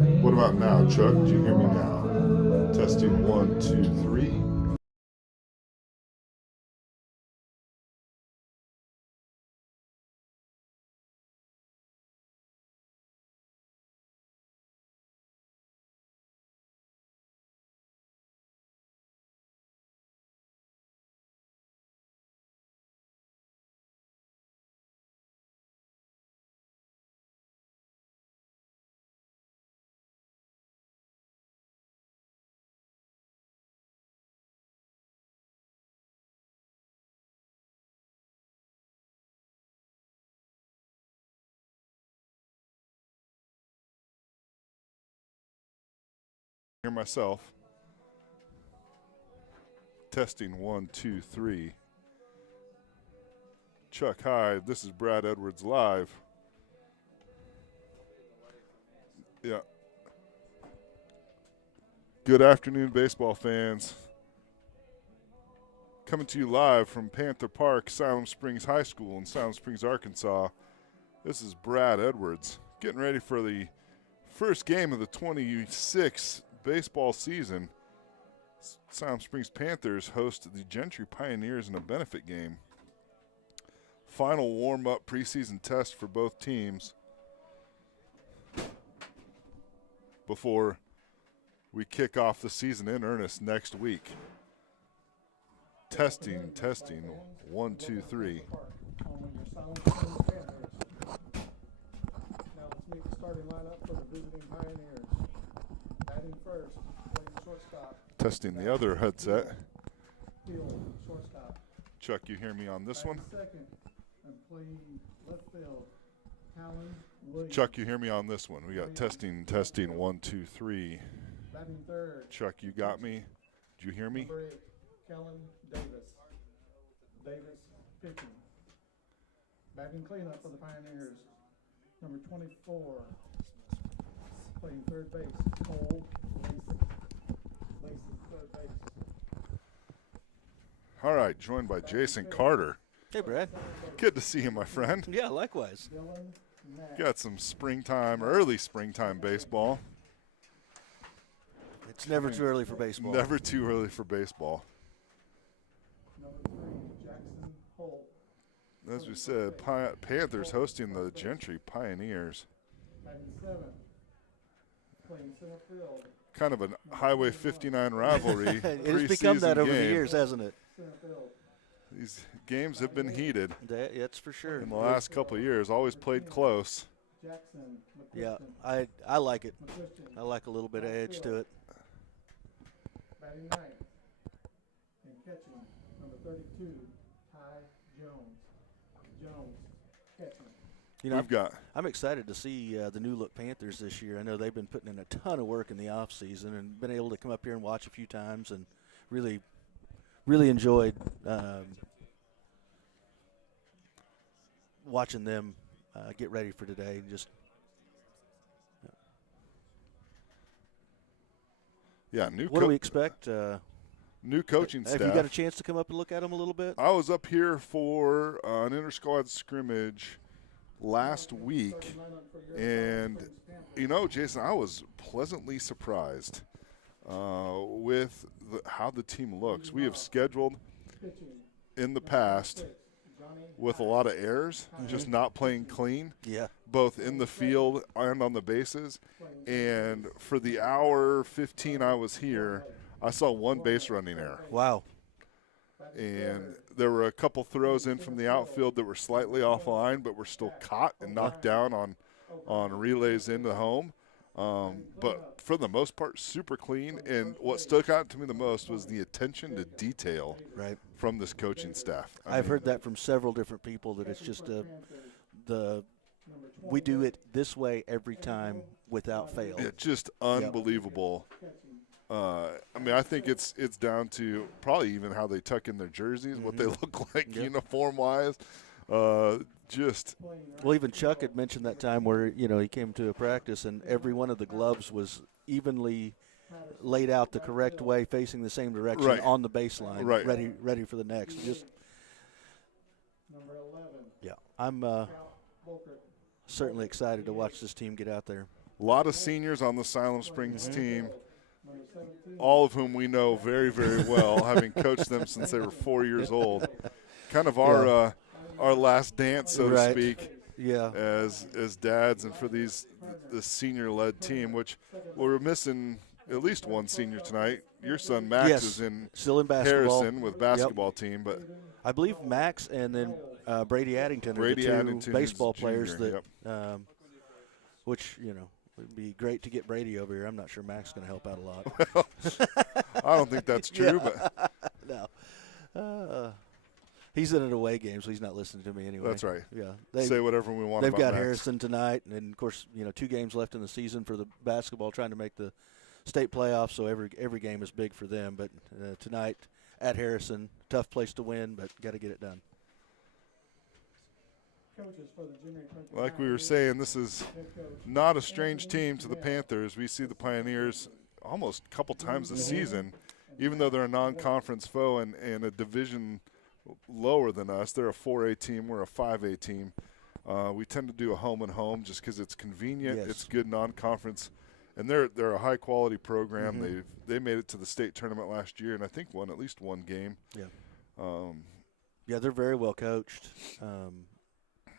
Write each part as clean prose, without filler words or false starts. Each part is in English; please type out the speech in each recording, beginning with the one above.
What about now, Chuck? Do you hear me now? Testing 1, 2, 3. Hear myself. Testing 1, 2, 3. Chuck, hi. This is Brad Edwards live. Yeah. Good afternoon, baseball fans. Coming to you live from Panther Park, Siloam Springs High School in Siloam Springs, Arkansas. This is Brad Edwards getting ready for the first game of the 26 baseball season. Siloam Springs Panthers host the Gentry Pioneers in a benefit game. Final warm-up preseason test for both teams before we kick off the season in earnest next week. Testing, 1, 2, 3. Now let's meet the starting lineup for the visiting Pioneers. Batting first, playing shortstop. Testing the other headset. Field, shortstop. Chuck, you hear me on this one? Second, and playing left field, Callan Williams. Chuck, you hear me on this one? We got testing, 1, 2, 3. Batting third. Chuck, you got me? Did you hear me? Number 8, Kellen Davis. Davis pitching. Batting cleanup for the Pioneers. Number 24, playing third base, Cole Lacey. Lacey, third base. All right, joined by Jason Carter. Hey, Brad. Good to see you, my friend. Yeah, likewise. Dylan Mack. Got some springtime, early springtime baseball. It's never too early for baseball. Never too early for baseball. Number 3, Jackson Holt. As we said, Panthers hosting the Gentry Pioneers. Batting 7, playing center field, Kind of a Highway 59 rivalry. It has become that preseason over the game. years, hasn't it? center field. These games have been heated That's for sure. in the last couple of years. Always played close. Jackson Yeah, McCutcheon. I like it. McCutcheon. I like a little bit of edge to it. Batting 9 and catching, number 32, Ty Jones. Jones catching. You know, We've got I'm excited to see the new look Panthers this year. I know they've been putting in a ton of work in the off season and been able to come up here and watch a few times and really enjoyed watching them get ready for today. Just what do we expect? new coaching staff. Have you got a chance to come up and look at them a little bit? I was up here for an inter-squad scrimmage last week, and, you know, Jason, I was pleasantly surprised with how the team looks. We have scheduled in the past with a lot of errors, just not playing clean, Yeah. both in the field and on the bases. And for the hour 15 I was here, I saw one base running error. Wow. And there were a couple throws in from the outfield that were slightly offline, but were still caught and knocked down on relays into home. But for the most part, super clean. And what stuck out to me the most was the attention to detail Right. from this coaching staff. I've heard that from several different people that it's just we do it this way every time without fail. It's just unbelievable. I mean, I think it's down to probably even how they tuck in their jerseys, what they look like uniform-wise. Just Well, even Chuck had mentioned that time where, you know, he came to a practice and every one of the gloves was evenly laid out the correct way, facing the same direction Right. on the baseline, Right. ready for the next. Just Number 11, I'm certainly excited to watch this team get out there. A lot of seniors on the Siloam Springs Mm-hmm. team, Number 17. all of whom we know very, very well, having coached them since they were 4 years old. Kind of our last dance, so to Right. speak, Yeah. as dads, and for this senior-led team, which we're missing at least one senior tonight. Your son Max Yes. is in Still in basketball. Harrison with basketball team, but I believe Max and then Brady Addington Brady are the two Addington baseball is junior, players that, yep. which, you know, would be great to get Brady over here. I'm not sure Max is going to help out a lot. I don't think that's true, Yeah. but No. He's in an away game, so he's not listening to me anyway. that's right. Yeah. Say whatever we want They've about got Max. Harrison tonight, and of course, you know, 2 games left in the season for the basketball, trying to make the state playoffs. So every game is big for them. But tonight at Harrison, tough place to win, but got to get it done. Coaches for the junior country Like we were Pioneers, saying, this is head coach. not a strange team to the Panthers. We see the Pioneers almost a couple times this season, even though they're a non-conference foe and a division lower than us. They're a 4A team. We're a 5A team. We tend to do a home and home just because it's convenient. Yes. It's good non-conference, and they're a high-quality program. Mm-hmm. They made it to the state tournament last year, and I think won at least one game. Yeah. Yeah, they're very well coached.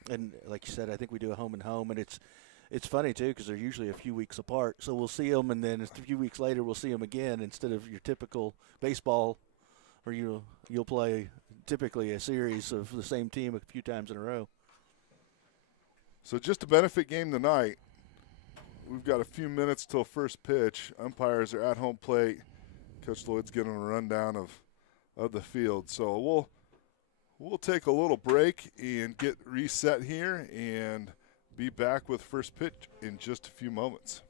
And like you said, I think we do a home and home, and it's funny too because they're usually a few weeks apart. So we'll see them, and then a few weeks later we'll see them again instead of your typical baseball, where you'll play typically a series of the same team a few times in a row. So just a benefit game tonight. We've got a few minutes till first pitch. Umpires are at home plate. Coach Lloyd's giving a rundown of the field. So we'll take a little break and get reset here and be back with first pitch in just a few moments.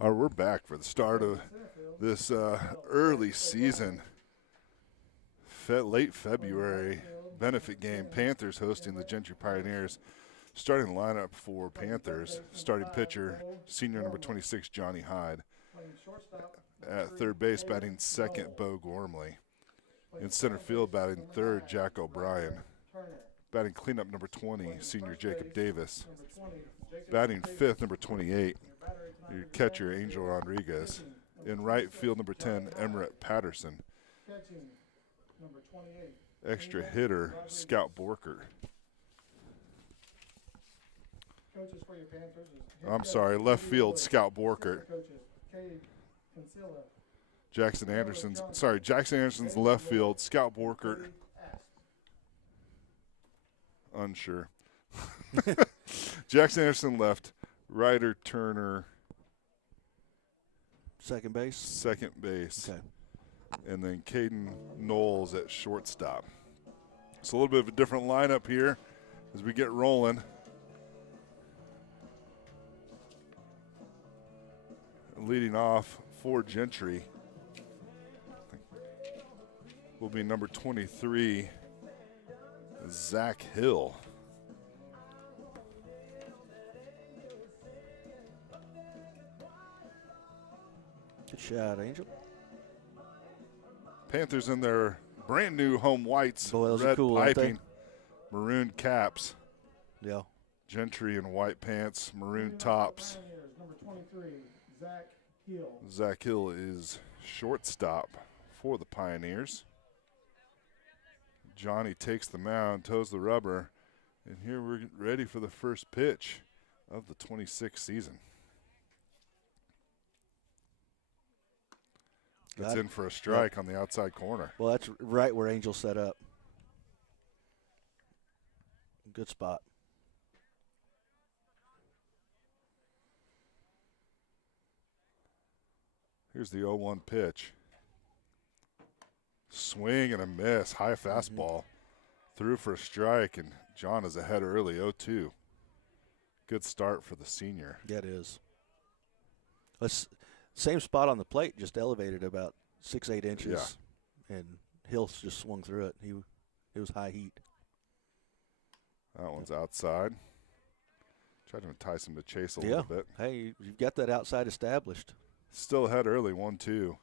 All right, we're back for the start of this early season, late February benefit game. Panthers hosting the Gentry Pioneers. Starting lineup for Panthers, starting pitcher, senior number 26, Johnny Hyde. At third base, batting second, Bo Gormley. In center field, batting third, Jack O'Brien. Batting cleanup, number 20, senior Jacob Davis. Batting fifth, number 28, your catcher, Angel Rodriguez. In right field, number 10, Emmerich Patterson. Extra hitter, Scout Borkert. I'm sorry, left field, Scout Borkert. Jackson Anderson's left field, Scout Borkert. Unsure. Jackson Anderson left, Ryder Turner. Second base? Okay. And then Caden Knowles at shortstop. It's a little bit of a different lineup here as we get rolling. Leading off for Gentry will be number 23, Zach Hill. Good shot, Angel. Panthers in their brand new home whites, Boy, those are red cool, aren't they? piping, maroon caps. Yeah. Gentry in white pants, maroon tops. Number 23, Zach Hill. Zach Hill is shortstop for the Pioneers. Johnny takes the mound, toes the rubber, and here we're ready for the first pitch of the 26th season. It's in for a strike on the outside corner. Well, that's right where Angel set up. Good spot. Here's the 0-1 pitch. Swing and a miss. High fastball. Threw for a strike, and John is ahead early, 0-2. Good start for the senior. Yeah, it is. Same spot on the plate, just elevated about 6-8 inches. Yeah. And Hill just swung through it. It was high heat. That one's outside. Tried to entice him to chase a little bit. Hey, you've got that outside established. Still ahead early, 1-2.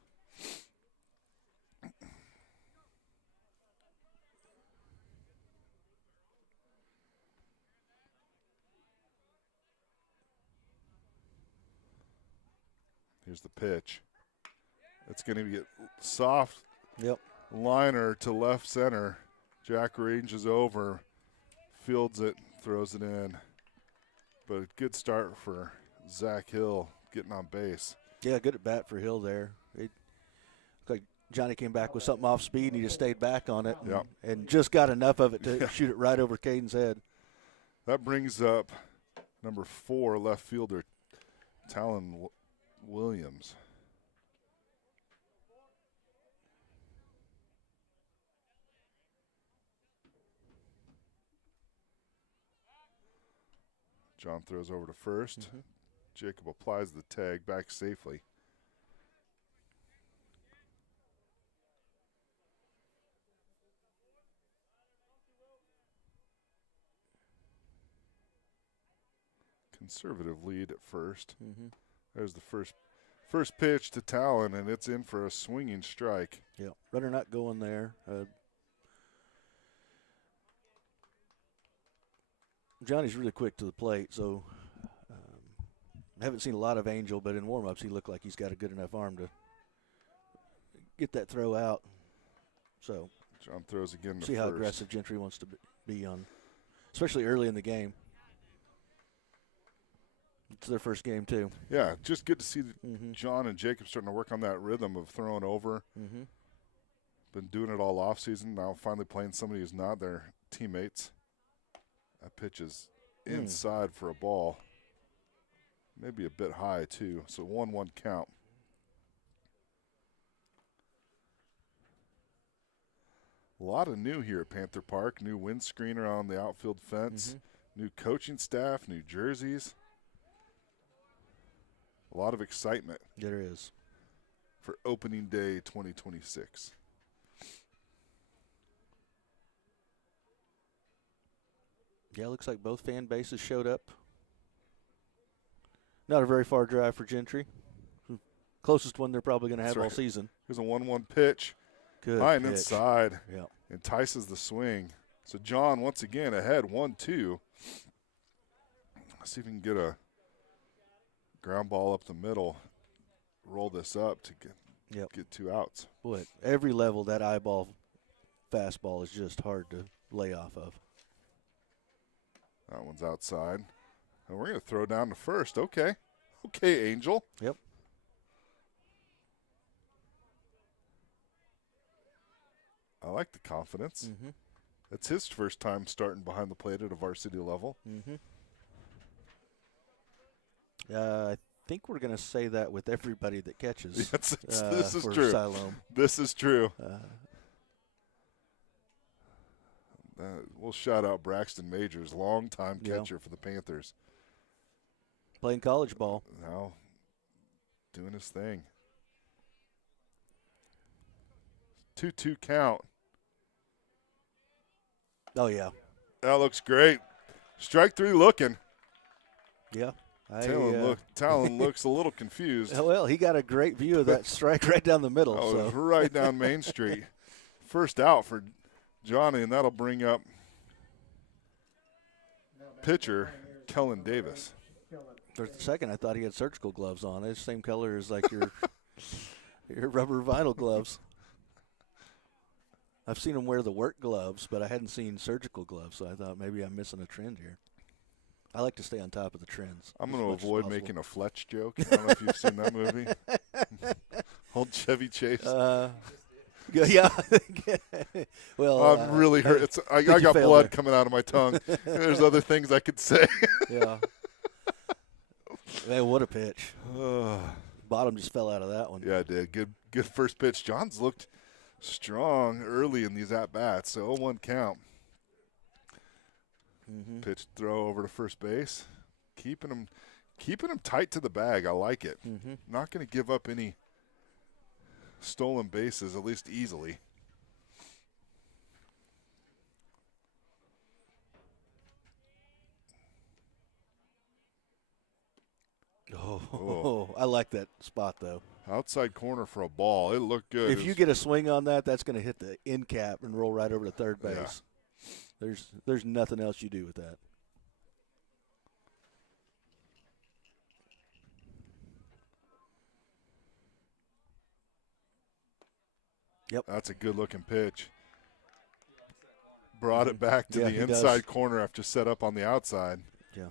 Here's the pitch. It's going to get soft. Yep. Liner to left center. Jack ranges over, fields it, throws it in. But a good start for Zach Hill getting on base. Yeah, good at bat for Hill there. It looked like Johnny came back with something off speed, and he just stayed back on it and just got enough of it to shoot it right over Caden's head. That brings up number 4, left fielder Talon Williams. John throws over to first. Jacob applies the tag back safely. Conservative lead at first. There's the first pitch to Talon, and it's in for a swinging strike. Yeah, runner not going there. Johnny's really quick to the plate, so I haven't seen a lot of Angel, but in warm-ups he looked like he's got a good enough arm to get that throw out. So John throws again to see how first. aggressive Gentry wants to be on, especially early in the game. It's their first game too. Yeah, just good to see John and Jacob starting to work on that rhythm of throwing over. Been doing it all off season. Now finally playing somebody who's not their teammates. That pitch is inside for a ball. Maybe a bit high, too. So 1-1 count. A lot of new here at Panther Park. New windscreener on the outfield fence. New coaching staff, new jerseys. A lot of excitement There is. for opening day 2026. Yeah, looks like both fan bases showed up. Not a very far drive for Gentry. Closest one they're probably going to have all season. Here's a 1-1 pitch. Good High and pitch. inside. Yeah. Entices the swing. So John once again ahead 1-2. Let's see if we can get a ground ball up the middle. Roll this up to get 2 outs. Boy, at every level, that eyeball fastball is just hard to lay off of. That one's outside. And we're going to throw down to first. Okay. Okay, Angel. Yep. I like the confidence. Mm-hmm. It's his first time starting behind the plate at a varsity level. Mm-hmm. I think we're going to say that with everybody that catches. Yes, this is for true. Siloam. This is true. We'll shout out Braxton Majors, longtime catcher for the Panthers. Playing college ball. Now doing his thing. 2-2 count. Oh, yeah. That looks great. Strike 3 looking. Yeah. Talon looks a little confused. Well, he got a great view of that strike right down the middle. Oh, right down Main Street. First out for Johnny, and that'll bring up pitcher Kellen Davis. For a second, I thought he had surgical gloves on. It's the same color as like your rubber vinyl gloves. I've seen him wear the work gloves, but I hadn't seen surgical gloves, so I thought maybe I'm missing a trend here. I like to stay on top of the trends. I'm going to avoid making a Fletch joke. I don't know if you've seen that movie. Old Chevy Chase. Yeah. Well, I'm really hurt. I got blood coming out of my tongue. There's other things I could say. Yeah. Man, what a pitch. Bottom just fell out of that one. Yeah, it did. Good first pitch. John's looked strong early in these at-bats, so 0-1 count. Mm-hmm. Pitch throw over to first base. Keeping him tight to the bag. I like it. Mm-hmm. Not going to give up any stolen bases, at least easily. Oh, I like that spot, though. Outside corner for a ball. It looked good. If you get a swing on that, that's going to hit the end cap and roll right over to third base. Yeah. There's nothing else you do with that. Yep. That's a good-looking pitch. Brought it back to the inside corner after set up on the outside. Yeah.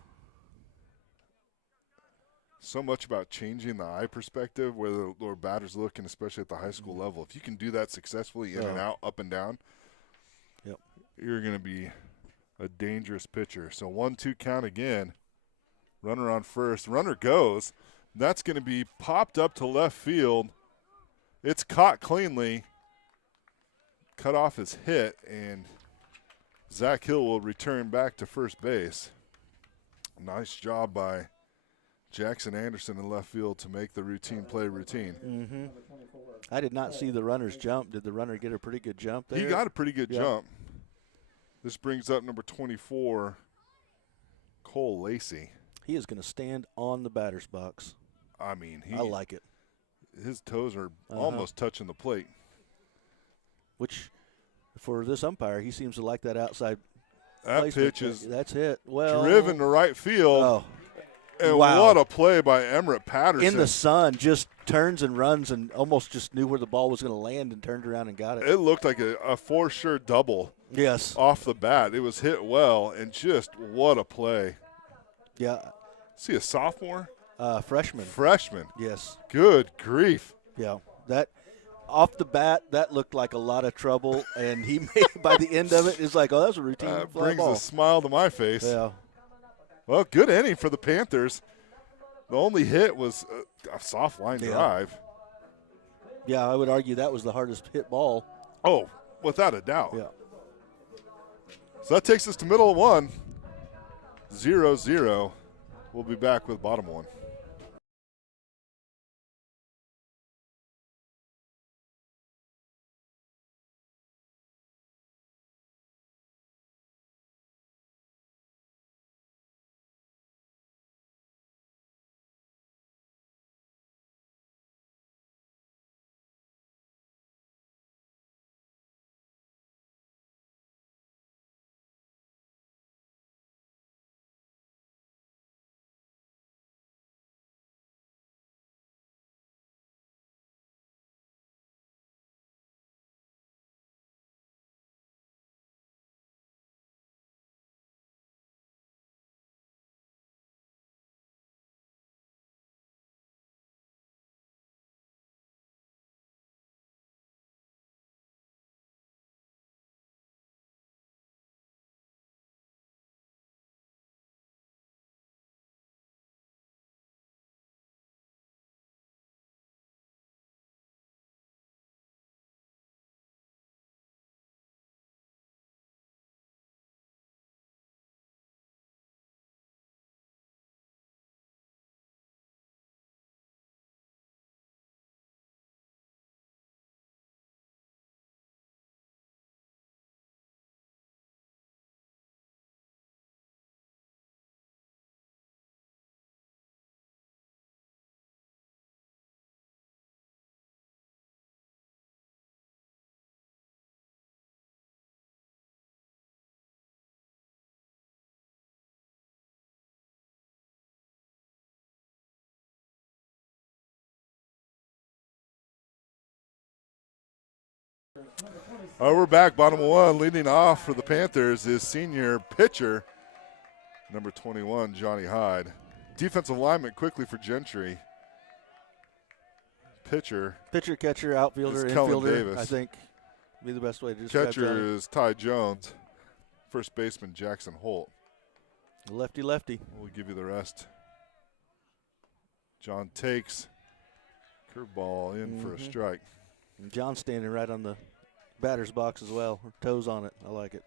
So much about changing the eye perspective where the batter's looking, especially at the high school level. If you can do that successfully in and out, up and down, you're going to be a dangerous pitcher. So 1-2 count again. Runner on first. Runner goes. That's going to be popped up to left field. It's caught cleanly. Cut off his hit, and Zach Hill will return back to first base. Nice job by Jackson Anderson in left field to make the routine play routine. Mm-hmm. I did not see the runner's jump. Did the runner get a pretty good jump there? He got a pretty good jump. This brings up number 24, Cole Lacey. He is going to stand on the batter's box. I mean, I like it. His toes are almost touching the plate. Which, for this umpire, he seems to like that outside That pitch is hit. Well, driven to right field. Oh. And what a play by Emmerich Patterson. In the sun, just turns and runs and almost just knew where the ball was going to land and turned around and got it. It looked like a for sure double. Yes. Off the bat. It was hit well, and just what a play. Yeah. Is he a sophomore? Freshman. Freshman. Yes. Good grief. Yeah. That off the bat, that looked like a lot of trouble, and he made by the end of it, it's like, oh, that was a routine fly brings ball. a smile to my face. Yeah. Well, good inning for the Panthers. The only hit was a soft line drive. Yeah, I would argue that was the hardest hit ball. Oh, without a doubt. Yeah. So that takes us to middle of one. 0-0. We'll be back with bottom one. We're back. Bottom of one. Leading off for the Panthers is senior pitcher, number 21, Johnny Hyde. Defensive lineman quickly for Gentry. Pitcher, catcher, outfielder, is Kellen infielder. Davis. I think be the best way to describe Catcher Johnny. is Ty Jones. First baseman Jackson Holt. Lefty. We'll give you the rest. John takes curveball in for a strike. And John's standing right on the batter's box as well. Toes on it. I like it.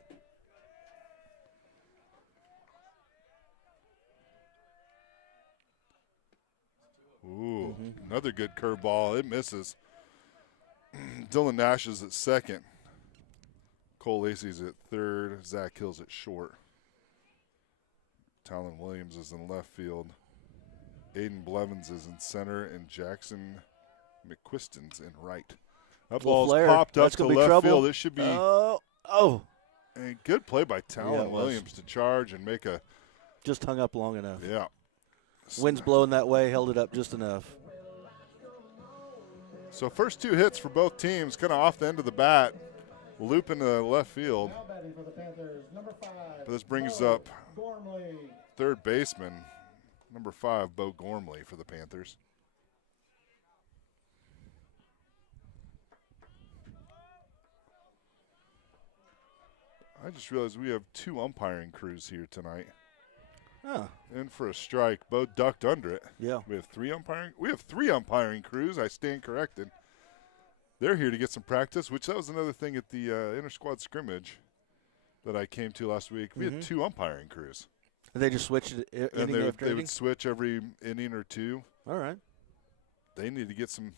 Ooh, another good curveball. It misses. Dylan Nash is at second. Cole Lacey's at third. Zach Hill's at short. Talon Williams is in left field. Aiden Blevins is in center, and Jackson McQuiston's in right. That ball's flare. popped up That's to gonna be left trouble. field. It should be Oh. a good play by Yeah, Talon it was. Williams to charge and make a Just hung up long enough. yeah. Wind's blowing that way, held it up just enough. So first two hits for both teams, kind of off the end of the bat, loop into left field. Now batting for the Panthers, number 5. But this brings Bo up Gormley. third baseman, number 5, Bo Gormley for the Panthers. I just realized we have 2 umpiring crews here tonight. Oh, In for a strike. Bo ducked under it. yeah. We have 3 umpiring. We have 3 umpiring crews. I stand corrected. They're here to get some practice, which that was another thing at the inter-squad scrimmage that I came to last week. We had 2 umpiring crews. And they just switched it And inning they after inning? would switch every inning or 2. All right. They need to get some,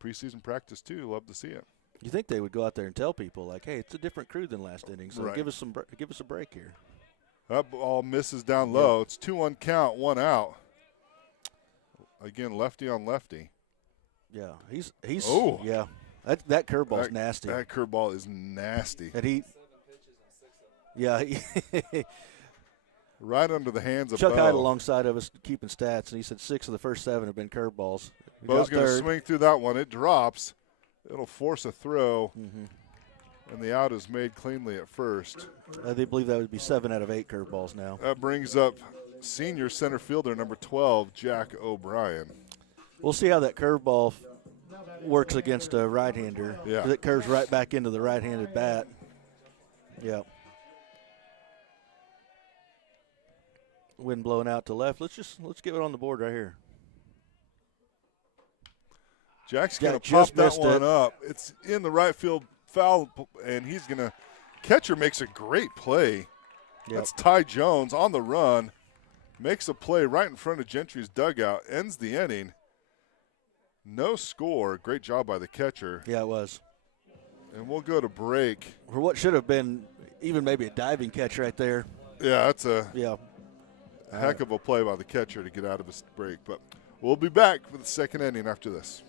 preseason practice too. Love to see it. You think they would go out there and tell people, like, hey, it's a different crew than last inning, so Right. give us a break here. That ball misses down low. It's 2-1 count, 1 out. Again, lefty on lefty. Yeah, he's Oh. yeah. That curveball's nasty. That curveball is nasty. And yeah, Right under the hands of Chuck Bo. Hyde alongside of us keeping stats, and he said 6 of the first 7 have been curveballs. He Bo's got going to third. swing through that one. It drops. It'll force a throw, Mm-hmm. and the out is made cleanly at first. They believe that would be 7 out of 8 curveballs now. That brings up senior center fielder number 12, Jack O'Brien. We'll see how that curveball works against a right-hander. Yeah. 'Cause it curves right back into the right-handed bat. Yeah. Wind blowing out to left. Let's get it on the board right here. Jack's Yeah, going to just pop that missed one it. up. It's in the right field foul, and he's going to – catcher makes a great play. Yep. That's Ty Jones on the run. Makes a play right in front of Gentry's dugout. Ends the inning. No score. Great job by the catcher. Yeah, it was. And we'll go to break. For what should have been even maybe a diving catch right there. Yeah, that's a Yeah. heck of a play by the catcher to get out of his break. But we'll be back for the second inning after this.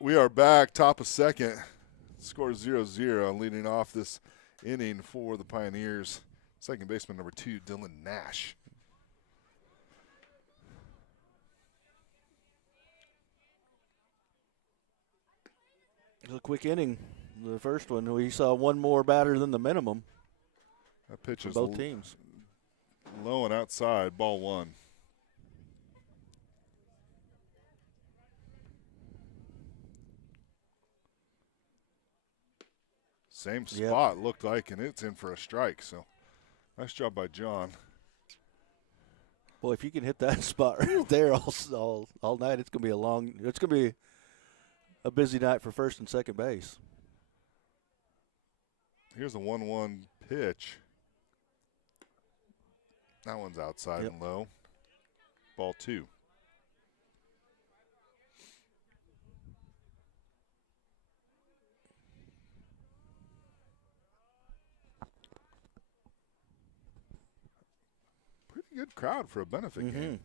We are back, top of second. Score 0-0, leading off this inning for the Pioneers. Second baseman number 2, Dylan Nash. It was a quick inning. The first one, we saw one more batter than the minimum. That pitch for is both teams. Low and outside, ball 1. Same spot looked like, and it's in for a strike. So nice job by John. Boy, if you can hit that spot right there all night, it's gonna be a busy night for first and second base. Here's a 1-1 pitch. That one's outside and low. Ball 2. Pretty good crowd for a benefit game.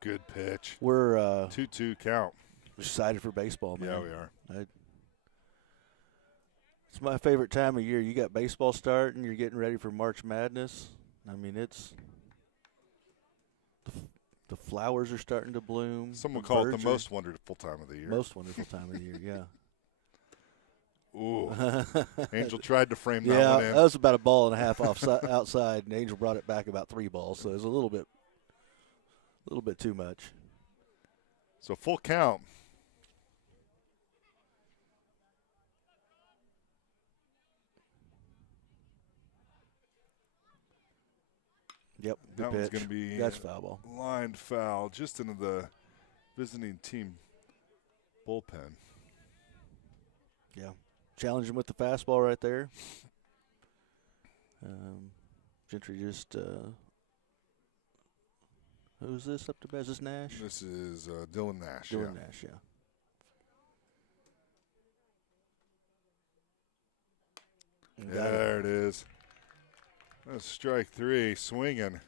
Good pitch. We're 2-2 count. Excited for baseball, man. Yeah, we are. It's my favorite time of year. You got baseball starting. You're getting ready for March Madness. I mean, it's the flowers are starting to bloom. Some would call it the most wonderful time of the year. Most wonderful time of the year, yeah. Ooh. Angel tried to frame that one in. Yeah, that was about a ball and a half outside, and Angel brought it back about 3 balls, so it was a little bit too much. So full count. Yep, good that pitch. one's going to be That's foul ball. Lined foul just into the visiting team bullpen. Yeah, challenge him with the fastball right there. Gentry just who's this up to bat? Is this Nash? This is Dylan Nash. Dylan Nash, yeah. There it is. That's strike 3, swinging.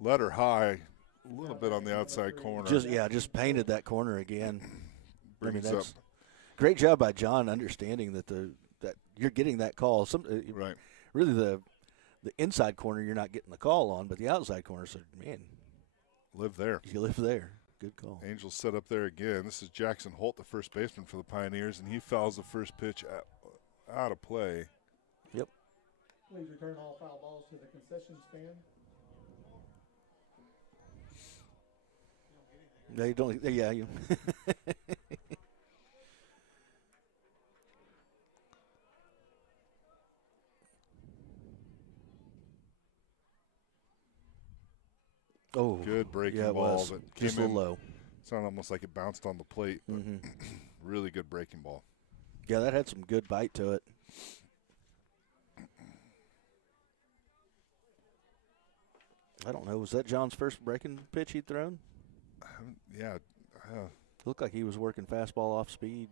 Letter high, a little bit on the outside corner. Just painted that corner again. Brings up. Great job by John understanding that that you're getting that call. Right. Really, the inside corner you're not getting the call on, but the outside corner said, "Man, live there. You live there." Good call. Angels set up there again. This is Jackson Holt, the first baseman for the Pioneers, and he fouls the first pitch out of play. Yep. Please return all foul balls to the concession stand. They don't. Yeah. You. Oh, good breaking yeah, ball was. that Just came a in little low. Sounded almost like it bounced on the plate, but really good breaking ball. Yeah, that had some good bite to it. I don't know. Was that John's first breaking pitch he'd thrown? Yeah. Looked like he was working fastball off speed.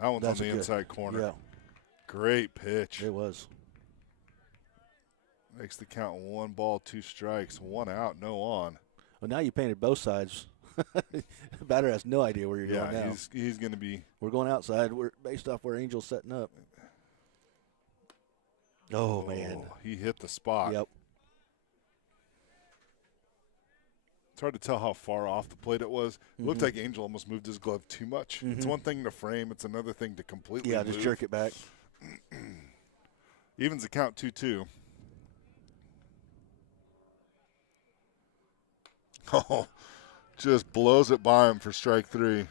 That one's on the inside corner. Yeah. Great pitch. It was. Makes the count 1 ball, 2 strikes, 1 out, no on. Well, now you painted both sides. The batter has no idea where you're going now. He's going to be. We're going outside. We're based off where Angel's setting up. Oh, man. He hit the spot. Yep. It's hard to tell how far off the plate it was. It looked like Angel almost moved his glove too much. It's one thing to frame. It's another thing to completely just move. jerk it back. Evens the count 2-2. Oh, just blows it by him for strike 3.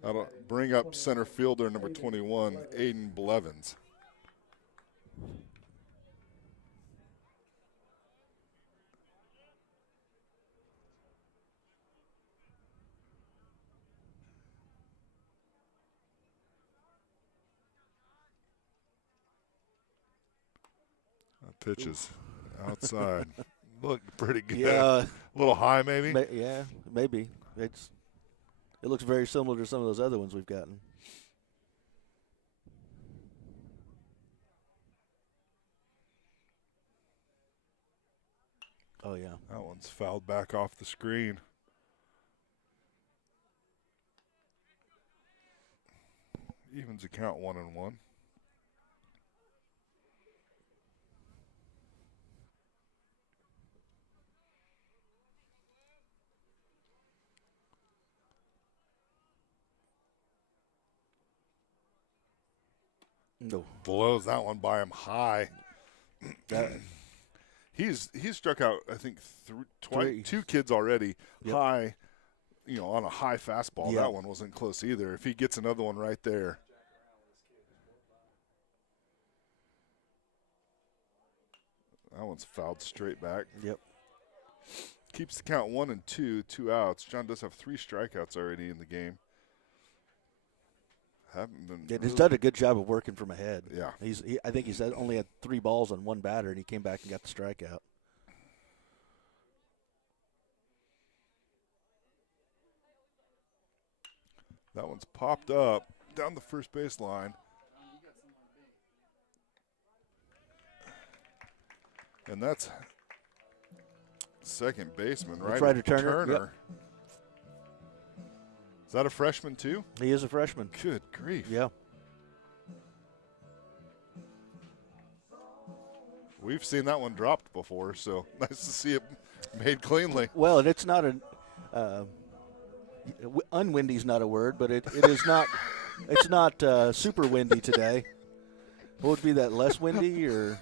That'll bring up center fielder number 21, Aiden Blevins. That pitch is outside. Looked pretty good. Yeah. A little high, maybe? Yeah, maybe. It looks very similar to some of those other ones we've gotten. Oh, yeah. That one's fouled back off the screen. Evens the count 1-1. No. Blows that one by him high. He's struck out, I think, two kids already. Yep. High, on a high fastball. Yep. That one wasn't close either. If he gets another one right there. That one's fouled straight back. Yep. Keeps the count 1-2, 2 outs. John does have 3 strikeouts already in the game. Haven't been. He's done a good job of working from ahead. Yeah. I think he's only had 3 balls on 1 batter, and he came back and got the strikeout. That one's popped up down the first baseline. And that's second baseman, right? Ryder Turner. Yep. Is that a freshman too? He is a freshman. Good grief. Yeah. We've seen that one dropped before, so nice to see it made cleanly. Well, and it's not unwindy's not a word, but it is not. It's not super windy today. What would be that? Less windy or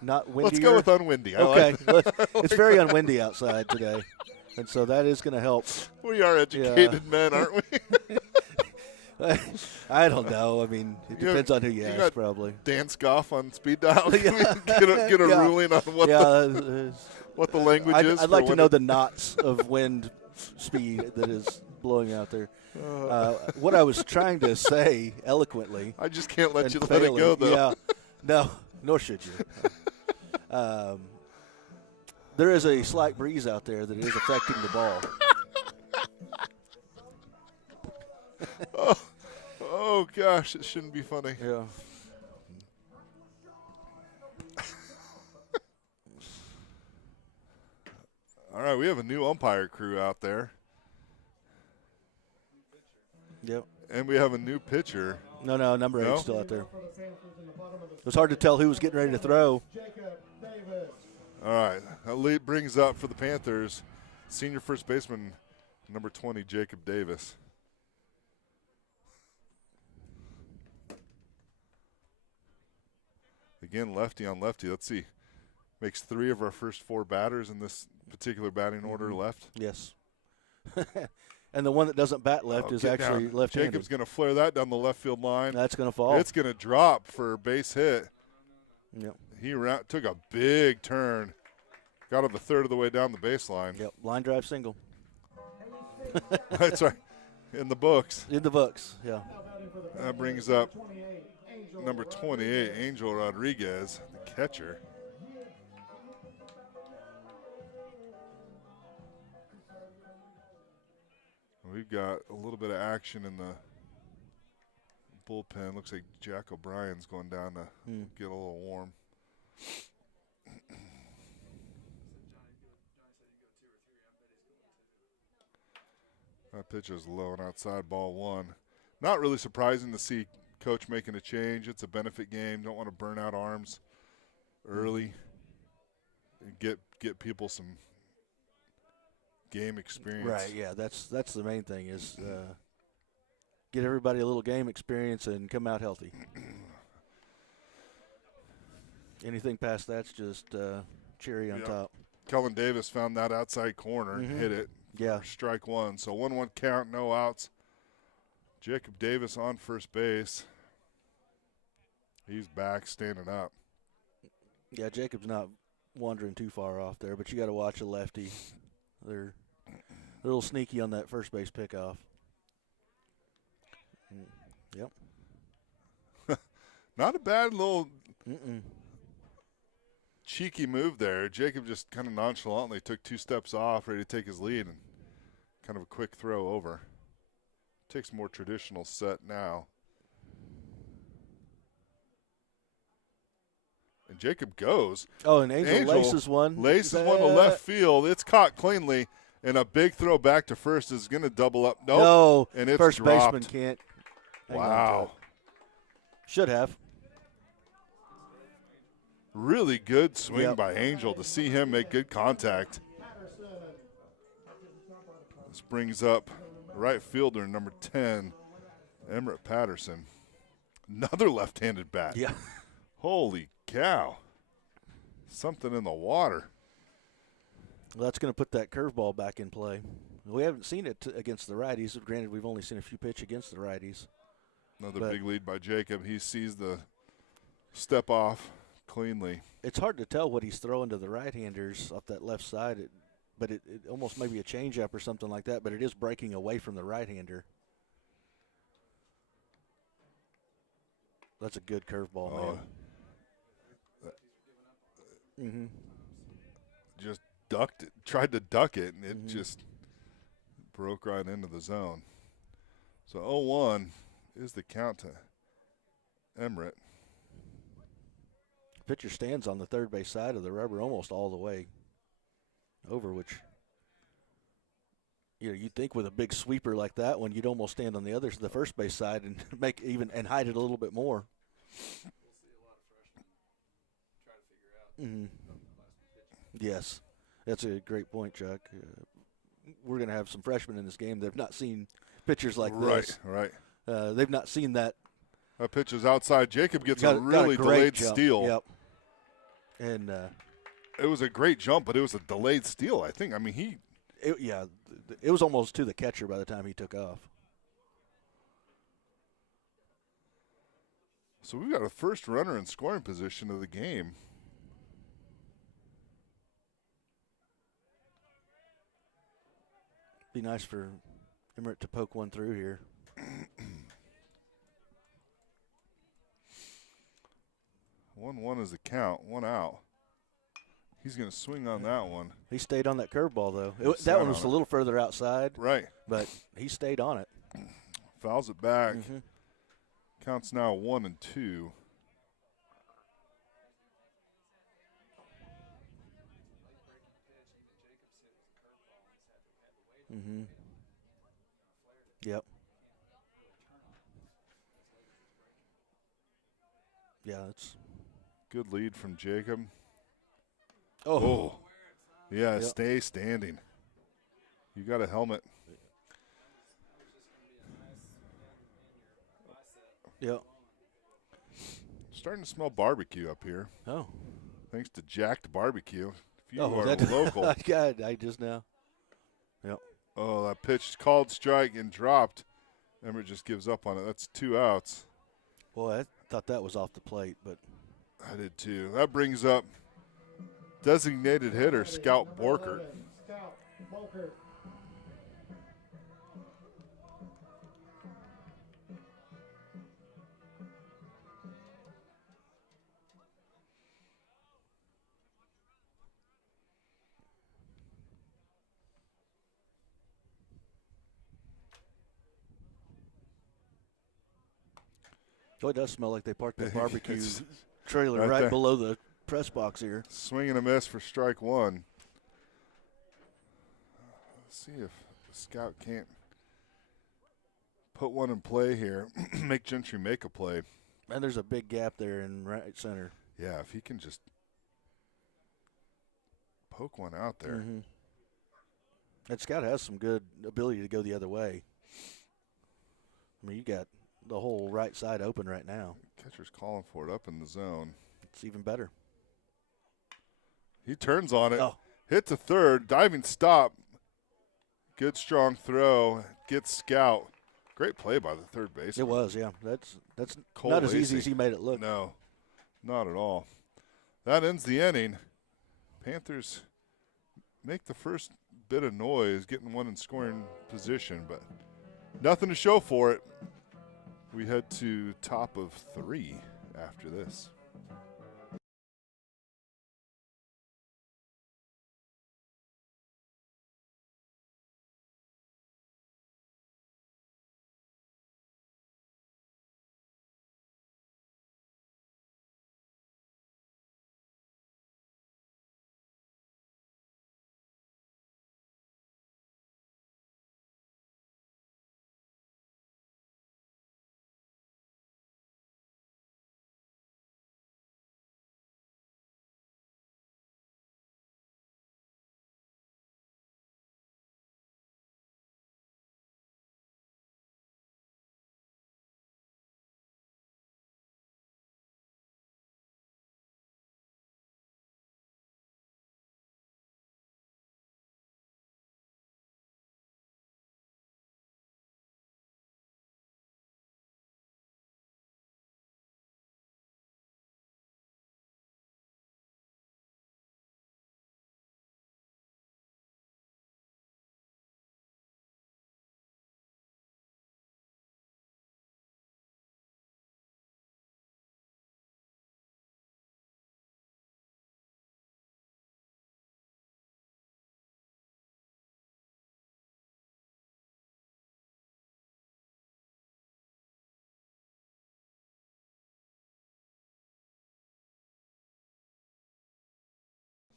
not windy? Let's go with unwindy. Okay, it's very unwindy outside today, and so that is going to help. We are educated men, aren't we? I don't know. I mean, it depends on who you ask, probably. Dan Scoff on speed dial. Get a ruling on what the language is. I'd like to know the knots of wind speed that is blowing out there. What I was trying to say eloquently. I just can't let you let it go, though. Yeah, no, nor should you. There is a slight breeze out there that is affecting the ball. Oh gosh, it shouldn't be funny. Yeah. All right, we have a new umpire crew out there. Yep. And we have a new pitcher. No, number 8's still out there. It was hard to tell who was getting ready to throw. All right, that lead brings up for the Panthers, senior first baseman, number 20, Jacob Davis. Again, lefty on lefty. Let's see. Makes 3 of our first 4 batters in this particular batting order left. Yes. And the one that doesn't bat left is actually left-handed. Jacob's going to flare that down the left field line. That's going to fall. It's going to drop for a base hit. Yep. He took a big turn. Got him a third of the way down the baseline. Yep. Line drive single. That's right. In the books. In the books, yeah. That brings up number 28, Angel Rodriguez, the catcher. We've got a little bit of action in the bullpen. Looks like Jack O'Brien's going down to get a little warm. That pitch is low and outside, ball 1. Not really surprising to see coach making a change. It's a benefit game. Don't want to burn out arms early and get people some game experience. Right, yeah, that's the main thing is get everybody a little game experience and come out healthy. Anything past that's just cherry on top. Kellen Davis found that outside corner and hit it. Yeah. Strike 1. So 1-1 count, no outs. Jacob Davis on first base. He's back, standing up. Yeah, Jacob's not wandering too far off there, but you got to watch a lefty. They're a little sneaky on that first base pickoff. Yep. Not a bad little cheeky move there. Jacob just kind of nonchalantly took 2 steps off, ready to take his lead, and kind of a quick throw over. Takes a more traditional set now. And Jacob goes. Oh, and Angel laces one. Laces one to left field. It's caught cleanly. And a big throw back to first is going to double up. Nope. No, and it's first dropped. baseman can't. Wow. Should have. Really good swing by Angel to see him make good contact. This brings up right fielder number 10, Emmerich Patterson. Another left-handed bat. Yeah. Holy cow. Something in the water. Well, that's going to put that curveball back in play. We haven't seen it against the righties. Granted, we've only seen a few pitch against the righties. Another big lead by Jacob. He sees the step off cleanly. It's hard to tell what he's throwing to the right-handers off that left side, but it almost may be a changeup or something like that, but it is breaking away from the right-hander. That's a good curveball, man. Just ducked it, tried to duck it, and it just broke right into the zone. So 0-1 is the count to Emmerich. Pitcher stands on the third base side of the rubber almost all the way over, which you'd think with a big sweeper like that one, you'd almost stand on the first base side and and hide it a little bit more. Yes, that's a great point, Chuck. We're going to have some freshmen in this game that have not seen pitchers like this. Right. They've not seen that. That pitch is outside. Jacob gets a really delayed steal. Yep. And it was a great jump, but it was a delayed steal, I think. I mean, it was almost to the catcher by the time he took off. So we've got a first runner in scoring position of the game. Be nice for Emmerich to poke one through here. 1-1 is the count, 1 out. He's going to swing on that one. He stayed on that curveball, though. That one was a little further outside. Right. But he stayed on it. Fouls it back. Counts now 1-2. Yep. Yeah, it's good lead from Jacob. Oh. Yeah, stay standing. You got a helmet. Yep. Starting to smell barbecue up here. Oh. Thanks to Jacked Barbecue. If you are local. I just now. Yep. Oh, that pitch called strike and dropped. Emmerich just gives up on it. That's 2 outs. Boy, I thought that was off the plate, but I did too. That brings up designated hitter Scout Borkert. Oh, it does smell like they parked the barbecue trailer right there below the press box here. Swing and a miss for strike 1. Let's see if the Scout can't put one in play here, make Gentry make a play. And there's a big gap there in right center. Yeah, if he can just poke one out there. And Scout has some good ability to go the other way. I mean, you got the whole right side open right now. Catcher's calling for it up in the zone. It's even better. He turns on it. Oh. Hit to third. Diving stop. Good strong throw. Gets Scout. Great play by the third baseman. It was, yeah. That's Cole not as Lacey. easy as he made it look. No, not at all. That ends the inning. Panthers make the first bit of noise, getting one in scoring position, but nothing to show for it. We head to top of 3 after this.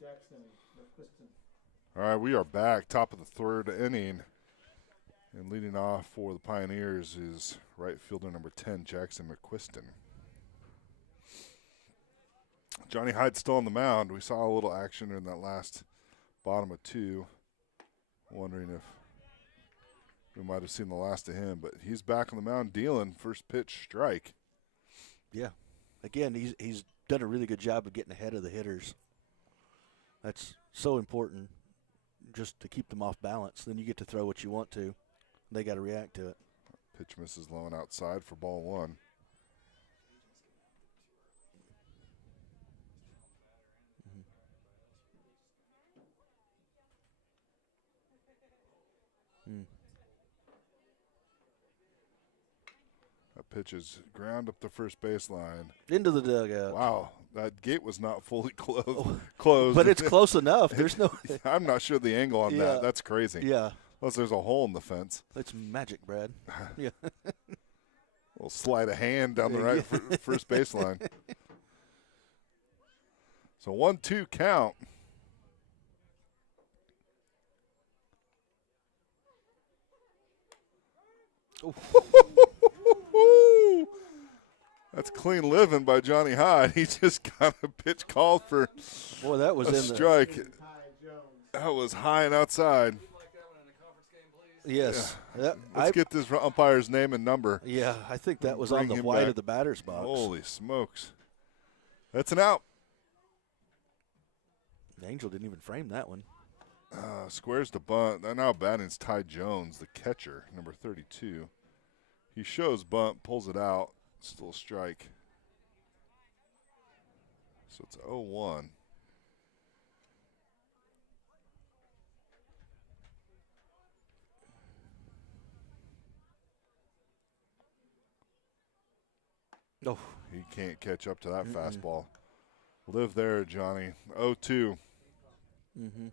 Jackson McQuiston. All right, we are back, top of the third inning. And leading off for the Pioneers is right fielder number 10, Jackson McQuiston. Johnny Hyde's still on the mound. We saw a little action in that last bottom of 2. Wondering if we might have seen the last of him, but he's back on the mound dealing first pitch strike. Yeah. Again, he's done a really good job of getting ahead of the hitters. That's so important, just to keep them off balance. Then you get to throw what you want to. They got to react to it. Pitch misses low and outside for ball 1. That pitch is ground up the first baseline. Into the dugout. Wow, that gate was not fully closed. But it's close enough. There's no. I'm not sure the angle on that. That's crazy. Yeah. Unless there's a hole in the fence. It's magic, Brad. Yeah. We'll slide a hand down the right first baseline. So 1-2 count. That's clean living by Johnny Hyde. He just got a pitch called for Boy, that was a in strike. Ty Jones. That was high and outside. Yes. Yeah. Let's get this umpire's name and number. Yeah, I think that was Bring on the him white back. of the batter's box. Holy smokes. That's an out. The Angel didn't even frame that one. Squares the bunt. Now batting's Ty Jones, the catcher, number 32. He shows bunt, pulls it out. Still a strike. So it's 0-1. Oh. He can't catch up to that fastball. Live there, Johnny. 0-2. Mm-hmm.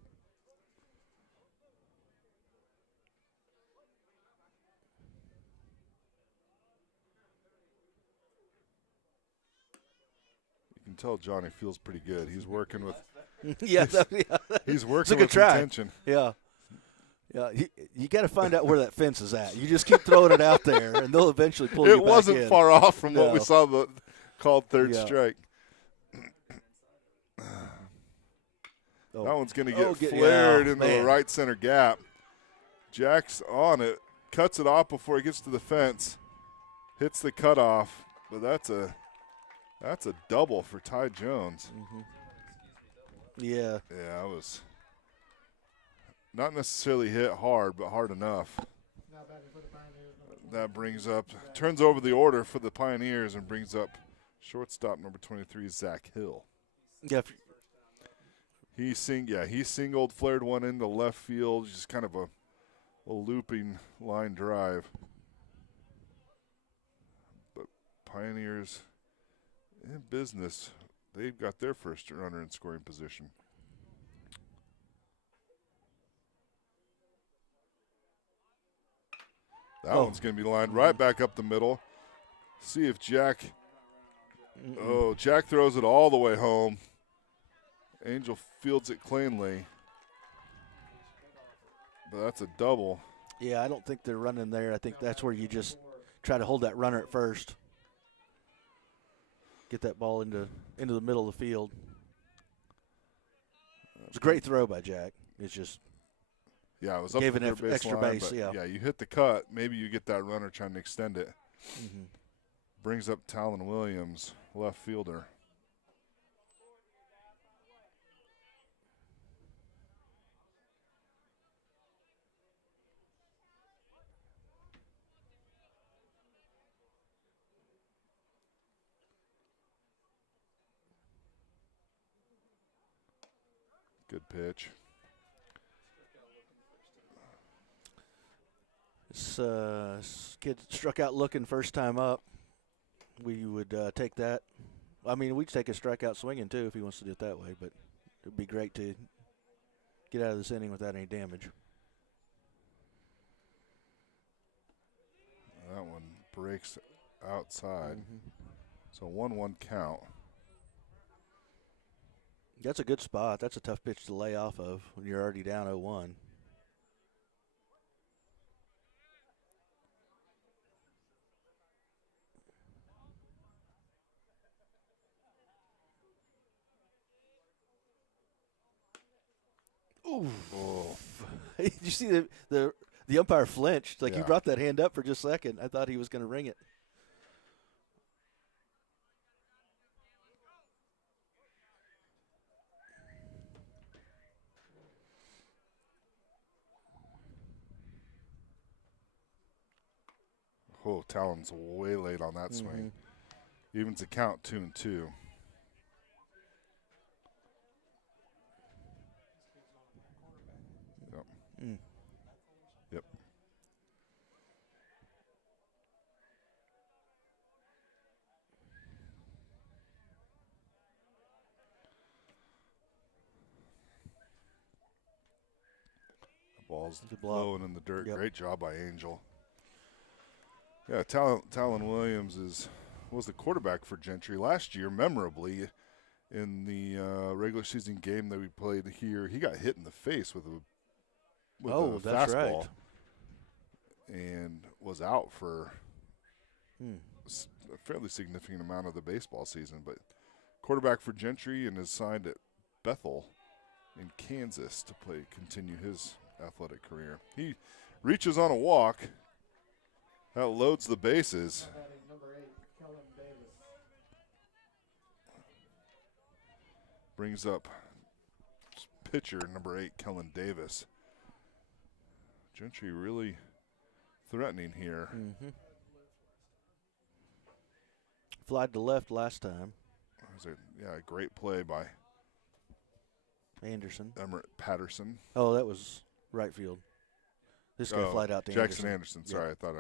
You can tell Johnny feels pretty good. He's working with Yeah. he's It's a working good with try. intention. Yeah. Yeah, you got to find out where that fence is at. You just keep throwing it out there, and they'll eventually pull you It back wasn't in. far off from what we No. saw the called third Yeah. strike. Oh. That one's going to get Yeah, flared into the man. right center gap. Jack's on it, cuts it off before he gets to the fence, hits the cutoff, but that's a double for Ty Jones. Mm-hmm. Yeah. Yeah, it was not necessarily hit hard, but hard enough. Now batting for the Pioneers. That brings up, turns over the order for the Pioneers and brings up shortstop number 23, Zach Hill. Yeah. He singled, flared one into left field, just kind of a looping line drive. But Pioneers in business, they've got their first runner in scoring position. That one's going to be lined right back up the middle. See if Jack. Oh, Jack throws it all the way home. Angel fields it cleanly. But that's a double. Yeah, I don't think they're running there. I think that's where you just try to hold that runner at first. Get that ball into the middle of the field. It's a great throw by Jack. It's just Yeah, it was up Gave at an their extra baseline, base, but yeah. you hit the cut. Maybe you get that runner trying to extend it. mm-hmm. Brings up Talon Williams, left fielder. Good pitch. This kid struck out looking first time up. We would take that. I mean, we'd take a strikeout swinging too if he wants to do it that way, but it'd be great to get out of this inning without any damage. That one breaks outside. Mm-hmm. So 1-1 count. That's a good spot. That's a tough pitch to lay off of when you're already down 0-1. Ooh. Oh, Did you see the umpire flinched? Like, he Yeah. brought that hand up for just a second. I thought he was going to ring it. oh, Talon's way late on that swing. Evens the count 2-2. Yep. Mm. Yep. The ball's Good block. blowing in the dirt. Yep. Great job by Angel. Yeah, Talon Williams was the quarterback for Gentry last year, memorably, in the regular season game that we played here. He got hit in the face with a that's fastball right. and was out for Hmm. a fairly significant amount of the baseball season. But quarterback for Gentry and is signed at Bethel in Kansas to continue his athletic career. He reaches on a walk. That loads the bases. Now batting number 8, Kellen Davis. Brings up pitcher number 8, Kellen Davis. Gentry really threatening here. Mm-hmm. Flied to left last time. It was a great play by Anderson. Emmett Patterson. Oh, that was right field. This guy flied out to Jackson Anderson. Anderson. Sorry, I thought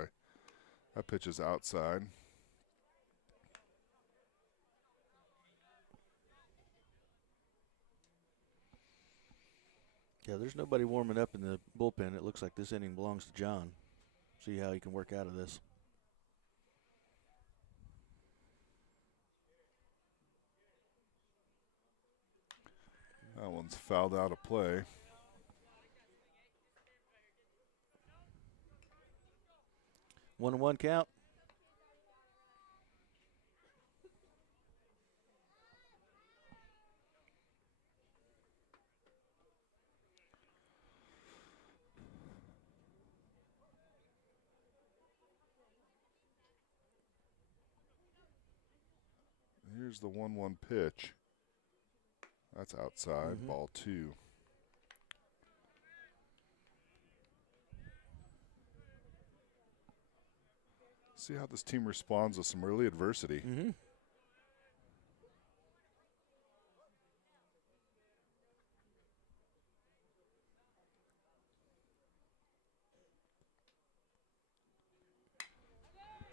that pitch is outside. Yeah, there's nobody warming up in the bullpen. It looks like this inning belongs to John. See how he can work out of this. That one's fouled out of play. 1-1 count. Here's the 1-1 pitch. That's outside. Ball 2. See how this team responds with some early adversity. Mm-hmm.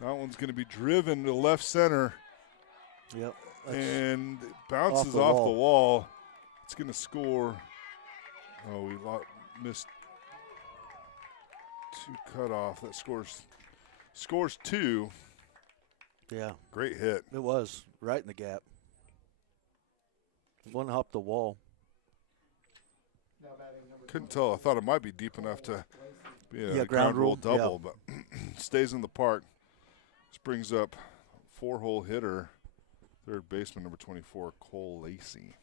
That one's going to be driven to left center. Yep. And it bounces off off the the wall. It's going to score. Oh, we missed 2 cutoff. That scores 2. Yeah, Great hit. it was right in the gap. One hopped the wall. Now batting number Couldn't tell. I thought it might be deep enough to be a Yeah, ground rule ground rule, double, but stays in the park. This brings up 4-hole hitter, third baseman number 24, Cole Lacey.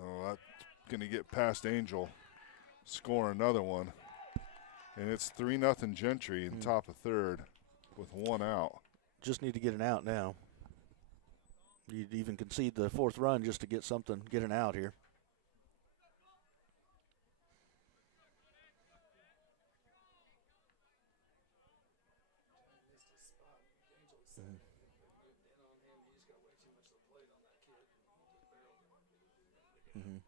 Oh, that's going to get past Angel, score another one. And it's 3-0 Gentry in top of third with 1 out. Just need to get an out now. You'd even concede the 4th run just to get something, get an out here. Mm-hmm.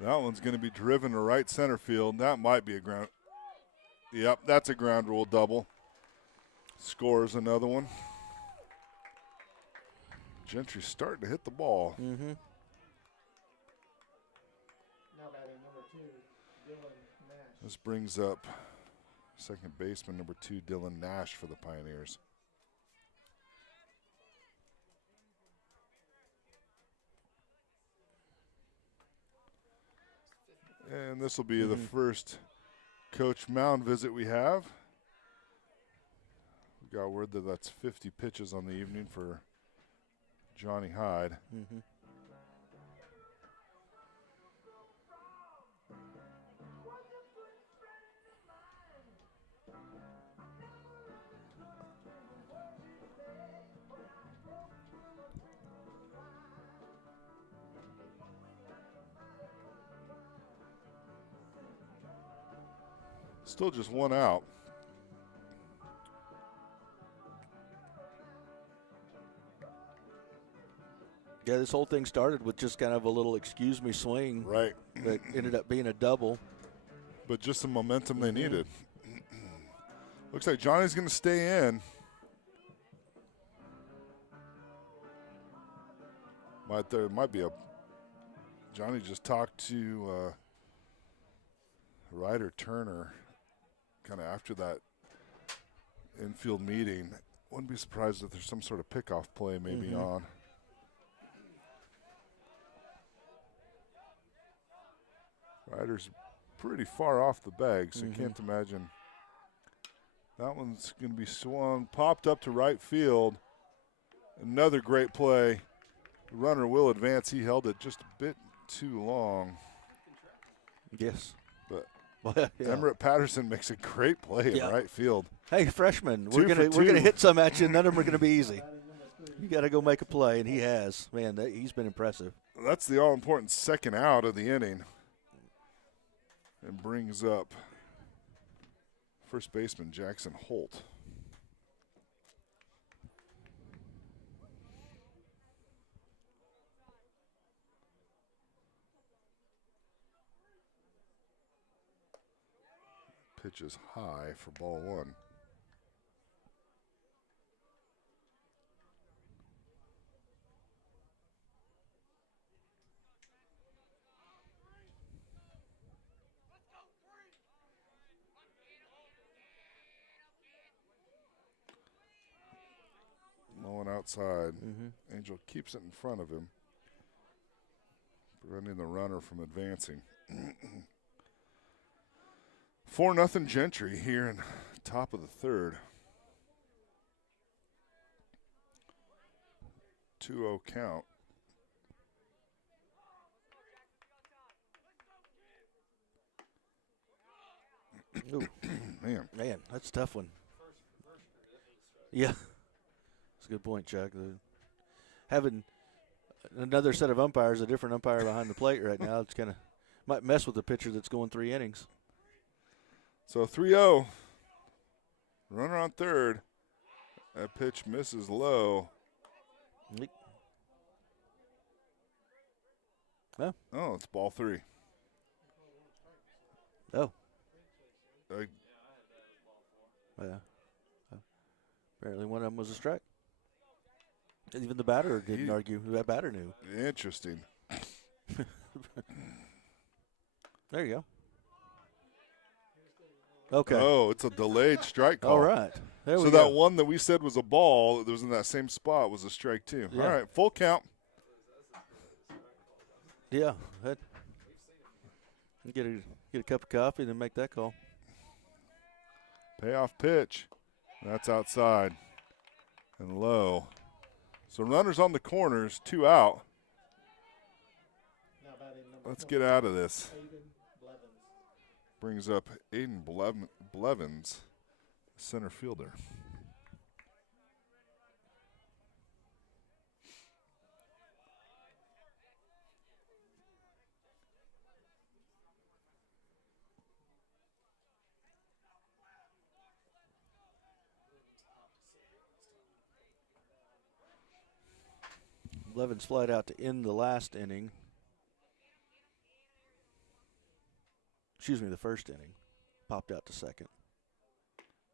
That one's going to be driven to right center field. That might be a ground. Yep, that's a ground rule double. Scores another one. Gentry's starting to hit the ball. Mm-hmm. Now batting number 2, Dylan Nash. This brings up second baseman number 2, Dylan Nash, for the Pioneers. And this will be the first Coach Mound visit we have. We got word that that's 50 pitches on the evening for Johnny Hyde. Mm-hmm. Still just one out. Yeah, this whole thing started with just kind of a little excuse me swing. Right. That ended up being a double. But just the momentum they needed. Looks like Johnny's going to stay in. There might be a. Johnny just talked to Ryder Turner kind of after that infield meeting. Wouldn't be surprised if there's some sort of pickoff play maybe on. Ryder's pretty far off the bag, so you can't imagine. That one's going to be swung, popped up to right field. Another great play. The runner will advance. He held it just a bit too long. Yes. But Yeah. Emmerich Patterson makes a great play in right field. Hey, freshman, Two we're for gonna two. hit some at you. None of them are gonna be easy. You got to go make a play, and he has. Man, he's been impressive. That's the all-important second out of the inning. And brings up first baseman Jackson Holt. Pitch is high for ball one. Mullen outside. Angel keeps it in front of him, preventing the runner from advancing. 4-0 Gentry here in top of the third. 2-0 count. Ooh. Man, That's a tough one. Yeah, that's a good point, Chuck. Having another set of umpires, a different umpire behind the plate right now, it's kind of might mess with the pitcher that's going 3 innings. so 3-0. Runner on third. That pitch misses low. Oh. Oh, it's ball 3. Oh. Uh, Yeah. Apparently one of them was a strike. Even the batter didn't argue. That batter knew. Interesting. There you go. Okay. Oh, it's a delayed strike call. All right. There So we that go. one that we said was a ball that was in that same spot was a strike too. Yeah. All right, full count. Yeah. Get a cup of coffee and then make that call. Payoff pitch. That's outside and low. So runners on the corners, 2 out. Now batting number Let's 20, get out of this. Aiden Blevins. Brings up Aiden Blevins, center fielder. Blevins flied out to end the last inning. Excuse me, the first inning. Popped out to second.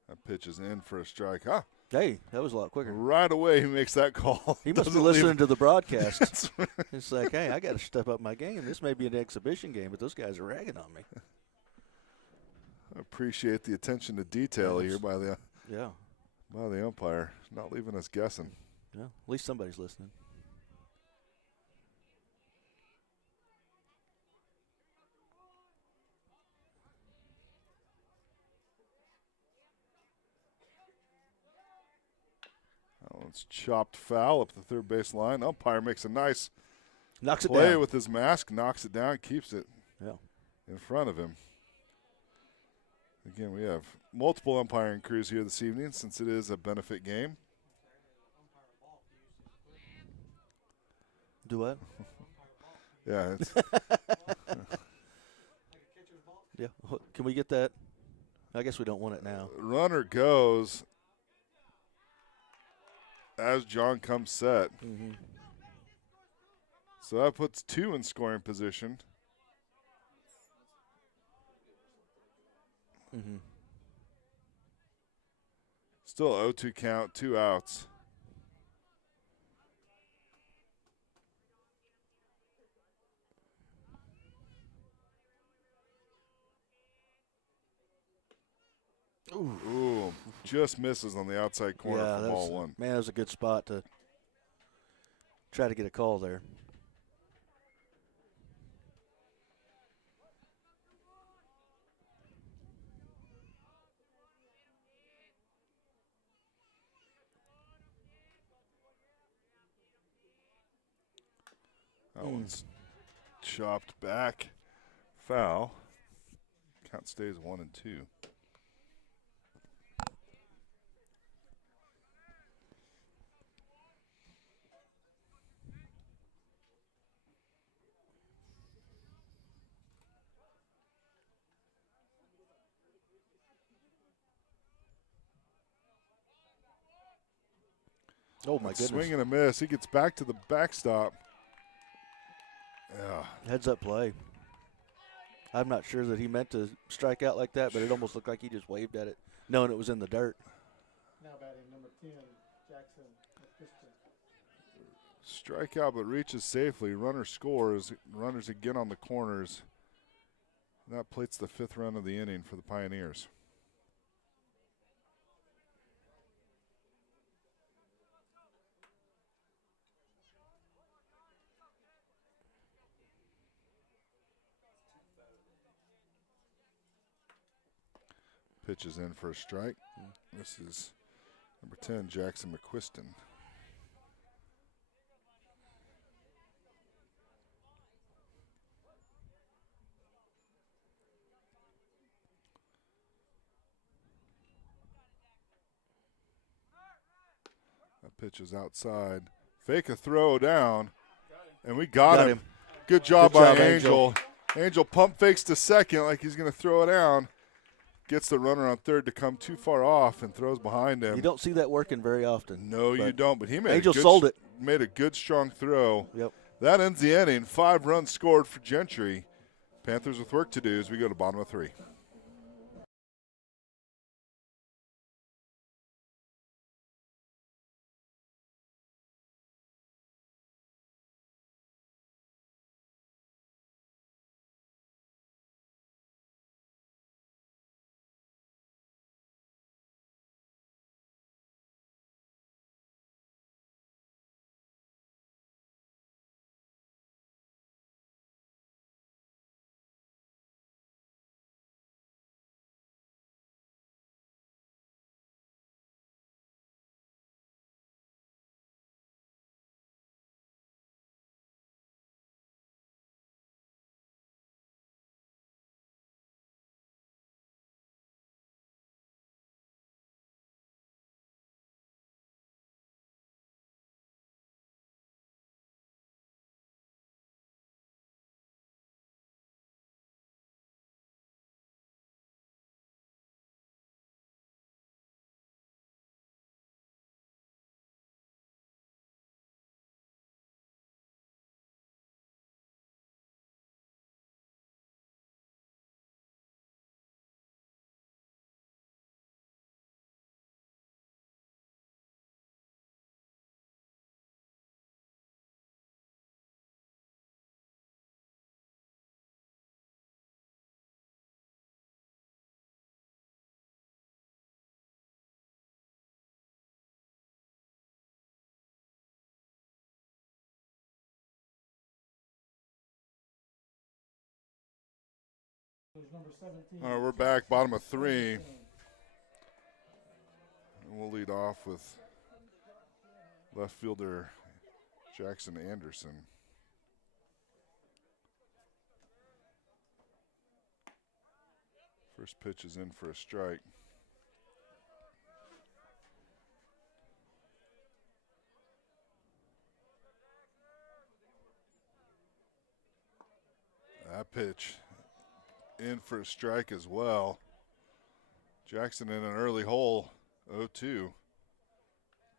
That pitch is in for a strike. Ah, Hey, that was a lot quicker. Right away, he makes that call. He must be Doesn't leave- listening to the broadcast. That's right. It's like, hey, I got to step up my game. This may be an exhibition game, but those guys are ragging on me. I appreciate the attention to detail here by the umpire, not leaving us guessing. Yeah, at least somebody's listening. Oh, it's chopped foul up the third base line. Umpire makes a nice Knocks it play down. with his mask, knocks it down, keeps it Yeah. in front of him. Again, we have multiple umpiring crews here this evening since it is a benefit game. Do what? Yeah, it's Yeah. Can we get that? I guess we don't want it now. runner goes as John comes set. Mm-hmm. So that puts two in scoring position. Mm-hmm. Still 0-2 count, 2 outs. Ooh, just misses on the outside corner Yeah, for that ball was, one. man, that was a good spot to try to get a call there. That one's chopped back. Foul. Count stays 1-2. Oh, my goodness. Swing and a miss. He gets back to the backstop. Yeah. Heads up play. I'm not sure that he meant to strike out like that, but it almost looked like he just waved at it, knowing it was in the dirt. Now batting number 10, Jackson McPhiston. Strikeout but reaches safely. Runner scores. Runners again on the corners. That plates the 5th run of the inning for the Pioneers. Pitches in for a strike. This is number 10, Jackson McQuiston. That pitch is outside. Fake a throw down, and we got him. Good job by Angel. Angel pump fakes to second like he's going to throw it down. Gets the runner on third to come too far off and throws behind him. You don't see that working very often. No, you don't. But he made Angel a good, sold it. Made a good, strong throw. Yep. That ends the inning. 5 runs scored for Gentry. Panthers with work to do as we go to bottom of 3. Number 17. All right, we're back, bottom of 3. And we'll lead off with left fielder Jackson Anderson. First pitch is in for a strike. That pitch in for a strike as well. Jackson in an early hole, 0-2.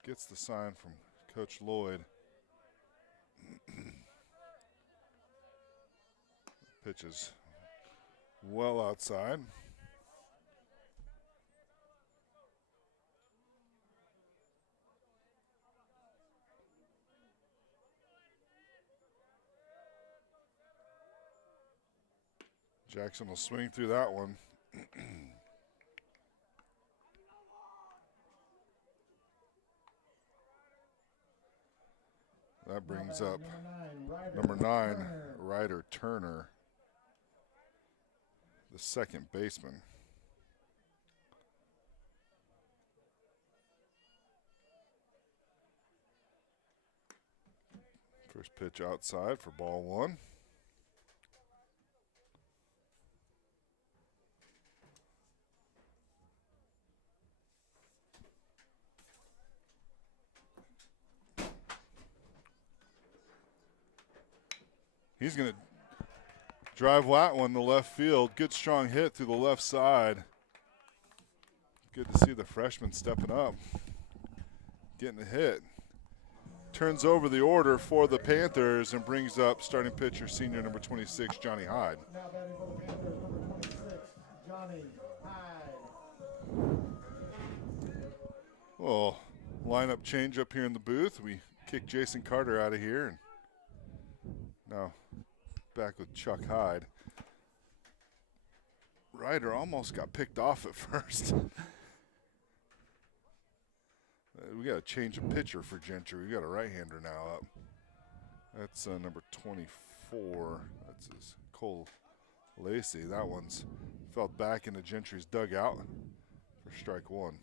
Gets the sign from Coach Lloyd. Pitch is well outside. Jackson will swing through that one. That brings up number 9, Ryder Turner, the second baseman. First pitch outside for ball 1. He's going to drive that one to left field. Good strong hit through the left side. Good to see the freshman stepping up, getting a hit. Turns over the order for the Panthers and brings up starting pitcher, senior number 26, Johnny Hyde. Now batting for the Panthers, number 26, Johnny Hyde. Well, lineup change up here in the booth. We kick Jason Carter out of here. And now back with Chuck Hyde. Ryder almost got picked off at first. We got to change a pitcher for Gentry. We got a right-hander now up. That's number 24. That's his Cole Lacey. That one's felt back into Gentry's dugout for strike 1.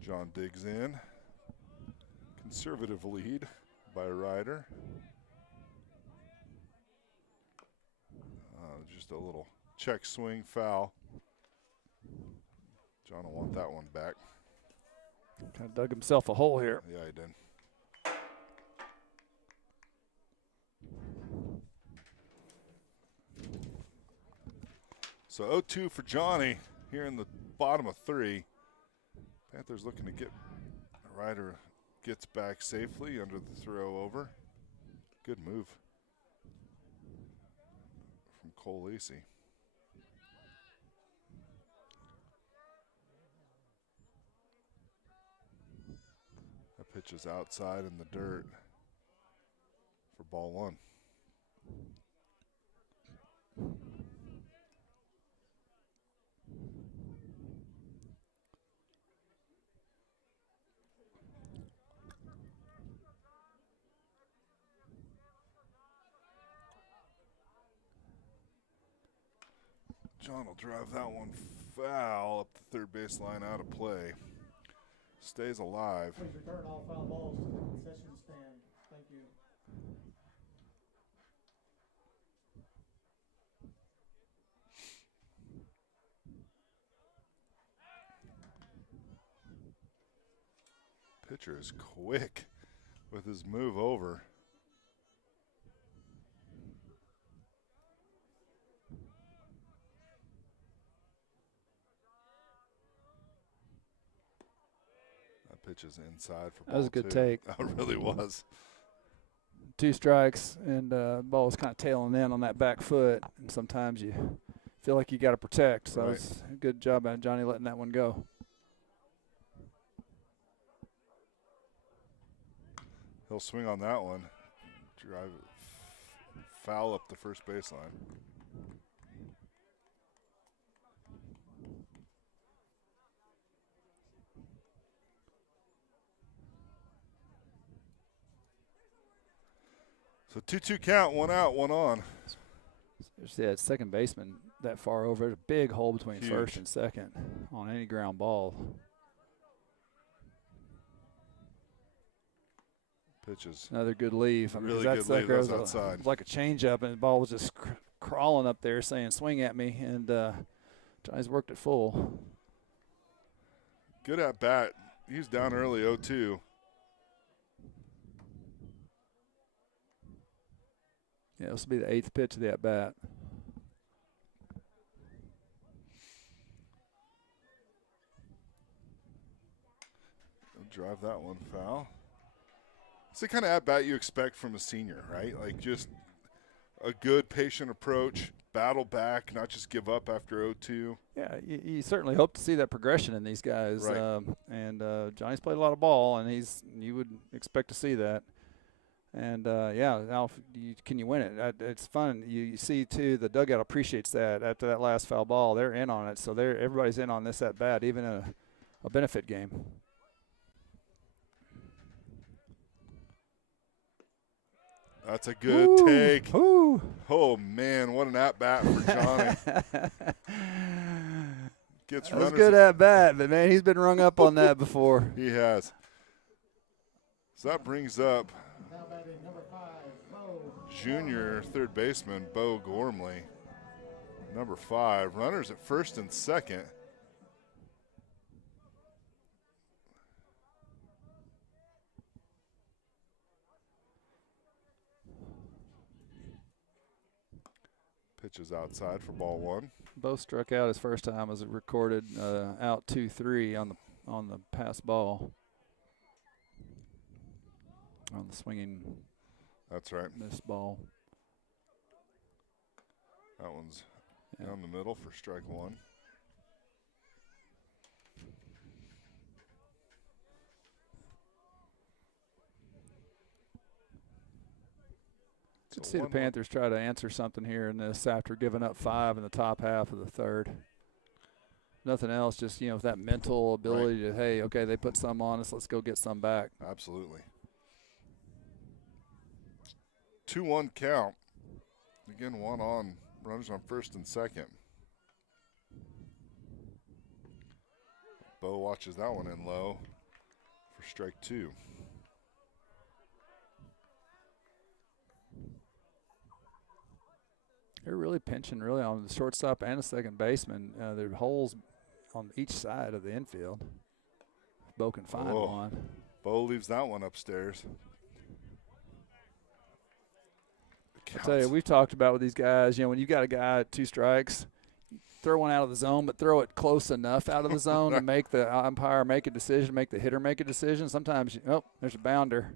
John digs in. Conservative lead by Ryder. Just a little check swing foul. John will want that one back. Kind of dug himself a hole here. Yeah, he did. So 0-2 for Johnny here in the bottom of 3. Panthers looking to get Ryder gets back safely under the throw over. Good move from Cole Lacey. That pitch is outside in the dirt for ball 1. John will drive that one foul up the third baseline, out of play. Stays alive. Please return all foul balls to the concession stand. Thank you. Pitcher is quick with his move over. Pitch is inside for ball 2. That was a good take. It really was. 2 strikes, and ball was kind of tailing in on that back foot, and sometimes you feel like you got to protect. So Right. it's a good job by Johnny letting that one go. He'll swing on that one. Drive it foul up the first baseline. So 2-2 count, one out, one on. See that second baseman that far over. There's a big hole between Huge. first and second on any ground ball. Pitches. Another good leave. I mean, Really that's good leave. sucker That was was outside. it was like a changeup, and the ball was just crawling up there saying, swing at me, and Johnny's worked it full. Good at bat. He's down early, 0-2. Yeah, this will be the 8th pitch of the at-bat. Drive that one foul. It's the kind of at-bat you expect from a senior, right? Like just a good, patient approach, battle back, not just give up after 0-2. Yeah, you certainly hope to see that progression in these guys. Right. And Johnny's played a lot of ball, and you would expect to see that. And, yeah, now can you win it? It's fun. You see, too, the dugout appreciates that after that last foul ball. They're in on it, so everybody's in on this at-bat, even in a benefit game. That's a good Ooh, take. Ooh. Oh, man, what an at-bat for Johnny. Gets That was runners. good at-bat, but, man, he's been rung up on that before. He has. So that brings up Now batting number 5, Bo. junior third baseman Bo Gormley, number 5. Runners at first and second. Pitches outside for ball 1. Bo struck out his first time as it recorded out 2-3 on the pass ball. On the swinging That's right. missed ball. That one's Yeah. down the middle for strike 1. Could So see the 1-1. Panthers try to answer something here in this after giving up 5 in the top half of the third. Nothing else, just, that mental ability to, hey, okay, they put some on us, let's go get some back. Absolutely. 2-1 count. Again, one on. Runners on first and second. Bo watches that one in low for strike 2. They're really pinching on the shortstop and the second baseman. There are holes on each side of the infield. Bo can find one. Bo leaves that one upstairs. I tell you, we've talked about with these guys, when you got a guy at 2 strikes, throw one out of the zone, but throw it close enough out of the zone to make the umpire make a decision, make the hitter make a decision. Sometimes, there's a bounder.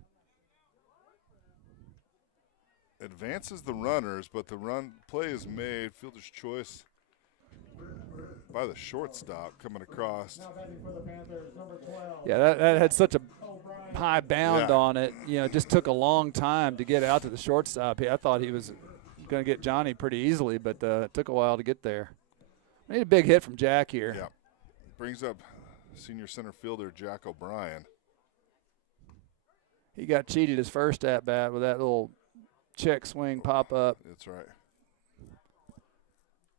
Advances the runners, but the run play is made. Fielder's choice by the shortstop coming across. Now batting for the Panthers, number 12. Yeah, that had such a O'Brien. high bound Yeah. on it. It just took a long time to get out to the shortstop. I thought he was going to get Johnny pretty easily, but it took a while to get there. We need a big hit from Jack here. Yeah. Brings up senior center fielder Jack O'Brien. He got cheated his first at-bat with that little check swing pop-up. That's right.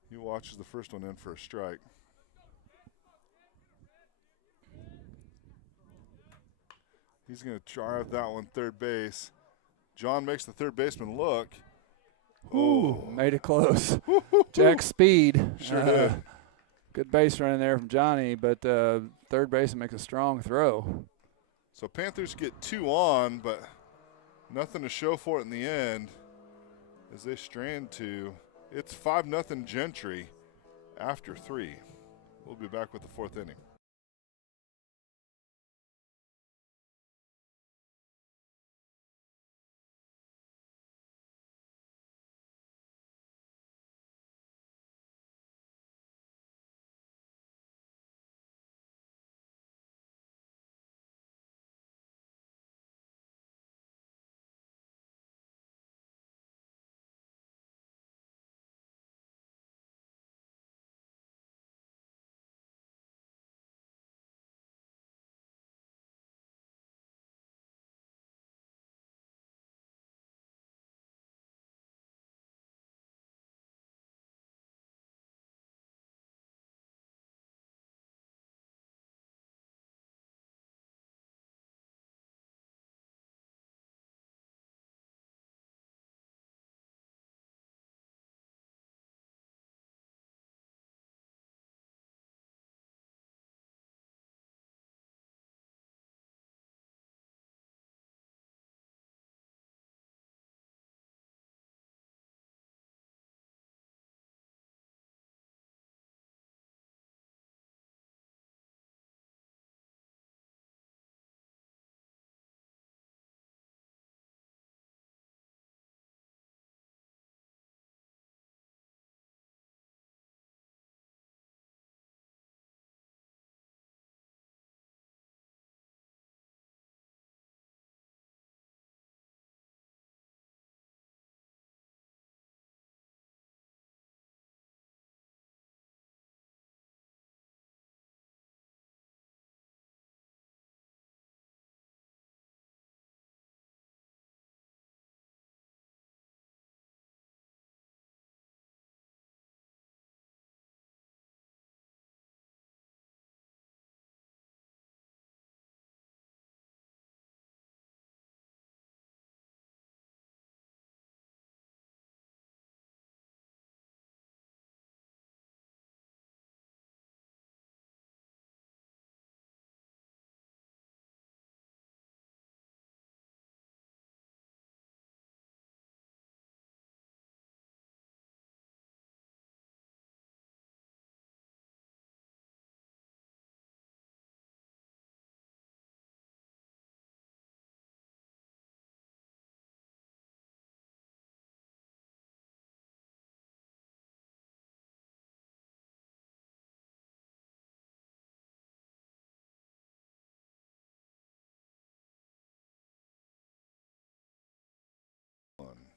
He watches the first one in for a strike. He's going to drive that one third base. John makes the third baseman look. Ooh, made it close. Jack's speed. Sure did. Good base running there from Johnny, but third baseman makes a strong throw. So Panthers get 2 on, but nothing to show for it in the end as they strand 2. It's 5-0 Gentry after 3. We'll be back with the 4th inning.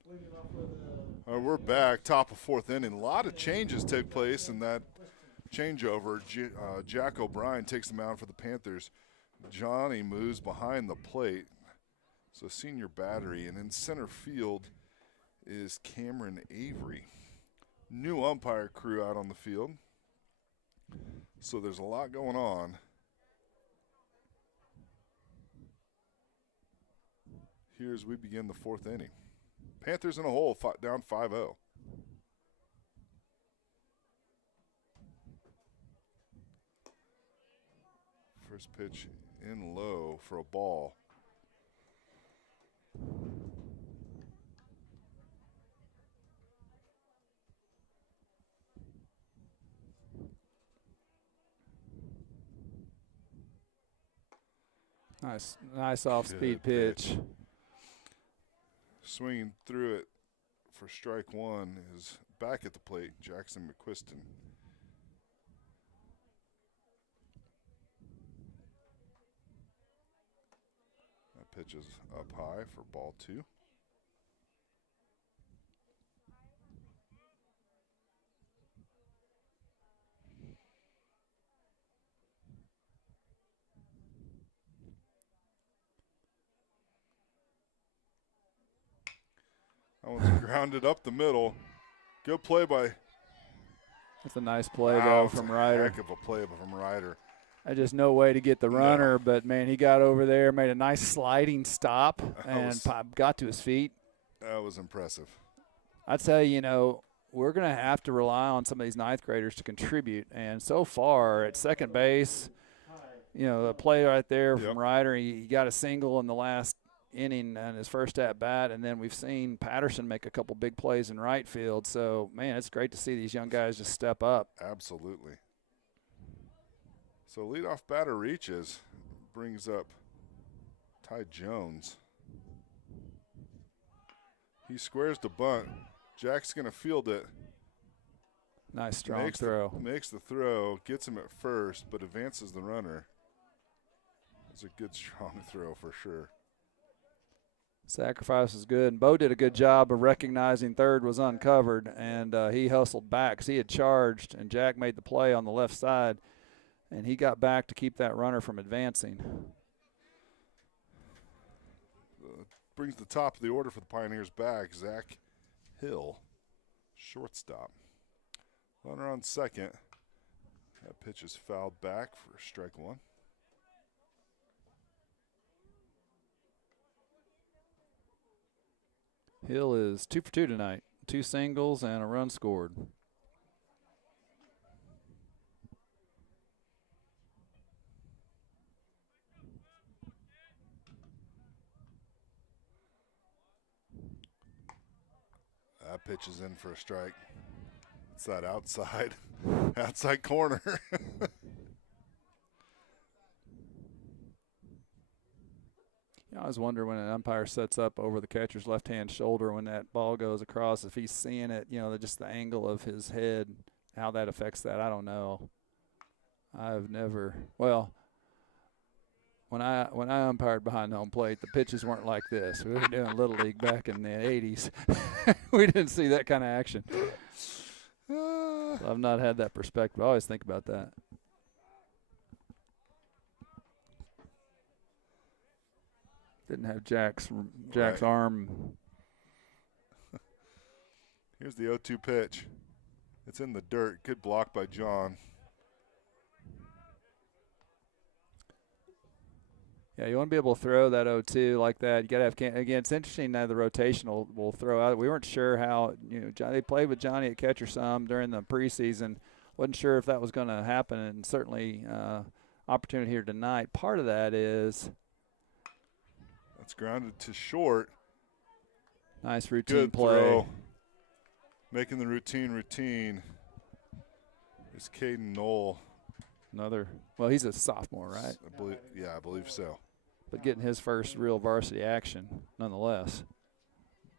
Leading off with We're back, top of fourth inning. A lot of changes take place in that changeover. Jack O'Brien takes the mound for the Panthers. Johnny moves behind the plate. So senior battery. And in center field is Cameron Avery. New umpire crew out on the field. So there's a lot going on. Here as we begin the fourth inning. Panthers in a hole, down 5-0. First pitch in low for a ball. Nice off-speed pitch. Swinging through it for strike one is back at the plate, Jackson McQuiston. That pitch is up high for ball two. That one's grounded up the middle. Good play by. That's a nice play, though, from Ryder. Heck of a play from Ryder. Just no way to get the runner, but, man, he got over there, made a nice sliding stop, and got to his feet. That was impressive. I'd say, we're going to have to rely on some of these ninth graders to contribute. And so far at second base, the play right there from Ryder, he got a single in the last inning on his first at-bat, and then we've seen Patterson make a couple big plays in right field. So, man, it's great to see these young guys just step up. Absolutely. So leadoff batter reaches, brings up Ty Jones. He squares the bunt. Jack's going to field it. Nice strong throw. Makes the throw, gets him at first, but advances the runner. It's a good, strong throw for sure. Sacrifice was good, and Bo did a good job of recognizing third was uncovered, and he hustled back because he had charged, and Jack made the play on the left side, and he got back to keep that runner from advancing. Brings the top of the order for the Pioneers back, Zach Hill, shortstop. Runner on second. That pitch is fouled back for strike one. Hill is 2 for 2 tonight. 2 singles and a run scored. That pitch is in for a strike. It's that outside corner. I was wondering when an umpire sets up over the catcher's left-hand shoulder when that ball goes across, if he's seeing it, just the angle of his head, how that affects that. I don't know. I've never – well, when I umpired behind home plate, the pitches weren't like this. We were doing Little League back in the 80s. We didn't see that kind of action. So I've not had that perspective. I always think about that. Didn't have Jack's Right. arm. Here's the 0-2 pitch. It's in the dirt. Good block by John. Yeah, you want to be able to throw that 0-2 like that. You got to have again. It's interesting now the rotation will throw out. We weren't sure how they played with Johnny at catcher some during the preseason. Wasn't sure if that was going to happen, and certainly opportunity here tonight. Part of that is That's grounded to short. nice routine Good play. throw. Making the routine is Caden Knoll. Well, he's a sophomore, right? I believe so. But getting his first real varsity action nonetheless.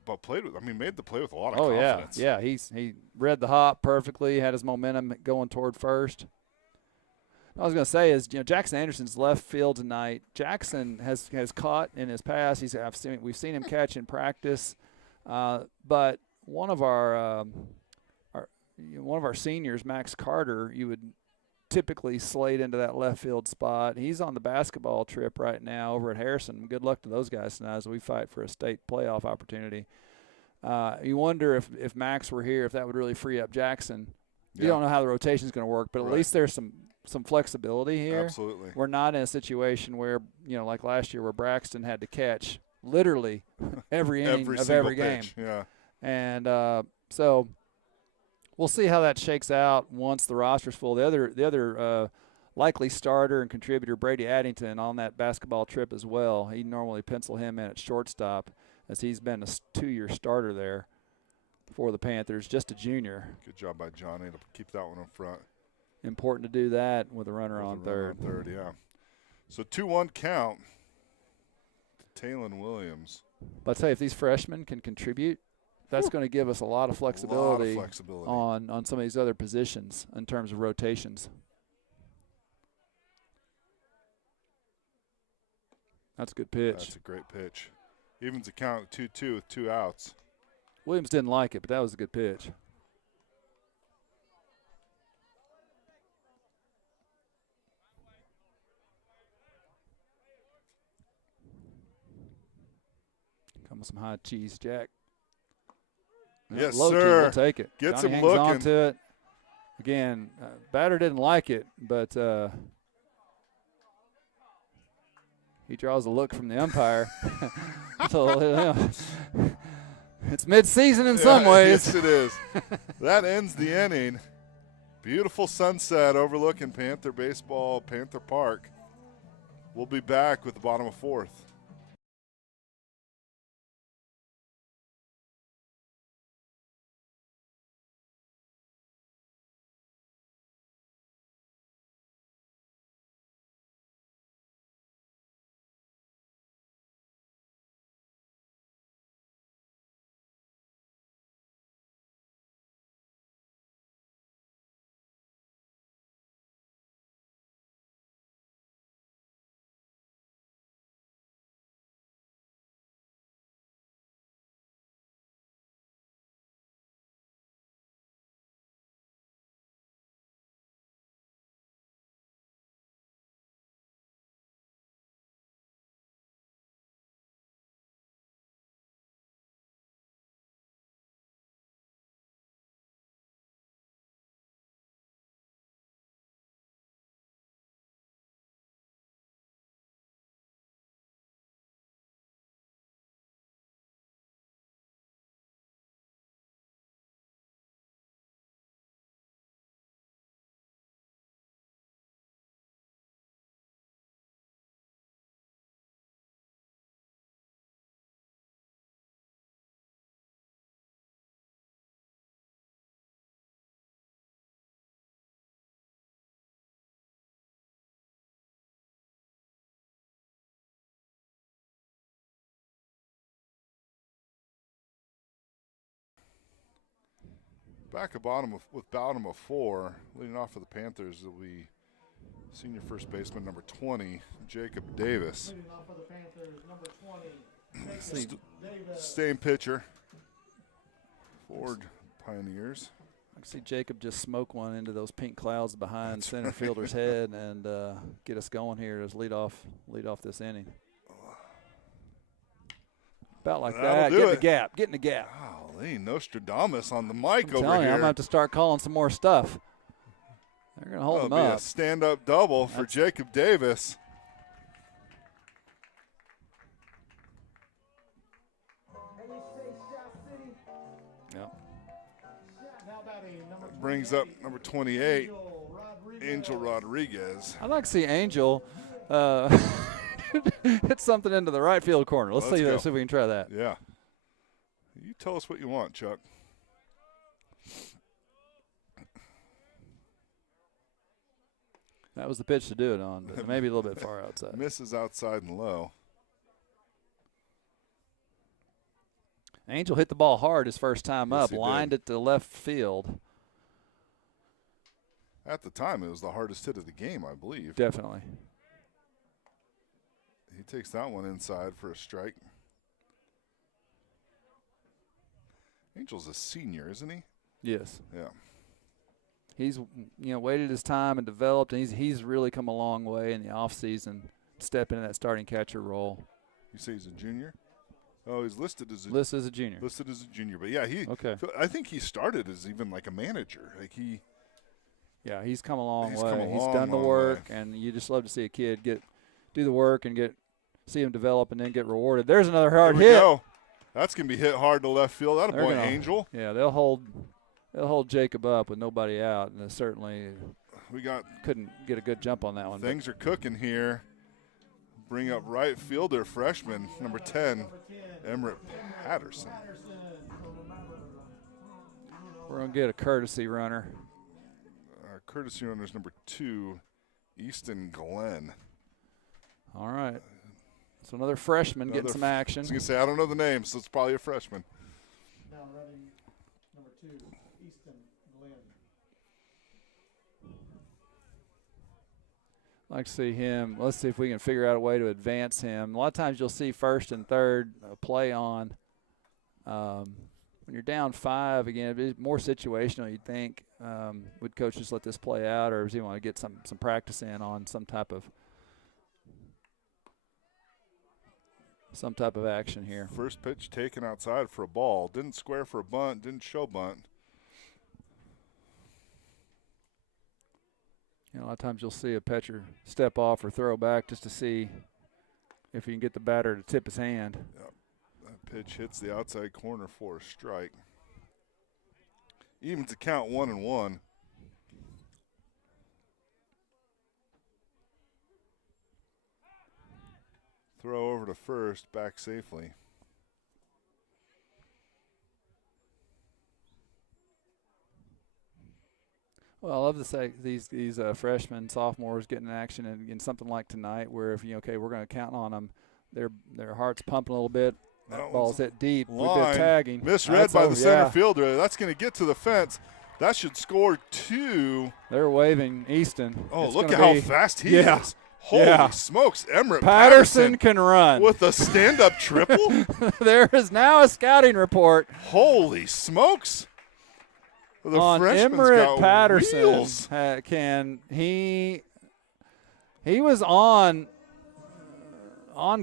But made the play with a lot of confidence. Yeah. He read the hop perfectly, had his momentum going toward first. I was going to say is, Jackson Anderson's left field tonight. Jackson has caught in his past. We've seen him catch in practice. But one of our seniors, Max Carter, you would typically slate into that left field spot. He's on the basketball trip right now over at Harrison. Good luck to those guys tonight as we fight for a state playoff opportunity. You wonder if Max were here, if that would really free up Jackson. You don't know how the rotation is going to work, but at least there's some flexibility here. Absolutely. We're not in a situation where, like last year where Braxton had to catch literally every inning of every game. Yeah. And so we'll see how that shakes out once the roster's full. The other likely starter and contributor, Brady Addington, on that basketball trip as well. He normally pencil him in at shortstop, as he's been a 2-year starter there for the Panthers, just a junior. Good job by Johnny to keep that one up front. Important to do that with a runner on third. Yeah. So 2-1 count to Taylon Williams. But I tell you, if these freshmen can contribute, that's going to give us a lot of flexibility, on some of these other positions in terms of rotations. That's a good pitch. That's a great pitch. Evens the count at 2-2 with 2 outs. Williams didn't like it, but that was a good pitch. Come with some high cheese, Jack. Yes, low sir. Key, we'll take it. Gets Johnny him hangs looking. on to it. Again, batter didn't like it, but he draws a look from the umpire. So, it's mid-season in some ways. Yes, it is. That ends the inning. Beautiful sunset overlooking Panther baseball, Panther Park. We'll be back with the bottom of 4th. Back at bottom of 4, leading off for the Panthers will be senior first baseman number 20, Jacob Davis. Leading off for the Panthers, number 20, Jacob Davis. Same pitcher. Ford Pioneers. I can see Jacob just smoke one into those pink clouds behind center fielder's head and get us going here as lead off this inning. About like that. Get in the gap. Golly, Nostradamus on the mic over here. I'm going to have to start calling some more stuff. They're going to hold him That'll be up. a stand-up double for Jacob Davis. Yep. Brings up number 28, Angel Rodriguez. I'd like to see Angel hit something into the right field corner. Let's see if we can try that. Yeah. You tell us what you want, Chuck. That was the pitch to do it on, but maybe a little bit far outside. Misses outside and low. Angel hit the ball hard his first time up, lined it to left field. At the time, it was the hardest hit of the game, I believe. Definitely. He takes that one inside for a strike. Angel's a senior, isn't he? Yes. Yeah. He's waited his time and developed, and he's really come a long way in the off season, step into that starting catcher role. You say he's a junior? Oh, he's listed as a junior. Listed as a junior, but yeah, Okay. I think he started as even like a manager. Like Yeah, he's come a long He's way. come a He's long, done the long work, way. and you just love to see a kid do the work and see him develop and then get rewarded. There's another hard Here we hit. go. That's gonna be hit hard to left field. That'll They're point gonna- Angel. Yeah, they'll hold Jacob up with nobody out, and they certainly We got couldn't get a good jump on that one. but things are cooking here. Bring up right fielder, freshman number 10, Emmerich Patterson. we're gonna get a courtesy runner. Courtesy runner's number 2, Easton Glenn. All right. So another freshman getting some I action. was gonna say I don't know the name, so it's probably a freshman. Now running number 2, Easton Glenn. I'd like to see him. Let's see if we can figure out a way to advance him. A lot of times you'll see first and third play on. When you're down 5, again, it's more situational, you'd think. Would coach just let this play out, or does he want to get some practice in on some type of action here? First pitch taken outside for a ball. Didn't square for a bunt. Didn't show bunt. A lot of times you'll see a pitcher step off or throw back just to see if he can get the batter to tip his hand. Yep. That pitch hits the outside corner for a strike. Even to count 1-1. Throw over to first, back safely. Well, I love to say these freshmen, sophomores getting in action in something like tonight, where if we're going to count on them, their heart's pumping a little bit. That ball's hit deep. We've been tagging. Misread That's by over, the center yeah. fielder. That's going to get to the fence. That should score 2. They're waving Easton. Oh, It's look gonna at how be- fast he Yeah. is. Holy Yeah. smokes, Emmerich Patterson can run. with a stand-up triple? There is now a scouting report Holy smokes. The on freshman's Emmerich got Patterson. wheels. He was on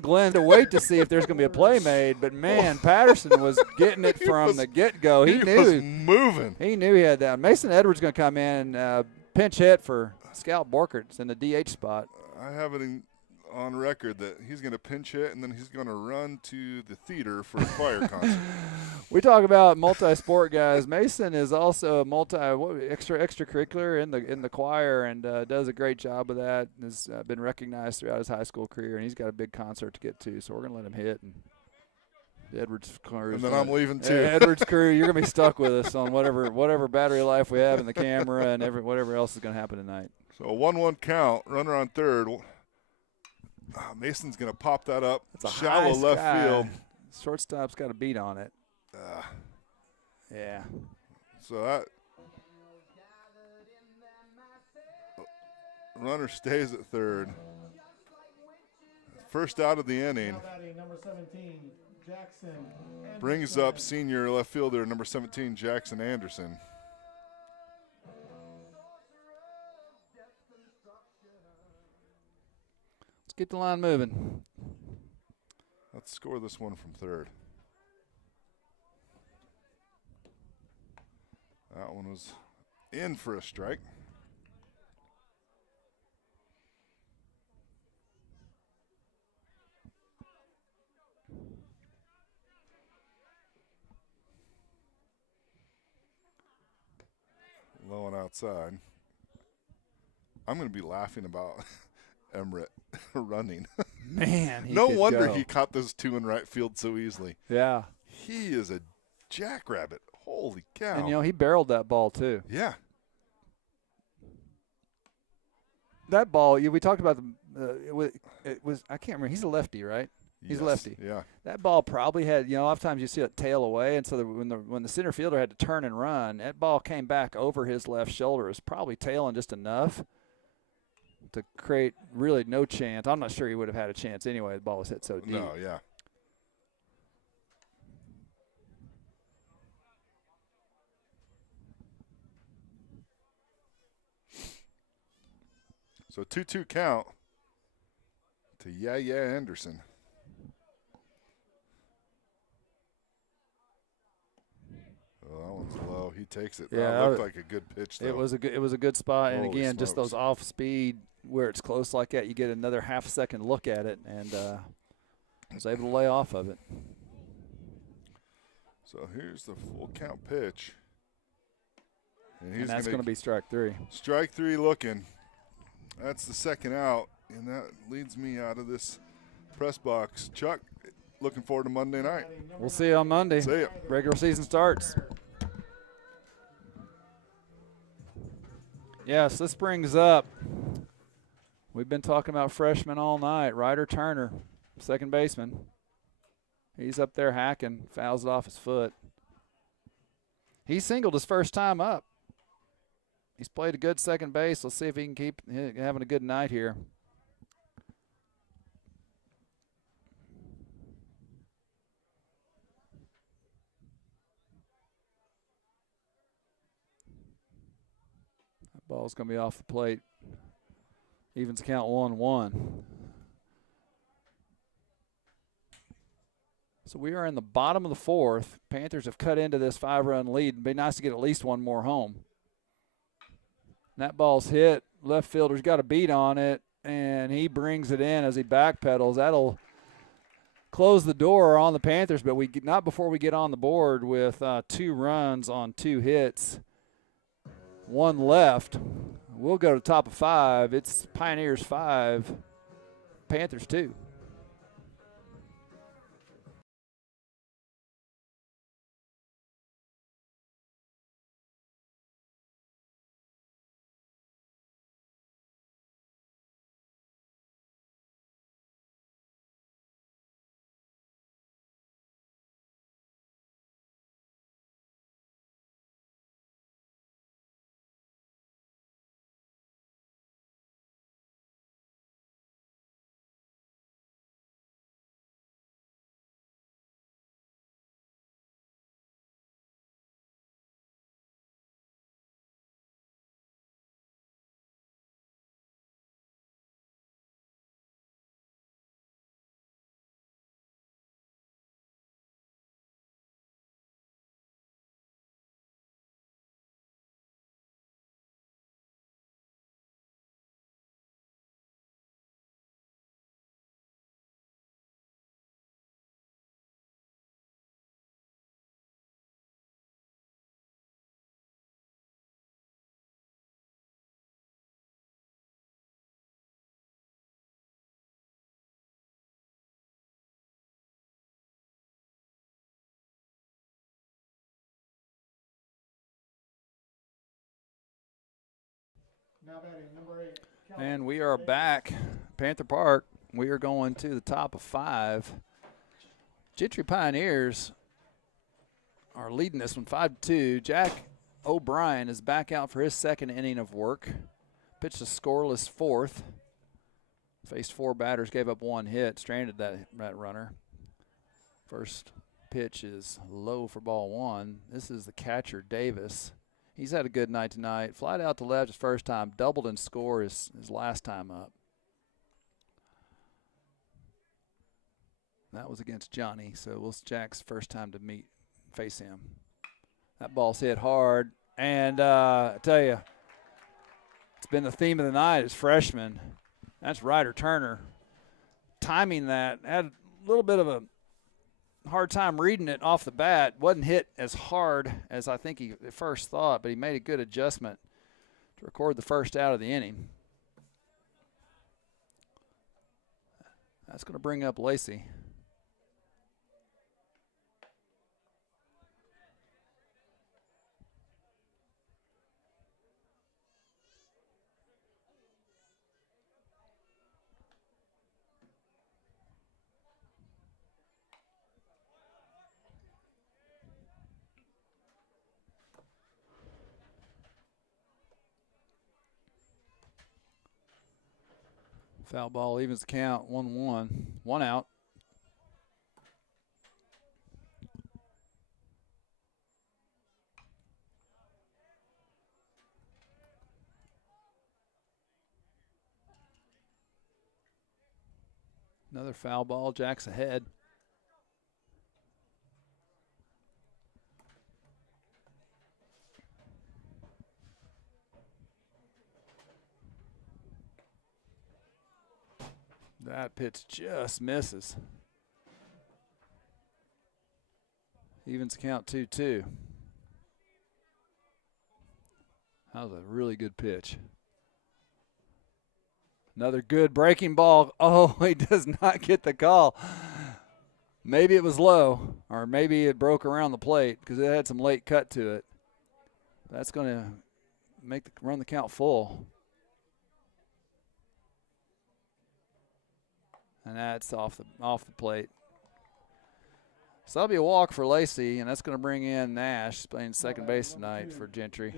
Glenn to wait to see if there's going to be a play made, but man, Patterson was getting it from the get-go. He was knew moving. he had that. Mason Edwards going to come in and pinch hit for Scout Borkert's in the DH spot. I have it on record that he's going to pinch hit and then he's going to run to the theater for a choir concert. We talk about multi-sport guys. Mason is also a extracurricular in the choir and does a great job with that. Has been recognized throughout his high school career, and he's got a big concert to get to. So we're going to let him hit. And the Edwards crew. And then I'm leaving too. Edwards crew, you're going to be stuck with us on whatever battery life we have in the camera and whatever else is going to happen tonight. So a 1-1 count, runner on third. Mason's going to pop that up. It's a shallow high left sky. field. Shortstop's got a beat on it. Yeah. So that runner stays at third. First out of the inning. Now batting number 17, Jackson Brings up senior left fielder number 17, Jackson Anderson. Let's get the line moving. Let's score this one from third. That one was in for a strike. Low and outside. I'm going to be laughing about Emmerich running. Man, No wonder he caught those 2 in right field so easily. Yeah. He is a jackrabbit. Holy cow. And, he barreled that ball, too. Yeah. That ball, we talked about it was I can't remember. He's a lefty, right? He's a Yes. lefty. Yeah. That ball probably had, a lot of times you see it tail away, and so when the center fielder had to turn and run, that ball came back over his left shoulder. It was probably tailing just enough to create really no chance. I'm not sure he would have had a chance anyway. The ball was hit so deep. No, yeah. So 2-2 count to Anderson. Oh, that one's low. He takes it. Yeah, That looked like a good pitch, though. It was a good spot, and Holy again, just smokes. those off speed where it's close like that, you get another half-second look at it, and was able to lay off of it. So here's the full count pitch. And that's going to be strike 3. Strike 3 looking. That's the second out, and that leads me out of this press box. Chuck, looking forward to Monday night. We'll see you on Monday. See ya. Regular season starts. Yes, this brings up, we've been talking about freshmen all night. Ryder Turner, second baseman. He's up there hacking, fouls it off his foot. He singled his first time up. He's played a good second base. Let's see if he can keep having a good night here. That ball's going to be off the plate. Evens count 1-1. So we are in the bottom of the fourth. Panthers have cut into this 5-run lead. It'd be nice to get at least one more home. And that ball's hit. Left fielder's got a beat on it, and he brings it in as he backpedals. That'll close the door on the Panthers, but not before we get on the board with 2 runs on 2 hits. 1 left. We'll go to the top of 5. It's Pioneers 5, Panthers 2. Now batting number 8. And we are back, Panther Park. We are going to the top of 5. Gentry Pioneers are leading this one 5-2. Jack O'Brien is back out for his second inning of work. Pitched a scoreless 4th. Faced 4 batters, gave up 1 hit, stranded that runner. First pitch is low for ball 1. This is the catcher, Davis. He's had a good night tonight. Flied out to left his first time, doubled in score his last time up. That was against Johnny, so it was Jack's first time to face him. That ball's hit hard, and I tell you, it's been the theme of the night is freshmen. That's Ryder Turner. Timing that, had a little bit of a hard time reading it off the bat. Wasn't hit as hard as I think he at first thought, but he made a good adjustment to record the first out of the inning. That's going to bring up Lacey. Foul ball evens the count, 1-1. 1 out. Another foul ball. Jack's ahead. That pitch just misses. Evens count 2-2. That was a really good pitch. Another good breaking ball. Oh, he does not get the call. Maybe it was low, or maybe it broke around the plate because it had some late cut to it. That's going to run the count full. And that's off the plate. So that'll be a walk for Lacey, and that's going to bring in Nash playing second base tonight for Gentry.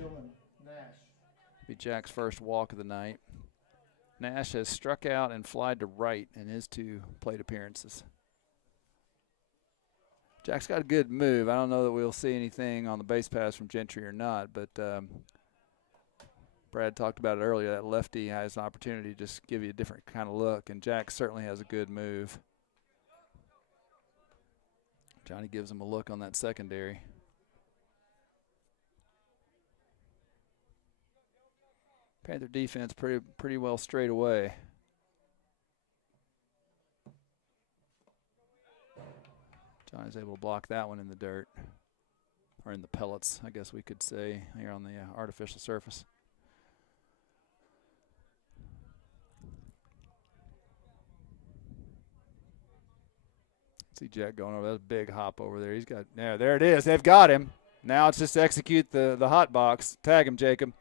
Be Jack's first walk of the night. Nash has struck out and flied to right in his 2 plate appearances. Jack's got a good move. I don't know that we'll see anything on the base pass from Gentry or not, but Brad talked about it earlier. That lefty has an opportunity to just give you a different kind of look, and Jack certainly has a good move. Johnny gives him a look on that secondary. Panther defense pretty well straight away. Johnny's able to block that one in the dirt, or in the pellets, I guess we could say, here on the artificial surface. See Jack going over. That's a big hop over there. He's got, there it is. They've got him. Now it's just to execute the hot box. Tag him, Jacob.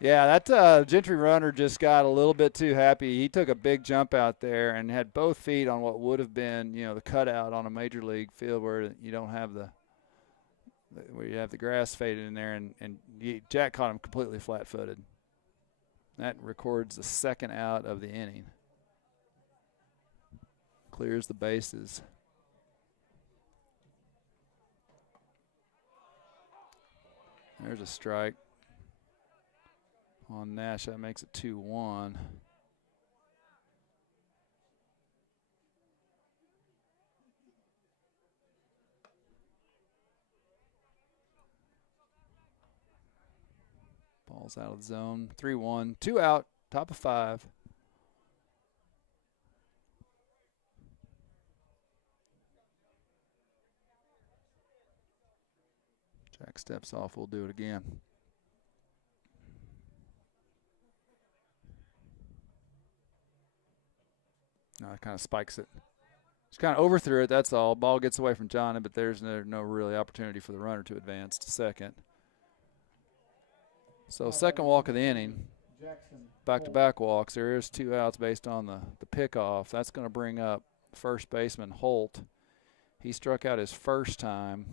Yeah, that Gentry runner just got a little bit too happy. He took a big jump out there and had both feet on what would have been, the cutout on a major league field where you don't have where you have the grass faded in there, and Jack caught him completely flat-footed. That records the second out of the inning. Clears the bases. There's a strike on Nash. That makes it 2-1. Ball's out of the zone. 3-1. 2 out. Top of 5. Jack steps off. We'll do it again. No, it kind of spikes it. Just kind of overthrew it, that's all. Ball gets away from Johnny, but there's no really opportunity for the runner to advance to second. So second walk of the inning. Back-to-back walks. There is 2 outs based on the pickoff. That's going to bring up first baseman Holt. He struck out his first time,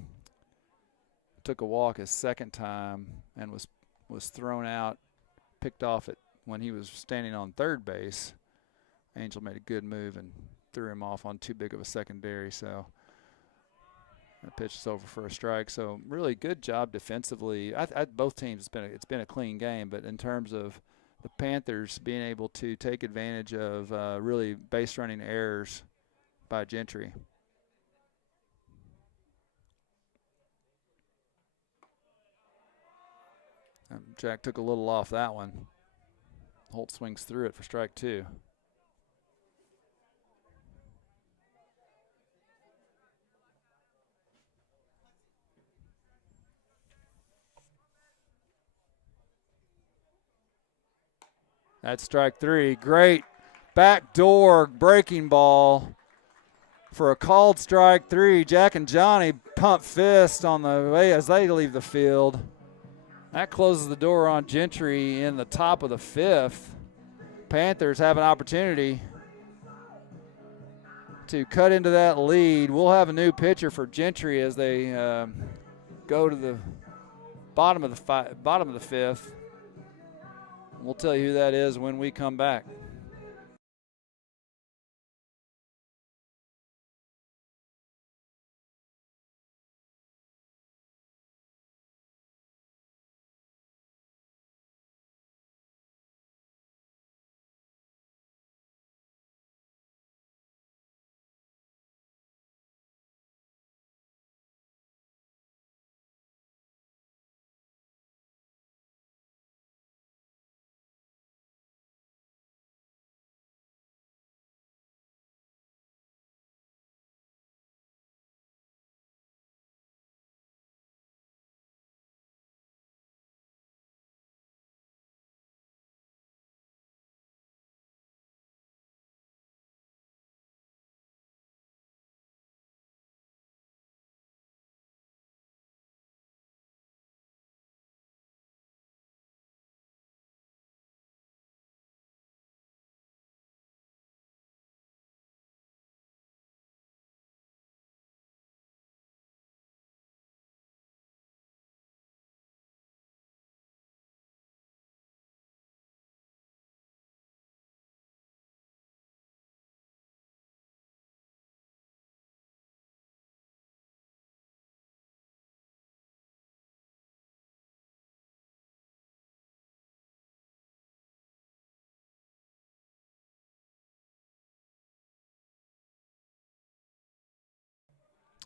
took a walk his second time, and was thrown out, picked off it when he was standing on third base. Angel made a good move and threw him off on too big of a secondary, so that pitch is over for a strike. So really good job defensively. Both teams, it's been a clean game, but in terms of the Panthers being able to take advantage of really base running errors by Gentry. Jack took a little off that one. Holt swings through it for strike 2. That's strike 3. Great backdoor breaking ball for a called strike 3. Jack and Johnny pump fist on the way as they leave the field. That closes the door on Gentry in the top of the 5th. Panthers have an opportunity to cut into that lead. We'll have a new pitcher for Gentry as they go to the bottom of the 5th. We'll tell you who that is when we come back.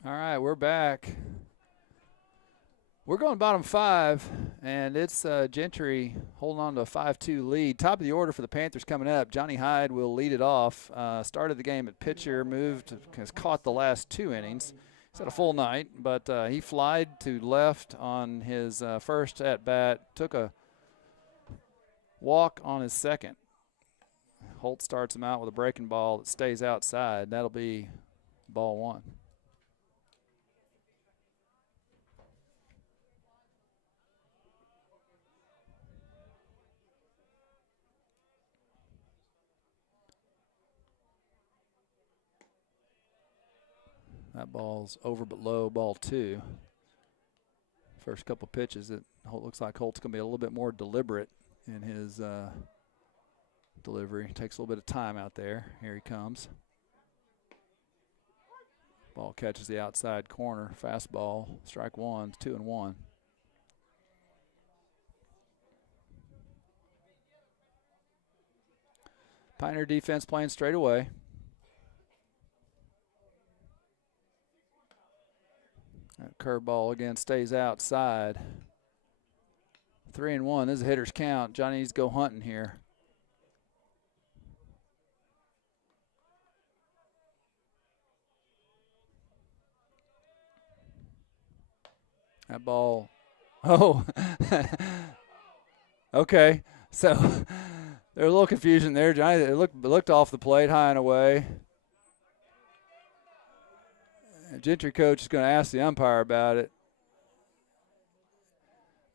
All right, we're back. We're going bottom 5, and it's Gentry holding on to a 5-2 lead. Top of the order for the Panthers coming up. Johnny Hyde will lead it off. Started the game at pitcher, has caught the last 2 innings. He's had a full night, but he flied to left on his first at-bat, took a walk on his second. Holt starts him out with a breaking ball that stays outside. That'll be ball 1. That ball's over but low, ball 2. First couple pitches, it looks like Holt's going to be a little bit more deliberate in his delivery. Takes a little bit of time out there. Here he comes. Ball catches the outside corner. Fastball, strike 1, 2-1. Pioneer defense playing straight away. That curveball again stays outside. 3-1. This is a hitter's count. Johnny needs to go hunting here. That ball. Oh. Okay. So there's a little confusion there. Johnny, it looked off the plate, high and away. Gentry coach is going to ask the umpire about it.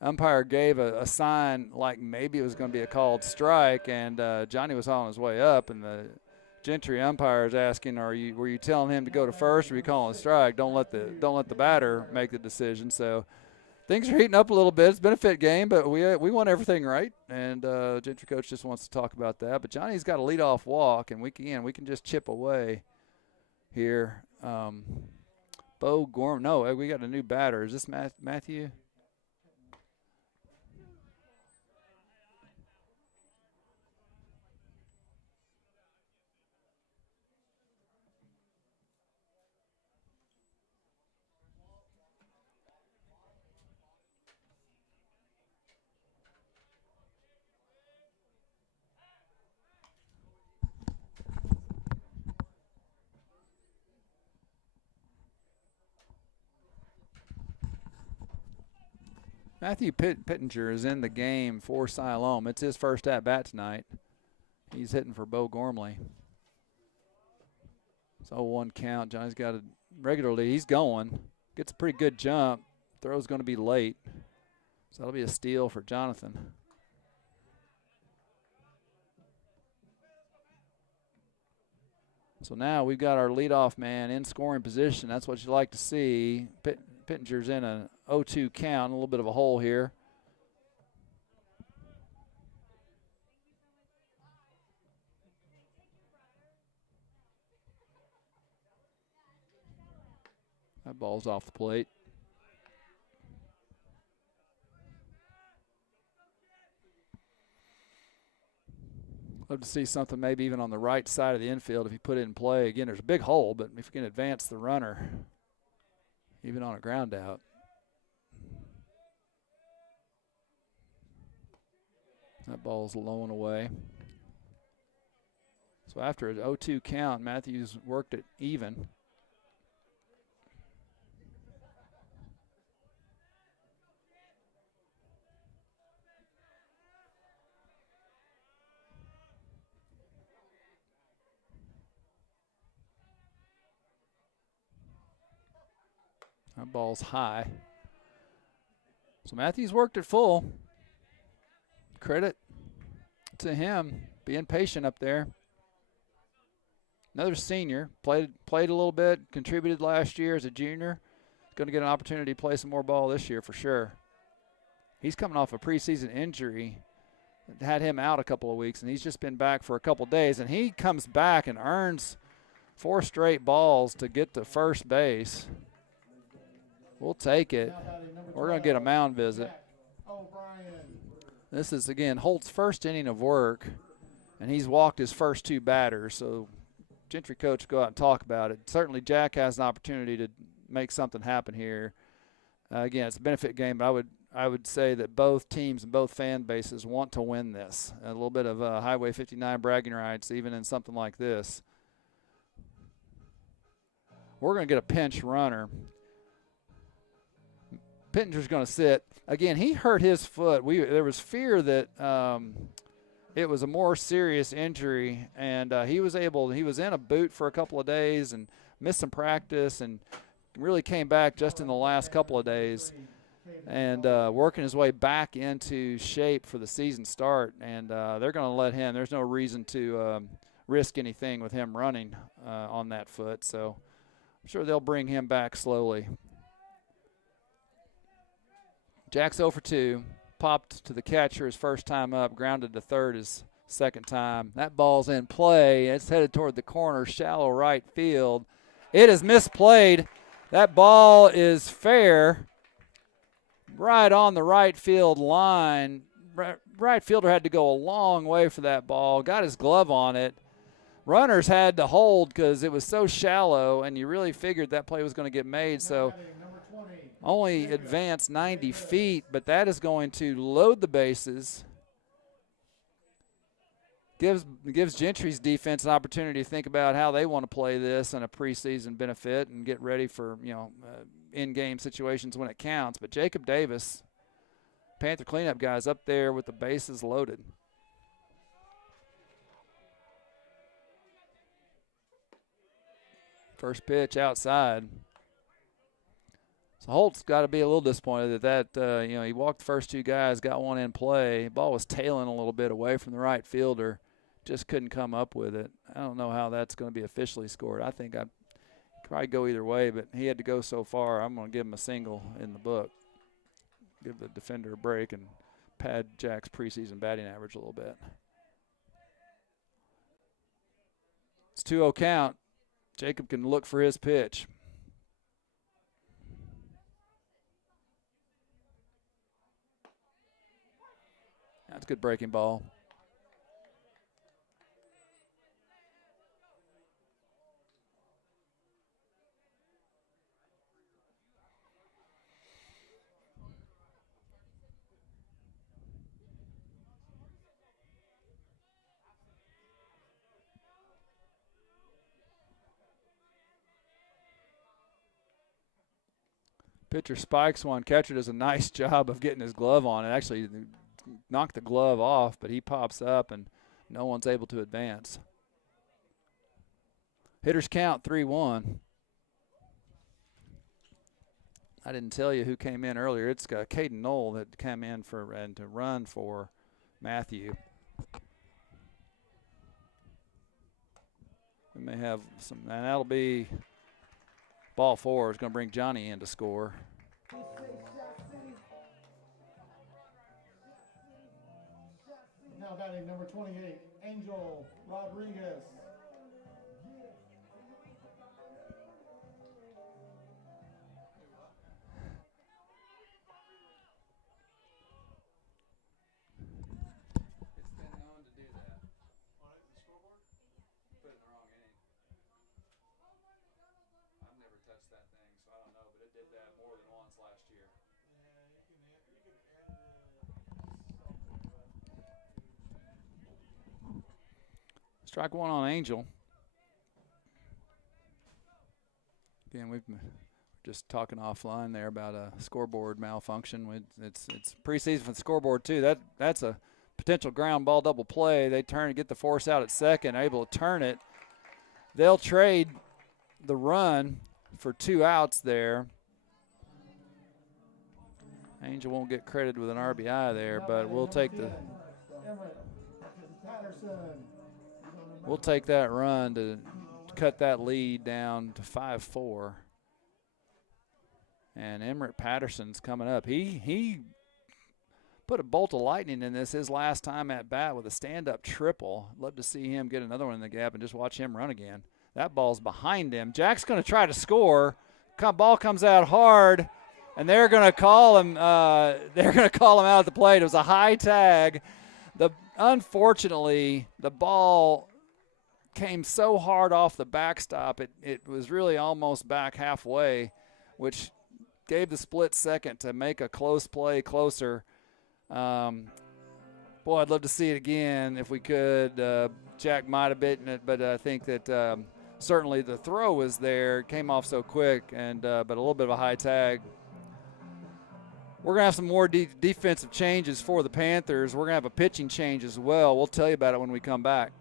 Umpire gave a sign like maybe it was going to be a called strike, and Johnny was on his way up, and the Gentry umpire is asking, were you telling him to go to first, or were you calling a strike? Don't let the batter make the decision. So things are heating up a little bit. It's been a fit game, but we won everything right, and Gentry coach just wants to talk about that. But Johnny's got a leadoff walk, and we can just chip away here. Bo Gorm. No, we got a new batter. Is this Matthew? Matthew Pittenger is in the game for Siloam. It's his first at-bat tonight. He's hitting for Bo Gormley. It's 0-1 count. Johnny's got a regular lead. He's going. Gets a pretty good jump. Throw's going to be late. So that'll be a steal for Jonathan. So now we've got our leadoff man in scoring position. That's what you like to see. Pittenger's in an 0-2 count, a little bit of a hole here. That ball's off the plate. Love to see something maybe even on the right side of the infield if you put it in play. Again, there's a big hole, but if you can advance the runner, even on a ground out. That ball's low and away. So after an 0-2 count, Matthews worked it even. That ball's high. So Matthews worked it full. Credit to him being patient up there. Another senior, played a little bit, contributed last year as a junior. He's going to get an opportunity to play some more ball this year for sure. He's coming off a preseason injury that had him out a couple of weeks, and he's just been back for a couple days. And he comes back and earns 4 straight balls to get to first base. We'll take it. We're going to get a mound visit. This is, again, Holt's first inning of work, and he's walked his first 2 batters. So Gentry coach go out and talk about it. Certainly Jack has an opportunity to make something happen here. Again, it's a benefit game, but I would say that both teams and both fan bases want to win this. A little bit of Highway 59 bragging rights, even in something like this. We're going to get a pinch runner. Pittenger's going to sit. Again, he hurt his foot. There was fear that it was a more serious injury, and he was in a boot for a couple of days and missed some practice and really came back just in the last couple of days and working his way back into shape for the season start. And they're going to let him. There's no reason to risk anything with him running on that foot. So I'm sure they'll bring him back slowly. Jack's 0 for 2. Popped to the catcher his first time up, grounded to third his second time. That ball's in play. It's headed toward the corner, shallow right field. It is misplayed. That ball is fair, right on the right field line. Right fielder had to go a long way for that ball, got his glove on it. Runners had to hold because it was so shallow, and you really figured that play was going to get made. So only advanced 90 feet, but that is going to load the bases. Gives Gentry's defense an opportunity to think about how they want to play this in a preseason benefit and get ready for, in-game situations when it counts. But Jacob Davis, Panther cleanup guys, up there with the bases loaded. First pitch outside. So Holt's got to be a little disappointed that he walked the first two guys, got one in play. Ball was tailing a little bit away from the right fielder. Just couldn't come up with it. I don't know how that's going to be officially scored. I think I'd probably go either way, but he had to go so far. I'm going to give him a single in the book. Give the defender a break and pad Jack's preseason batting average a little bit. It's 2-0 count. Jacob can look for his pitch. That's a good breaking ball. Pitcher spikes one. Catcher does a nice job of getting his glove on it. Actually knocked the glove off, but he pops up and no one's able to advance. Hitters count 3-1. I didn't tell you who came in earlier. It's Caden Knoll that came in to run for Matthew. We may have some, and that'll be ball 4 is going to bring Johnny in to score. Now batting number 28, Angel Rodriguez. It's been known to do that. On the scoreboard? Put it in the wrong inning. I've never touched that thing, so I don't know, but it did that more than once last year. Strike one on Angel. Again, we've just talking offline there about a scoreboard malfunction. It's preseason for the scoreboard too. That's a potential ground ball double play. They turn and get the force out at second, able to turn it. They'll trade the run for 2 outs there. Angel won't get credited with an RBI there, but we'll take that run to cut that lead down to 5-4. And Emmerich Patterson's coming up. He put a bolt of lightning in this his last time at bat with a stand-up triple. Love to see him get another one in the gap and just watch him run again. That ball's behind him. Jack's going to try to score. Ball comes out hard, and they're going to call him. They're going to call him out at the plate. It was a high tag. Unfortunately, the ball came so hard off the backstop, it was really almost back halfway. which gave the split second to make a close play closer. Boy, I'd love to see it again if we could. Jack might have bitten it, but I think that certainly the throw was there. It came off so quick, and but a little bit of a high tag. We're going to have some more defensive changes for the Panthers. We're going to have a pitching change as well. We'll tell you about it when we come back.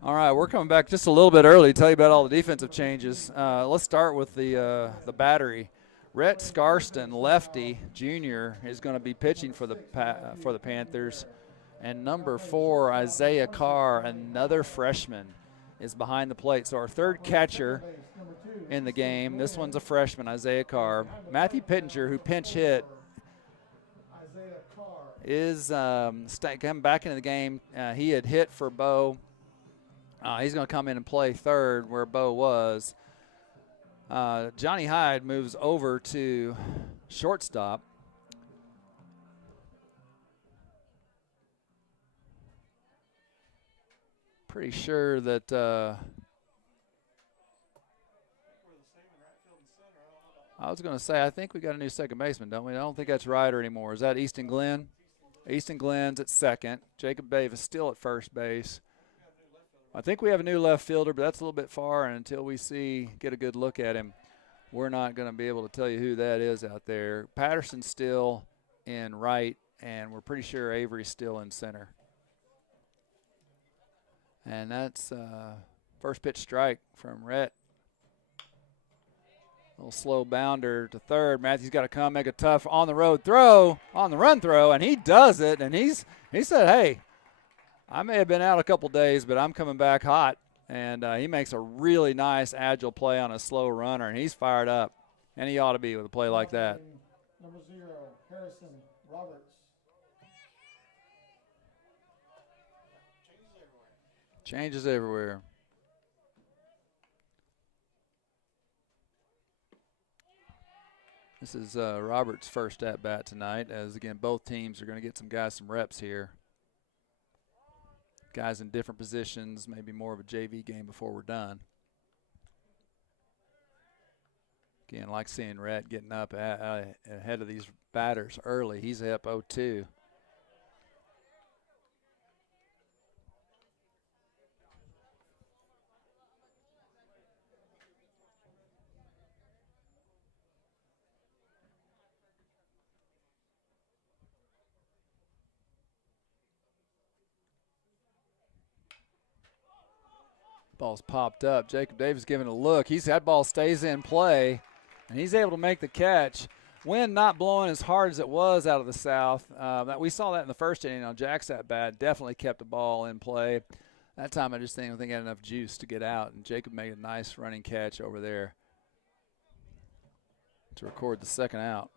All right, we're coming back just a little bit early to tell you about all the defensive changes. Let's start with the battery. Rhett Scarston, lefty, junior, is going to be pitching for the Panthers. And number 4, Isaiah Carr, another freshman, is behind the plate. So our third catcher in the game. This one's a freshman, Isaiah Carr. Matthew Pittenger, who pinch hit, is coming back into the game. He had hit for Bo. He's going to come in and play third where Bo was. Johnny Hyde moves over to shortstop. Pretty sure that I was going to say, I think we got a new second baseman, don't we? I don't think that's Ryder anymore. Is that Easton Glenn? Easton Glenn's at second. Jacob Davis still at first base. I think we have a new left fielder, but that's a little bit far, and until we get a good look at him, we're not going to be able to tell you who that is out there. Patterson's still in right, and we're pretty sure Avery's still in center. And that's first pitch strike from Rhett. A little slow bounder to third. Matthew's got to come make a tough on-the-run throw, and he does it. And he said, hey, I may have been out a couple days, but I'm coming back hot. And he makes a really nice, agile play on a slow runner, and he's fired up. And he ought to be with a play like that. Number 0, Harrison Roberts. Changes everywhere. This is Roberts' first at-bat tonight, as, again, both teams are going to get some guys some reps here. Guys in different positions, maybe more of a JV game before we're done. Again, like seeing Rhett getting up ahead of these batters early. He's up 0-2. Ball's popped up. Jacob Davis giving a look. That ball stays in play, and he's able to make the catch. Wind not blowing as hard as it was out of the south. We saw that in the first inning on Jack's at bat. Definitely kept the ball in play. That time I just think he had enough juice to get out, and Jacob made a nice running catch over there to record the second out.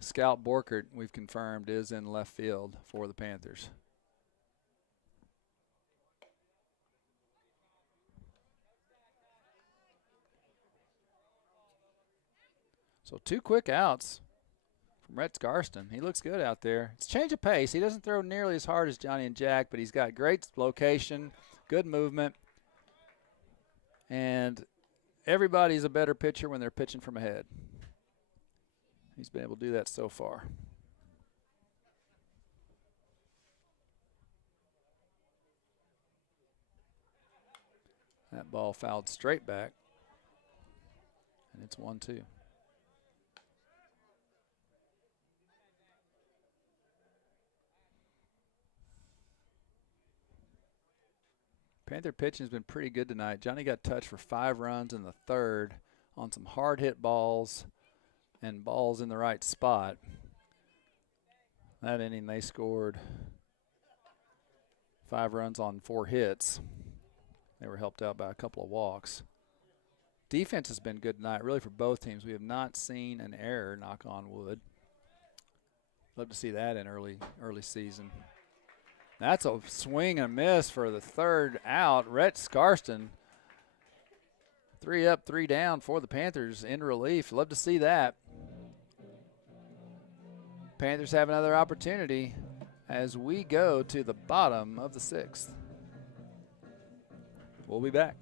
Scout Borkert, we've confirmed, is in left field for the Panthers. So 2 quick outs from Rhett Scarston. He looks good out there. It's a change of pace. He doesn't throw nearly as hard as Johnny and Jack, but he's got great location, good movement, and everybody's a better pitcher when they're pitching from ahead. He's been able to do that so far. That ball fouled straight back, and it's 1-2. Panther pitching has been pretty good tonight. Johnny got touched for 5 runs in the third on some hard hit balls and balls in the right spot. That inning they scored 5 runs on 4 hits. They were helped out by a couple of walks. Defense has been good tonight, really, for both teams. We have not seen an error, knock on wood. Love to see that in early season. That's a swing and a miss for the third out. Rhett Scarston, 3 up, 3 down for the Panthers in relief. Love to see that. Panthers have another opportunity as we go to the bottom of the 6th. We'll be back.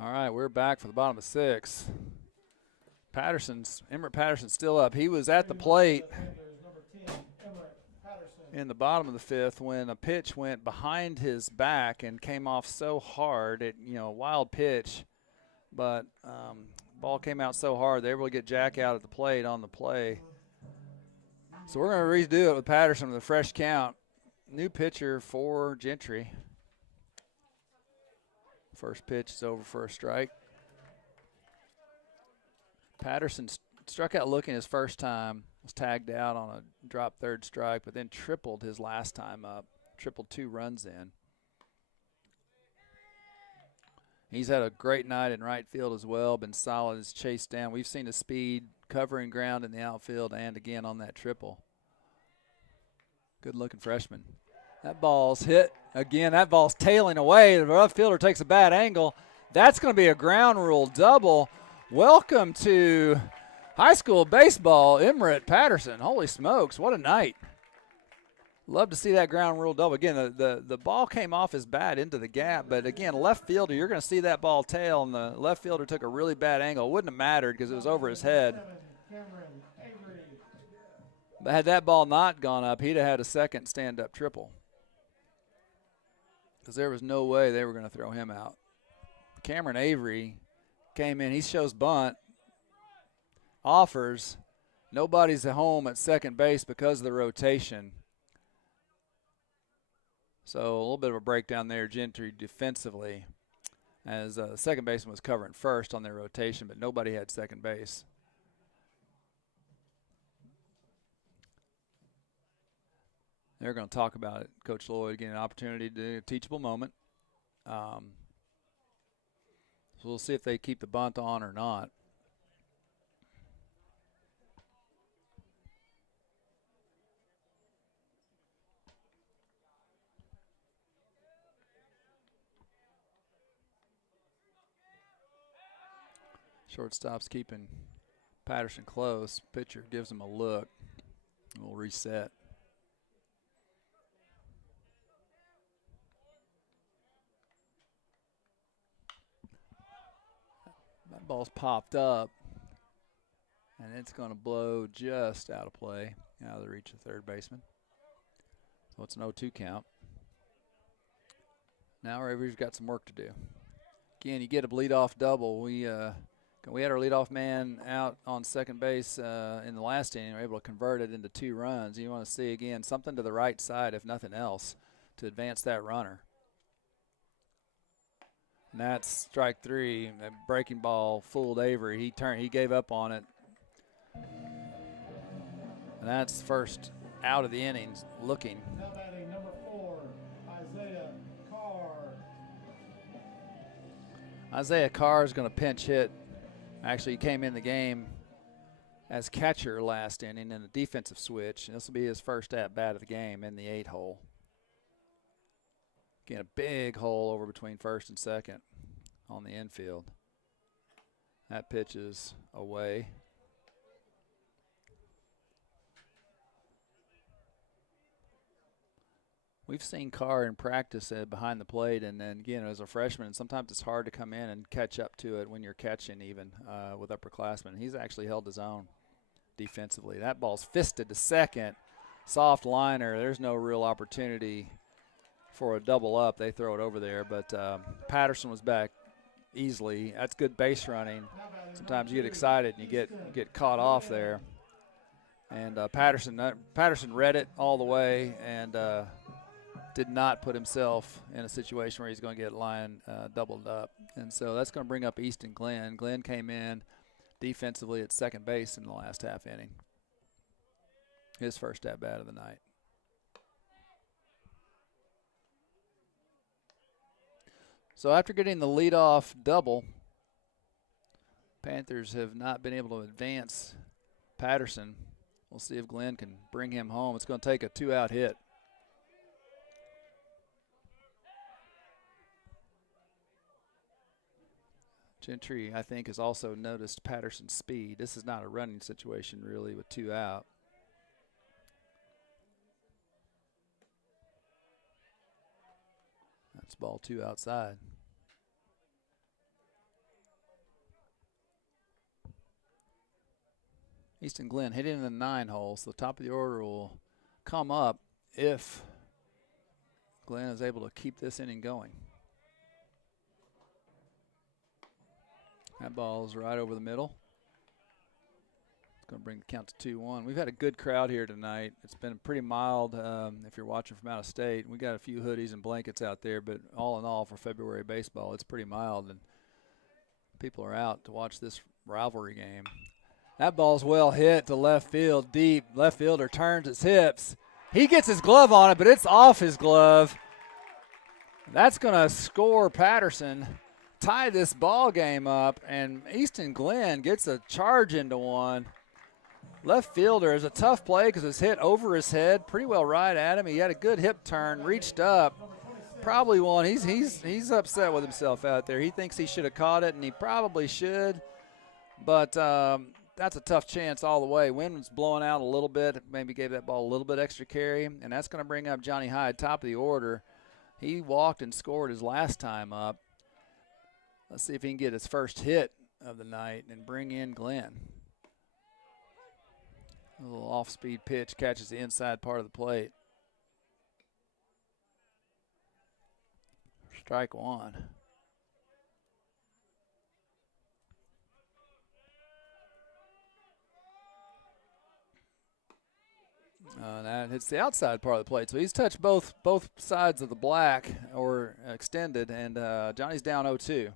All right, we're back for the bottom of 6. Emmerich Patterson's still up. He was at the plate in the bottom of the 5th when a pitch went behind his back and came off so hard. Wild pitch, but ball came out so hard they were able to get Jack out at the plate on the play. So we're going to redo it with Patterson with a fresh count. New pitcher for Gentry. First pitch is over for a strike. Patterson struck out looking his first time, was tagged out on a drop third strike, but then tripled his last time up, tripled 2 runs in. He's had a great night in right field as well, been solid as chased down. We've seen the speed covering ground in the outfield and again on that triple. Good looking freshman. That ball's hit. Again, that ball's tailing away. The left fielder takes a bad angle. That's going to be a ground rule double. Welcome to high school baseball, Emmerich Patterson. Holy smokes, what a night. Love to see that ground rule double. Again, the ball came off his bat into the gap, but again, left fielder, you're going to see that ball tail, and the left fielder took a really bad angle. It wouldn't have mattered because it was over his head. But had that ball not gone up, he'd have had a second stand-up triple. Because there was no way they were going to throw him out. Cameron Avery came in. He shows bunt. Offers. Nobody's at home at second base because of the rotation. So a little bit of a breakdown there, Gentry defensively, as the second baseman was covering first on their rotation, but nobody had second base. They're going to talk about it. Coach Lloyd getting an opportunity to do a teachable moment. So we'll see if they keep the bunt on or not. Shortstop's keeping Patterson close. Pitcher gives him a look. We'll reset. That ball's popped up, and it's going to blow just out of play, out of the reach of third baseman. So it's an 0-2 count. Now Rivers got some work to do. Again, you get a leadoff double. We had our leadoff man out on second base in the last inning. We were able to convert it into 2 runs. You want to see, again, something to the right side, if nothing else, to advance that runner. And that's strike 3. That breaking ball fooled Avery. He gave up on it. And that's first out of the innings looking. Now batting number 4, Isaiah Carr. Isaiah Carr is going to pinch hit. Actually, he came in the game as catcher last inning in a defensive switch. And this will be his first at-bat of the game in the 8-hole. Again, a big hole over between first and second on the infield. That pitch is away. We've seen Carr in practice behind the plate, and then again as a freshman, sometimes it's hard to come in and catch up to it when you're catching even with upperclassmen. He's actually held his own defensively. That ball's fisted to second. Soft liner. There's no real opportunity for a double up. They throw it over there, but Patterson was back easily. That's good base running. Sometimes you get excited and you get caught off there. And Patterson read it all the way and did not put himself in a situation where he's going to get line doubled up. And so that's going to bring up Easton Glenn. Glenn came in defensively at second base in the last half inning. His first at-bat of the night. So after getting the leadoff double, Panthers have not been able to advance Patterson. We'll see if Glenn can bring him home. It's going to take a 2-out hit. Gentry, I think, has also noticed Patterson's speed. This is not a running situation, really, with 2 out. That's ball 2 outside. Easton Glenn hitting in the 9 hole, so the top of the order will come up if Glenn is able to keep this inning going. That ball is right over the middle. It's going to bring the count to 2-1. We've had a good crowd here tonight. It's been pretty mild if you're watching from out of state. We got a few hoodies and blankets out there, but all in all, for February baseball, it's pretty mild, and people are out to watch this rivalry game. That ball's well hit to left field, deep. Left fielder turns his hips. He gets his glove on it, but it's off his glove. That's going to score Patterson, tie this ball game up, and Easton Glenn gets a charge into one. Left fielder is a tough play because it's hit over his head, pretty well right at him. He had a good hip turn, reached up, probably won. He's upset with himself out there. He thinks he should have caught it, and he probably should, but that's a tough chance all the way. Wind was blowing out a little bit, maybe gave that ball a little bit extra carry, and that's going to bring up Johnny Hyde, top of the order. He walked and scored his last time up. Let's see if he can get his first hit of the night and bring in Glenn. A little off-speed pitch catches the inside part of the plate. Strike 1. That hits the outside part of the plate. So he's touched both sides of the black or extended, and Johnny's down 0-2.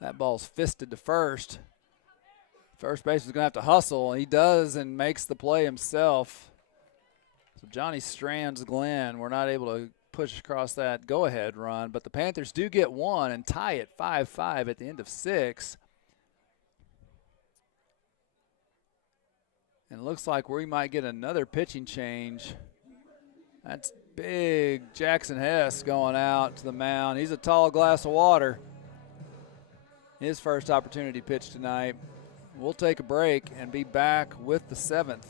That ball's fisted to first. First baseman's going to have to hustle, and he does and makes the play himself. So Johnny strands Glenn. We're not able to push across that go-ahead run, but the Panthers do get one and tie it 5-5 at the end of 6. And it looks like we might get another pitching change. That's big Jackson Hess going out to the mound. He's a tall glass of water. His first opportunity pitch tonight. We'll take a break and be back with the 7th.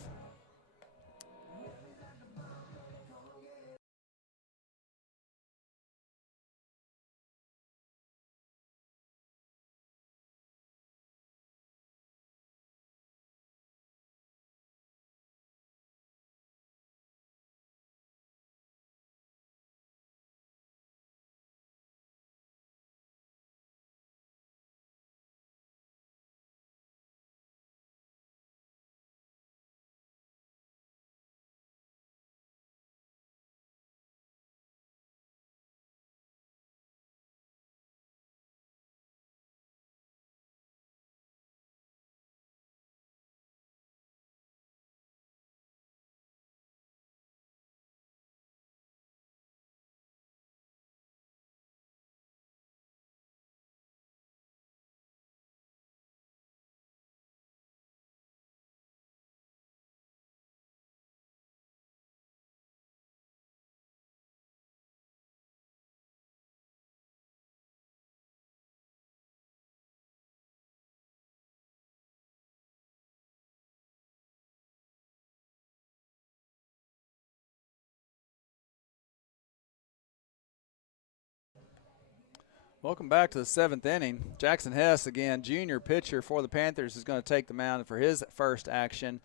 Welcome back to the 7th inning. Jackson Hess, again, junior pitcher for the Panthers, is going to take the mound for his first action.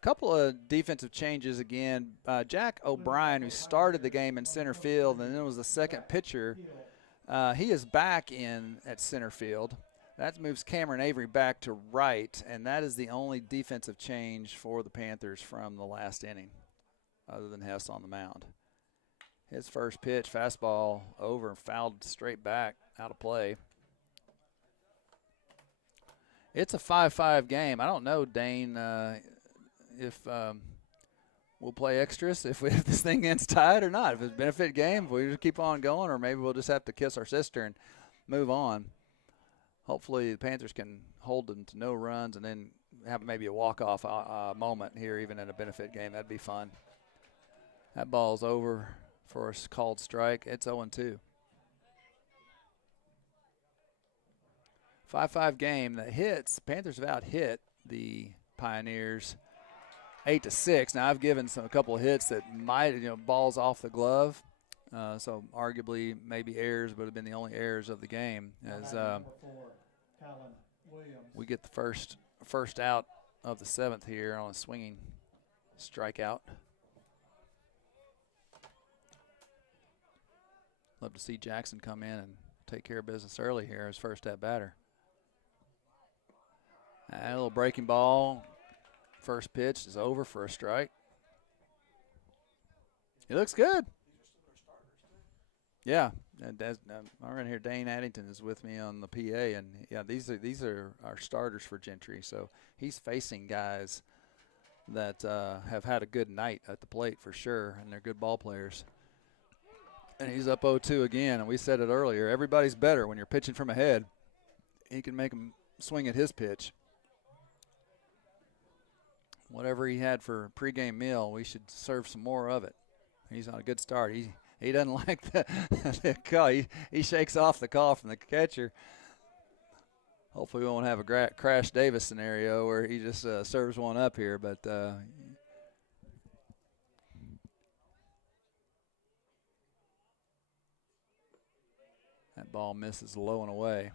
A couple of defensive changes again. Jack O'Brien, who started the game in center field and then was the second pitcher, he is back in at center field. That moves Cameron Avery back to right, and that is the only defensive change for the Panthers from the last inning, other than Hess on the mound. His first pitch, fastball over and fouled straight back, out of play. It's a 5-5 game. I don't know, Dane, if we'll play extras if this thing ends tied or not. If it's a benefit game, if we just keep on going, or maybe we'll just have to kiss our sister and move on. Hopefully the Panthers can hold them to no runs and then have maybe a walk-off moment here, even in a benefit game. That'd be fun. That ball's over for a called strike. It's 0-2. 5-5 game. The hits, Panthers have out-hit the Pioneers 8-6. Now, I've given a couple of hits that might, balls off the glove. So, arguably, maybe errors would have been the only errors of the game. As we get the first out of the 7th here on a swinging strikeout. Love to see Jackson come in and take care of business early here as first at batter. And a little breaking ball. First pitch is over for a strike. He looks good. Yeah. I'm right here. Dane Addington is with me on the PA, and yeah, these are our starters for Gentry. So he's facing guys that have had a good night at the plate for sure, and they're good ball players. And he's up 0-2 again, and we said it earlier. Everybody's better when you're pitching from ahead. He can make them swing at his pitch. Whatever he had for a pregame meal, we should serve some more of it. He's on a good start. He doesn't like the call. He shakes off the call from the catcher. Hopefully we won't have a Crash Davis scenario where he just serves one up here, but that ball misses low and away.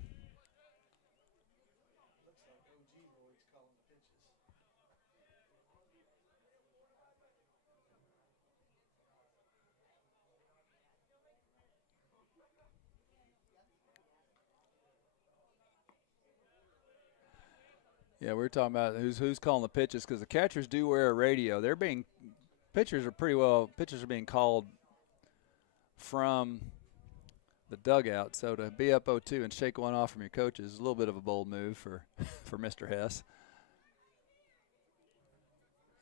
Yeah, we're talking about who's calling the pitches because the catchers do wear a radio. Pitchers are being called from the dugout. So to be up 0-2 and shake one off from your coaches is a little bit of a bold move for Mr. Hess.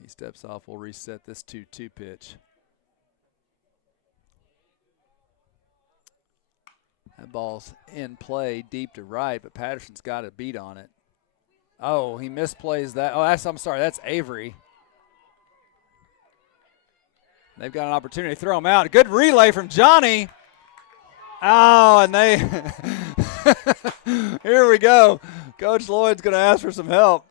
He steps off. We'll reset this 2-2 pitch. That ball's in play deep to right, but Patterson's got a beat on it. Oh, he misplays that. Oh, I'm sorry. That's Avery. They've got an opportunity to throw him out. Good relay from Johnny. Oh, and they – here we go. Coach Lloyd's going to ask for some help.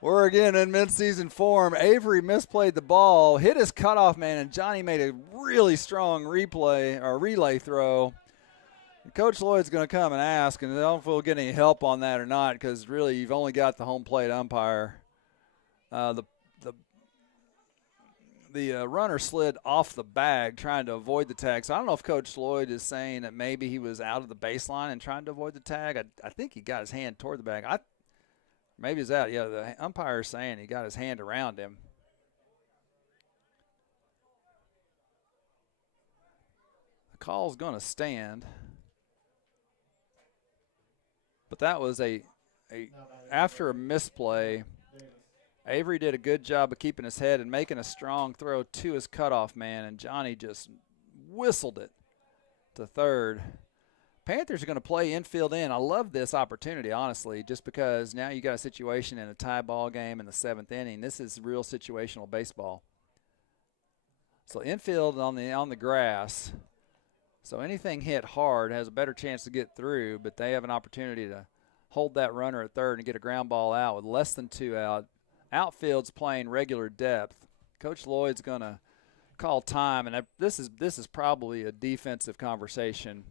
We're again in midseason form. Avery misplayed the ball, hit his cutoff man, and Johnny made a really strong relay throw. Coach Lloyd's going to come and ask, and I don't know if we'll get any help on that or not because really you've only got the home plate umpire. The runner slid off the bag trying to avoid the tag. So I don't know if Coach Lloyd is saying that maybe he was out of the baseline and trying to avoid the tag. I think he got his hand toward the bag. Maybe he's out. Yeah, the umpire is saying he got his hand around him. The call's going to stand. But that was after a misplay, Avery did a good job of keeping his head and making a strong throw to his cutoff man, and Johnny just whistled it to third. Panthers are going to play infield in. I love this opportunity, honestly, just because now you got a situation in a tie ball game in the 7th inning. This is real situational baseball. So infield on the grass. So anything hit hard has a better chance to get through, but they have an opportunity to hold that runner at third and get a ground ball out with less than 2 out. Outfield's playing regular depth. Coach Lloyd's going to call time, and this is probably a defensive conversation.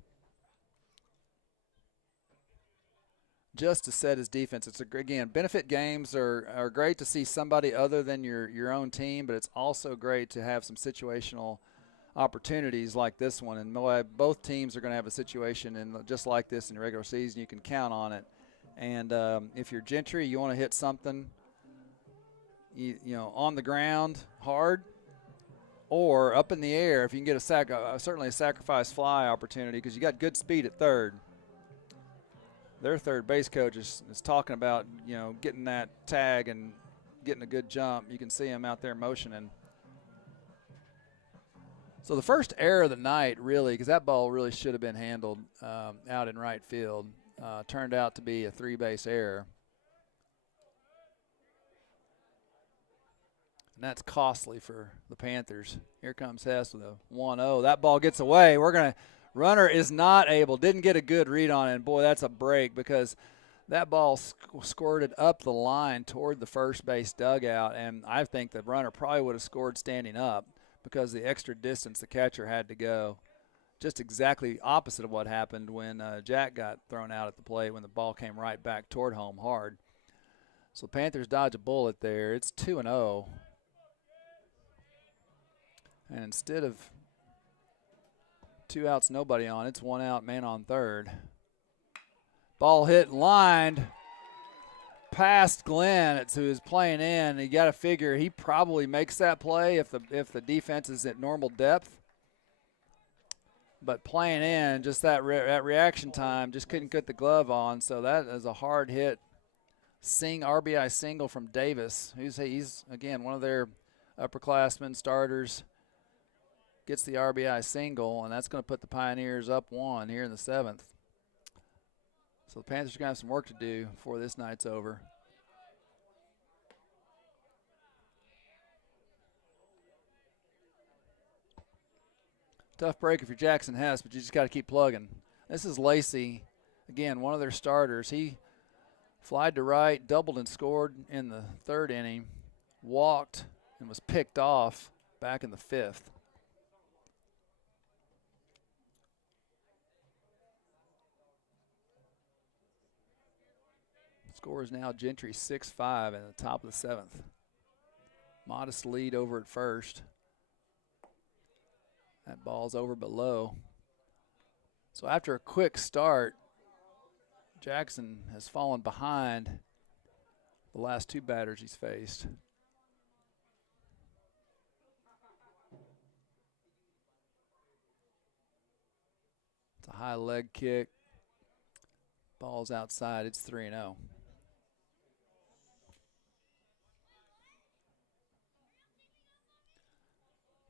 Just to set his defense. It's again, benefit games are great to see somebody other than your own team, but it's also great to have some situational opportunities like this one. And both teams are going to have a situation just like this in the regular season. You can count on it. And if you're Gentry, you want to hit something, you know, on the ground hard or up in the air. If you can get certainly a sacrifice fly opportunity because you got good speed at third. Their third base coach is talking about, you know, getting that tag and getting a good jump. You can see him out there motioning. So the first error of the night, really, because that ball really should have been handled out in right field, turned out to be a 3-base error. And that's costly for the Panthers. Here comes Hess with a 1-0. That ball gets away. Runner is not able, didn't get a good read on it. And, boy, that's a break because that ball squirted up the line toward the first base dugout, and I think the runner probably would have scored standing up because the extra distance the catcher had to go. Just exactly opposite of what happened when Jack got thrown out at the plate when the ball came right back toward home hard. So the Panthers dodge a bullet there. It's 2-0. And instead of 2 outs, nobody on, it's 1 out, man on third. Ball hit lined past Glenn, who is playing in. You got to figure he probably makes that play if the defense is at normal depth. But playing in, just that reaction time, just couldn't get the glove on. So that is a hard hit. RBI single from Davis. He's again one of their upperclassmen starters. Gets the RBI single, and that's going to put the Pioneers up 1 here in the 7th. So the Panthers are going to have some work to do before this night's over. Tough break if you're Jackson Hess, but you just got to keep plugging. This is Lacey, again, one of their starters. He flied to right, doubled and scored in the 3rd inning, walked, and was picked off back in the 5th. Score is now Gentry 6-5 in the top of the 7th. Modest lead over at first. That ball's over but low. So after a quick start, Jackson has fallen behind the last 2 batters he's faced. It's a high leg kick. Ball's outside. It's 3-0.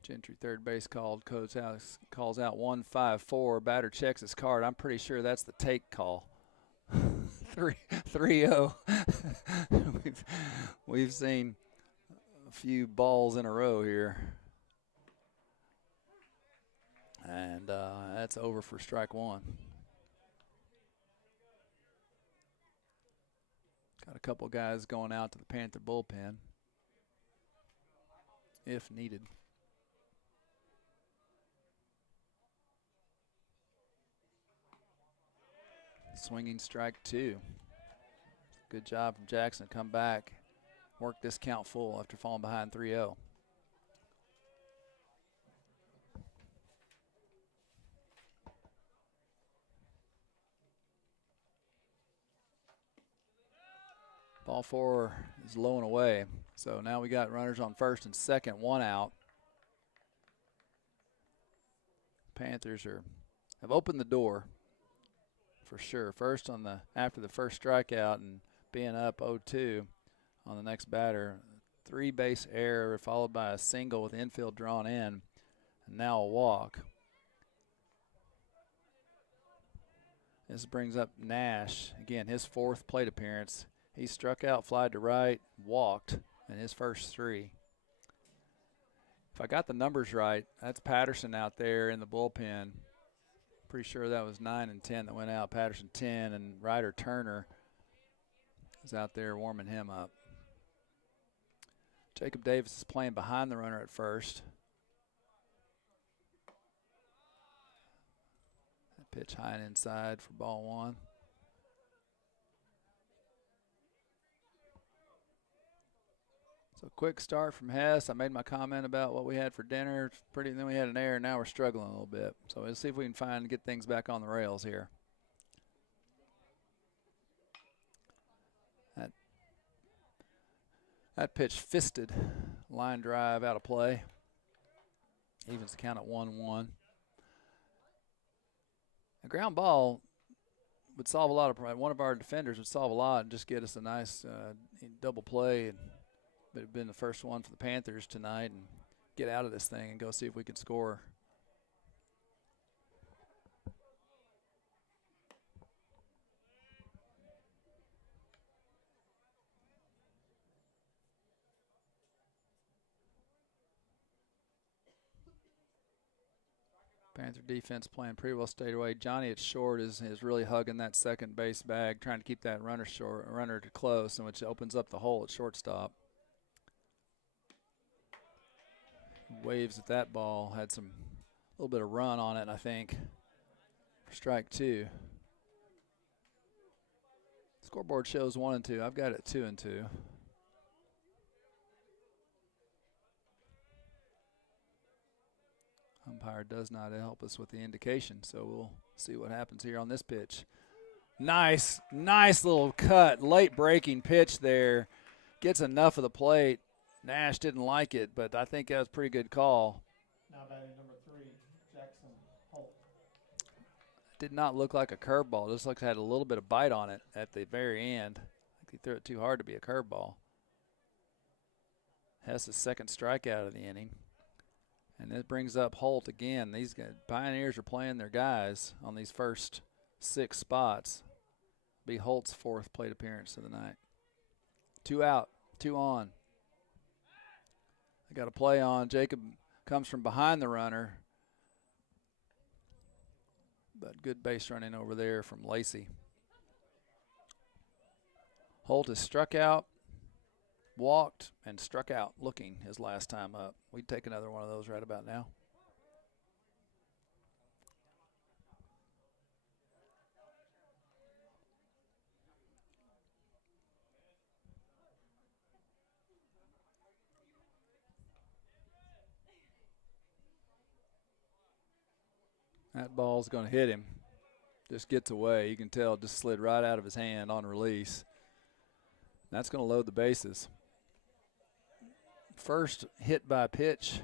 Gentry third base calls out 1-5-4. Batter checks his card. I'm pretty sure that's the take call. 3-0. We've seen a few balls in a row here. that's over for strike one. Got a couple guys going out to the Panther bullpen if needed. Swinging strike two. Good job from Jackson to come back, work this count full after falling behind 3-0. Ball four is low and away. So now we got runners on first and second, one out. Panthers have opened the door for sure. First after the first strikeout and being up 0-2 on the next batter. 3-base error followed by a single with the infield drawn in, and now a walk. This brings up Nash. Again, his fourth plate appearance. He struck out, flied to right, walked in his first three. If I got the numbers right, that's Patterson out there in the bullpen. Pretty sure that was 9 and 10 that went out. Patterson 10, and Ryder Turner is out there warming him up. Jacob Davis is playing behind the runner at first. That pitch high and inside for ball one. So quick start from Hess. I made my comment about what we had for dinner. Then we had an error. Now we're struggling a little bit. So let's see if we can get things back on the rails here. That pitch fisted. Line drive out of play. Evens the count at 1-1. A ground ball would solve a lot of. One of our defenders would solve a lot and just get us a nice double play. But it'd been the first one for the Panthers tonight, and get out of this thing and go see if we can score. Panther defense playing pretty well, stayed away. Johnny at short is really hugging that second base bag, trying to keep that runner to close, and which opens up the hole at shortstop. Waves at that ball, had a little bit of run on it, I think, for strike two. Scoreboard shows 1 and 2. I've got it 2 and 2. Umpire does not help us with the indication, so we'll see what happens here on this pitch. Nice little cut, late breaking pitch there. Gets enough of the plate. Nash didn't like it, but I think that was a pretty good call. Now batting number 3, Jackson Holt. Did not look like a curveball. Just looks like it had a little bit of bite on it at the very end. I think he threw it too hard to be a curveball. Hess' second strikeout of the inning. And it brings up Holt again. These guys, Pioneers are playing their guys on these first 6 spots. Be Holt's 4th plate appearance of the night. 2 out, 2 on. They got a play on. Jacob comes from behind the runner. But good base running over there from Lacey. Holt is struck out, walked, and struck out looking his last time up. We'd take another one of those right about now. That ball's going to hit him. Just gets away. You can tell it just slid right out of his hand on release. That's going to load the bases. First hit by pitch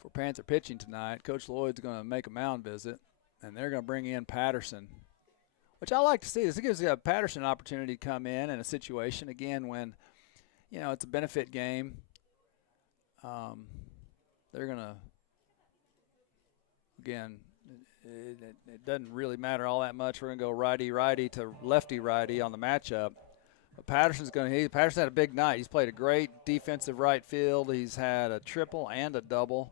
for Panther pitching tonight. Coach Lloyd's going to make a mound visit, and they're going to bring in Patterson, which I like to see. This gives Patterson an opportunity to come in a situation, again, when, it's a benefit game. They're going to, again, it doesn't really matter all that much. We're going to go righty-righty to lefty-righty on the matchup. But Patterson had a big night. He's played a great defensive right field. He's had a triple and a double.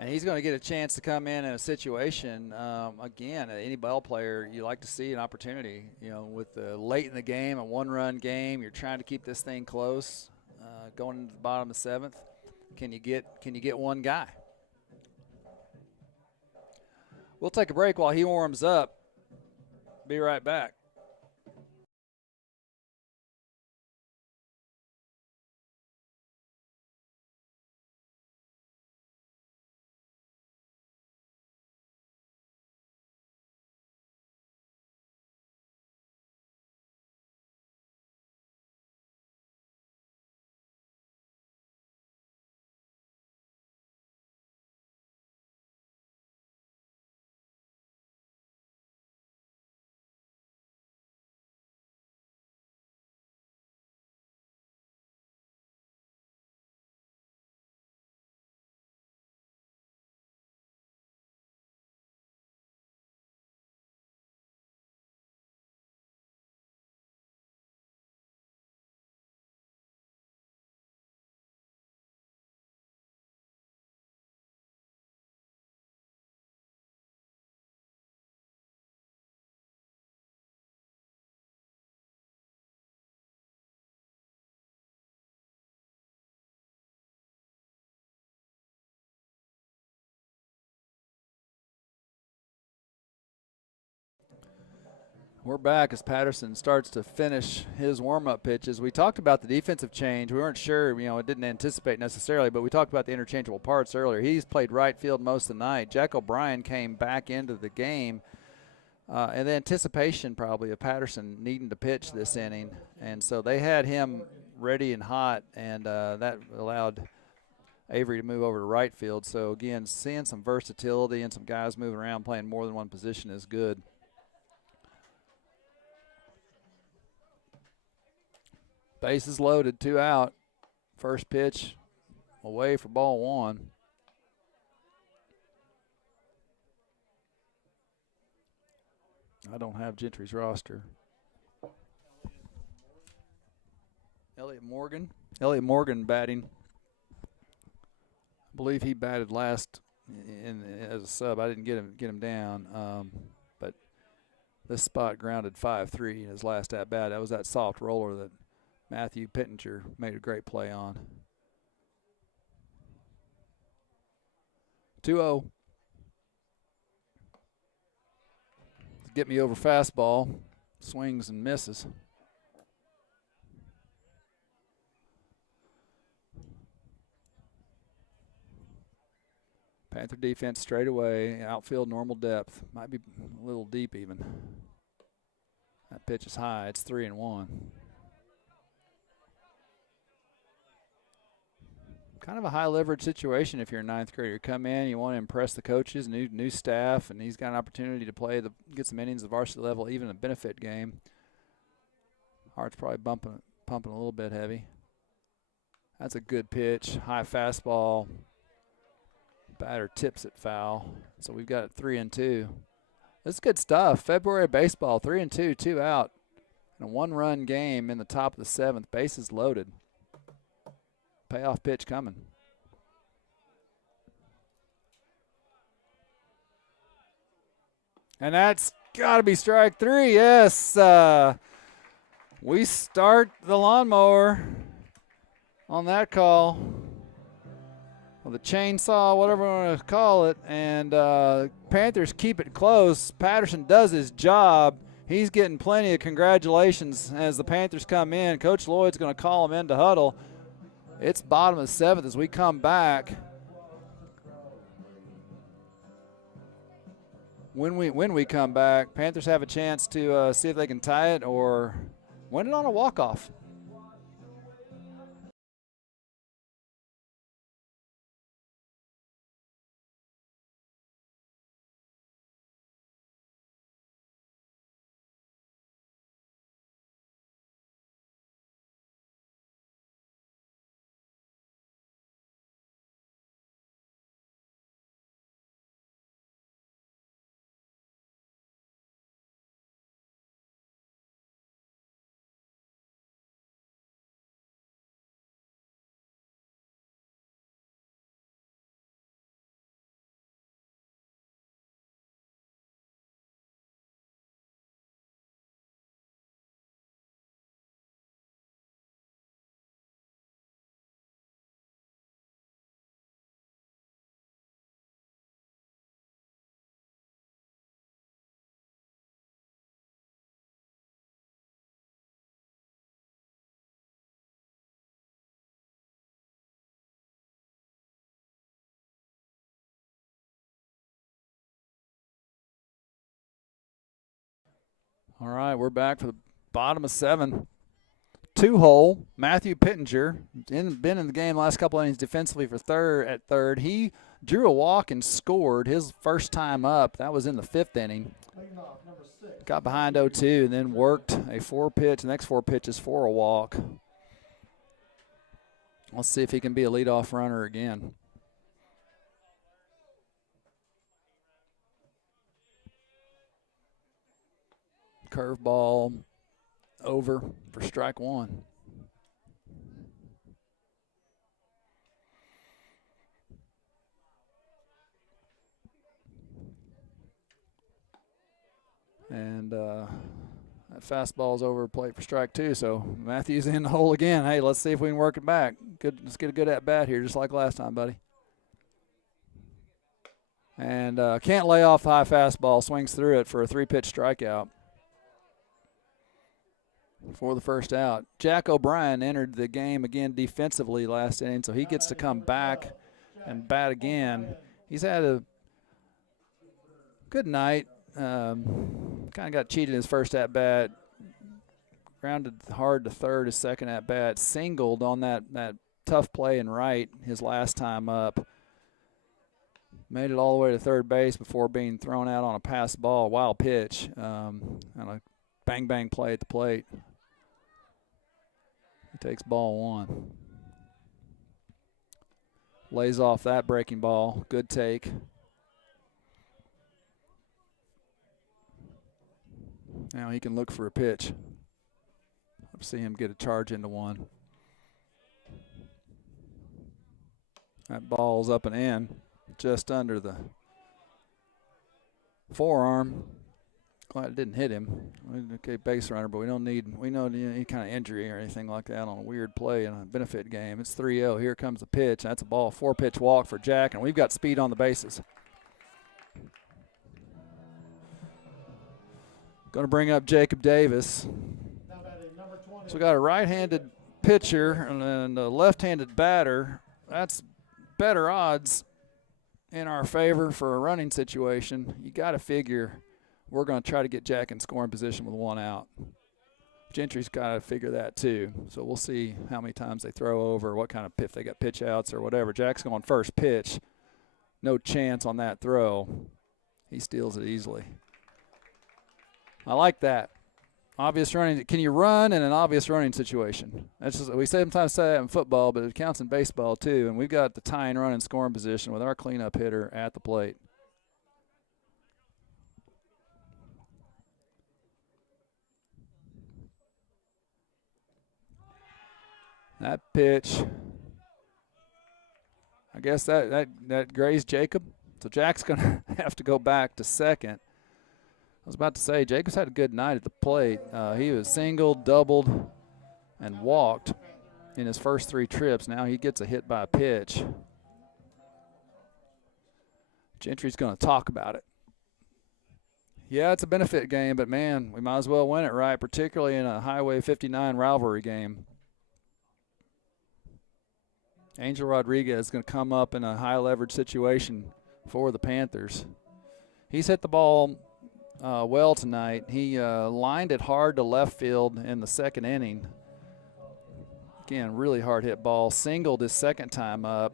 And he's going to get a chance to come in a situation, again, any ball player, you like to see an opportunity, with the late in the game, a one-run game, you're trying to keep this thing close, going into the bottom of the 7th. Can you get one guy? We'll take a break while he warms up. Be right back. We're back as Patterson starts to finish his warm-up pitches. We talked about the defensive change. We weren't sure, it didn't anticipate necessarily, but we talked about the interchangeable parts earlier. He's played right field most of the night. Jack O'Brien came back into the game, and the anticipation probably of Patterson needing to pitch this inning. And so they had him ready and hot, and that allowed Avery to move over to right field. So, again, seeing some versatility and some guys moving around playing more than one position is good. Bases loaded, 2 out. First pitch away for ball 1. I don't have Gentry's roster. Elliott Morgan batting. I believe he batted last as a sub. I didn't get him down, but this spot grounded 5-3 in his last at bat. That was that soft roller that Matthew Pittenger made a great play on. 2-0. Get me over fastball. Swings and misses. Panther defense straight away. Outfield normal depth. Might be a little deep even. That pitch is high. It's 3-1. Kind of a high leverage situation if you're a 9th grader. You come in, you want to impress the coaches, new staff, and he's got an opportunity to get some innings at varsity level, even a benefit game. Heart's probably pumping a little bit heavy. That's a good pitch, high fastball. Batter tips it foul. So we've got it 3-2. This is good stuff. February baseball, 3-2, 2 out. And a 1-run game in the top of the 7th. Bases loaded. Payoff pitch coming. And that's got to be strike 3. Yes. We start the lawnmower on that call. Well, the chainsaw, whatever you want to call it. And Panthers keep it close. Patterson does his job. He's getting plenty of congratulations as the Panthers come in. Coach Lloyd's going to call him in to huddle. It's bottom of the 7th as we come back. When we come back, Panthers have a chance to see if they can tie it or win it on a walk-off. All right, we're back for the bottom of 7. 2-hole, Matthew Pittenger, been in the game last couple innings defensively for third. He drew a walk and scored his first time up. That was in the 5th inning. Got behind 0-2 and then worked a 4-pitch. The next 4 pitches for a walk. Let's see if he can be a leadoff runner again. Curveball over for strike 1. And that fastball's over plate for strike 2. So Matthews in the hole again. Hey, let's see if we can work it back. Good, let's get a good at bat here, just like last time, buddy. And can't lay off the high fastball. Swings through it for a 3-pitch strikeout for the first out. Jack O'Brien entered the game again defensively last inning, so he gets to come back and bat again. He's had a good night. Kind of got cheated in his first at-bat. Grounded hard to third his second at-bat. Singled on that tough play in right his last time up. Made it all the way to third base before being thrown out on a pass ball, wild pitch, and a bang-bang play at the plate. He takes ball 1. Lays off that breaking ball. Good take. Now he can look for a pitch. I'll see him get a charge into one. That ball's up and in, just under the forearm. Glad it didn't hit him. Okay, base runner, but we don't need any kind of injury or anything like that on a weird play in a benefit game. It's 3-0. Here comes the pitch. That's a ball. 4-pitch walk for Jack, and we've got speed on the bases. Going to bring up Jacob Davis. So we got a right-handed pitcher and a left-handed batter. That's better odds in our favor for a running situation. You got to figure we're going to try to get Jack in scoring position with 1 out. Gentry's got to figure that too. So we'll see how many times they throw over, what kind of if they got pitch outs or whatever. Jack's going first pitch. No chance on that throw. He steals it easily. I like that. Obvious running. Can you run in an obvious running situation? That's just, we sometimes say that in football, but it counts in baseball too. And we've got the tying run and scoring position with our cleanup hitter at the plate. That pitch, I guess that grazed Jacob. So Jack's going to have to go back to second. I was about to say, Jacob's had a good night at the plate. He was singled, doubled, and walked in his first 3 trips. Now he gets a hit by a pitch. Gentry's going to talk about it. Yeah, it's a benefit game, but, man, we might as well win it right, particularly in a Highway 59 rivalry game. Angel Rodriguez is going to come up in a high-leverage situation for the Panthers. He's hit the ball well tonight. He lined it hard to left field in the 2nd inning. Again, really hard hit ball. Singled his 2nd time up.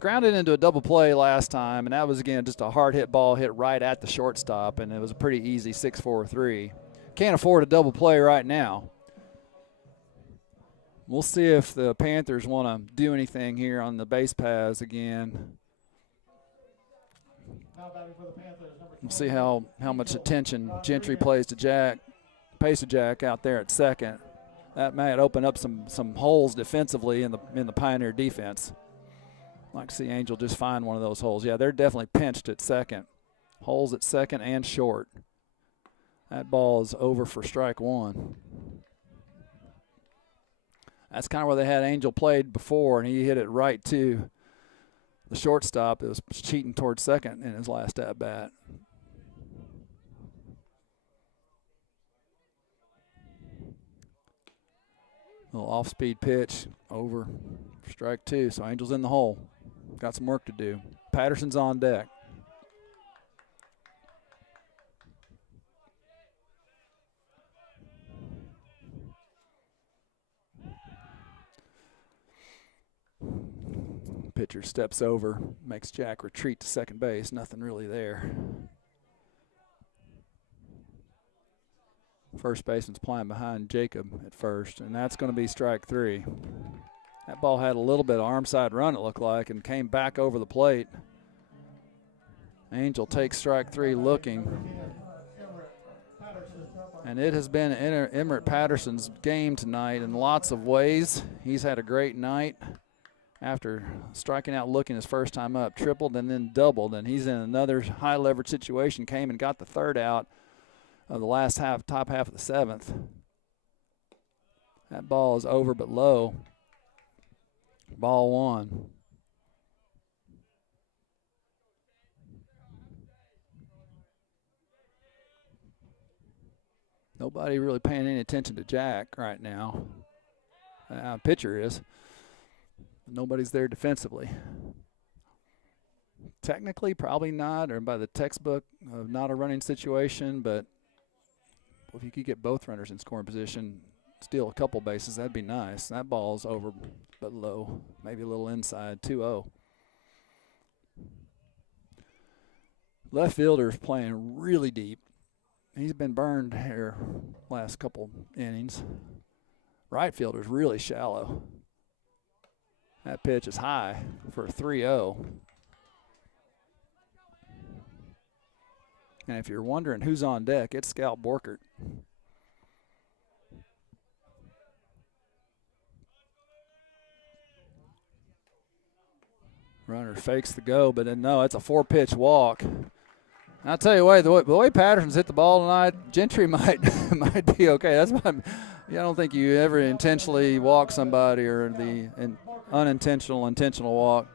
Grounded into a double play last time, and that was, again, just a hard hit ball hit right at the shortstop, and it was a pretty easy 6-4-3. Can't afford a double play right now. We'll see if the Panthers want to do anything here on the base paths again. We'll see how much attention Gentry pays to Jack out there at second. That might open up some holes defensively in the Pioneer defense. I'd like to see Angel just find one of those holes. Yeah, they're definitely pinched at second. Holes at second and short. That ball is over for strike 1. That's kind of where they had Angel played before, and he hit it right to the shortstop. It was cheating towards second in his last at-bat. Little off-speed pitch over for strike 2. So Angel's in the hole. Got some work to do. Patterson's on deck. pitcher steps over, makes Jack retreat to second base. Nothing really there. First baseman's playing behind Jacob at first, and that's going to be strike 3. That ball had a little bit of arm side run, it looked like, and came back over the plate. Angel takes strike 3 looking. And it has been Emmett Patterson's game tonight in lots of ways. He's had a great night after striking out looking his first time up, tripled and then doubled, and he's in another high leverage situation, came and got the third out of the last half, top half of the 7th. That ball is over but low. Ball 1. Nobody really paying any attention to Jack right now. Pitcher is. Nobody's there defensively. Technically, probably not, or by the textbook of not a running situation, but if you could get both runners in scoring position, steal a couple bases, that'd be nice. That ball's over but low, maybe a little inside, 2-0. Left fielder's playing really deep. He's been burned here last couple innings. Right fielder's really shallow. That pitch is high for a 3-0. And if you're wondering who's on deck, it's Scout Borkert. Runner fakes the go, but then no, it's a 4-pitch walk. I'll tell you what, the way Patterson's hit the ball tonight, Gentry might be okay. That's why I don't think you ever intentionally walk somebody or the intentional walk.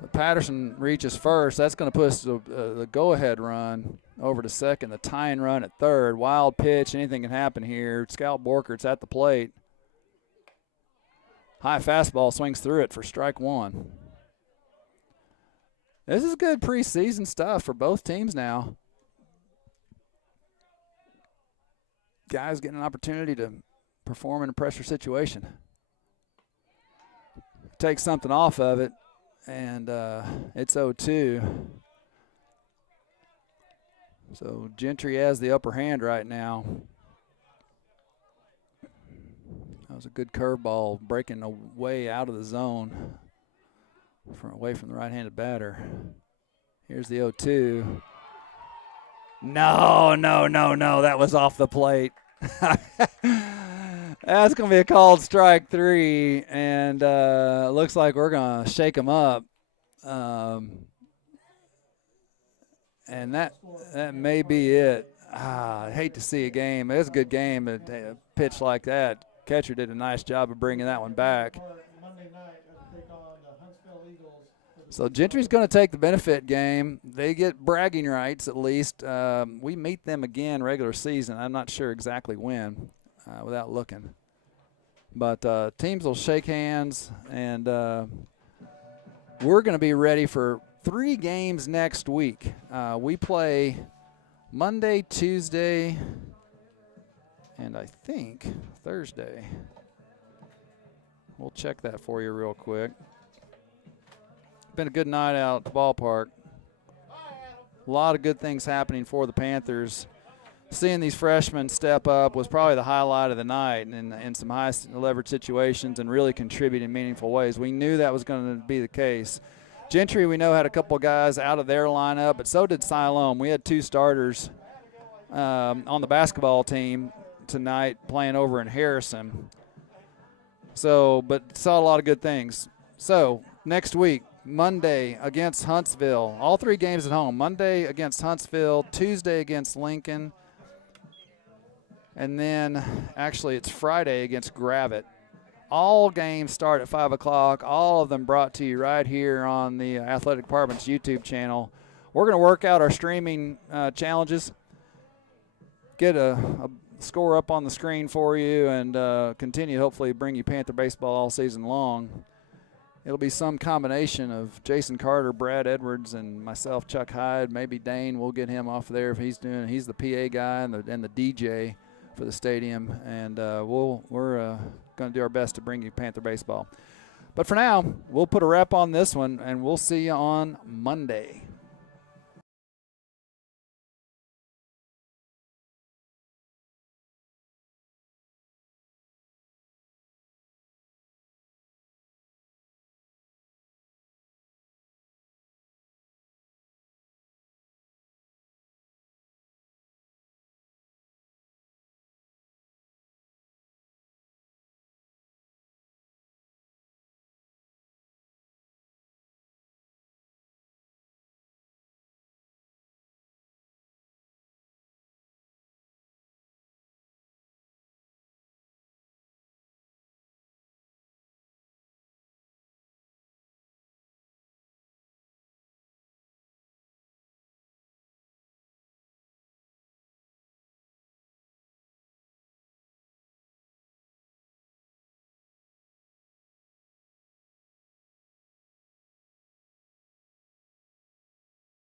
But Patterson reaches first. That's going to push the go-ahead run over to second, the tying run at third. Wild pitch, anything can happen here. Scout Borkert's at the plate. High fastball swings through it for strike 1. This is good preseason stuff for both teams now. Guys getting an opportunity to perform in a pressure situation. Take something off of it, and it's 0-2. So Gentry has the upper hand right now. That was a good curveball, breaking away out of the zone. Away from the right-handed batter. Here's the 0-2. No. That was off the plate. That's going to be a called strike 3, and looks like we're going to shake him up. And that may be it. I hate to see a game. It was a good game, but a pitch like that, catcher did a nice job of bringing that one back. So Gentry's going to take the benefit game. They get bragging rights at least. We meet them again regular season. I'm not sure exactly when without looking. But teams will shake hands, and we're going to be ready for 3 games next week. We play Monday, Tuesday, and I think Thursday. We'll check that for you real quick. Been a good night out at the ballpark. A lot of good things happening for the Panthers. Seeing these freshmen step up was probably the highlight of the night in some high leverage situations and really contribute in meaningful ways. We knew that was going to be the case. Gentry, we know, had a couple guys out of their lineup, but so did Siloam. We had 2 starters on the basketball team tonight playing over in Harrison. So, but saw a lot of good things. So, next week, Monday against Huntsville. All 3 games at home. Monday against Huntsville, Tuesday against Lincoln, and then actually it's Friday against Gravette. All games start at 5 o'clock. All of them brought to you right here on the Athletic Department's YouTube channel. We're going to work out our streaming challenges, get a score up on the screen for you, and continue to hopefully bring you Panther baseball all season long. It'll be some combination of Jason Carter, Brad Edwards, and myself, Chuck Hyde. Maybe Dane. We'll get him off there if he's doing. He's the PA guy and the DJ for the stadium, and we're going to do our best to bring you Panther baseball. But for now, we'll put a wrap on this one, and we'll see you on Monday.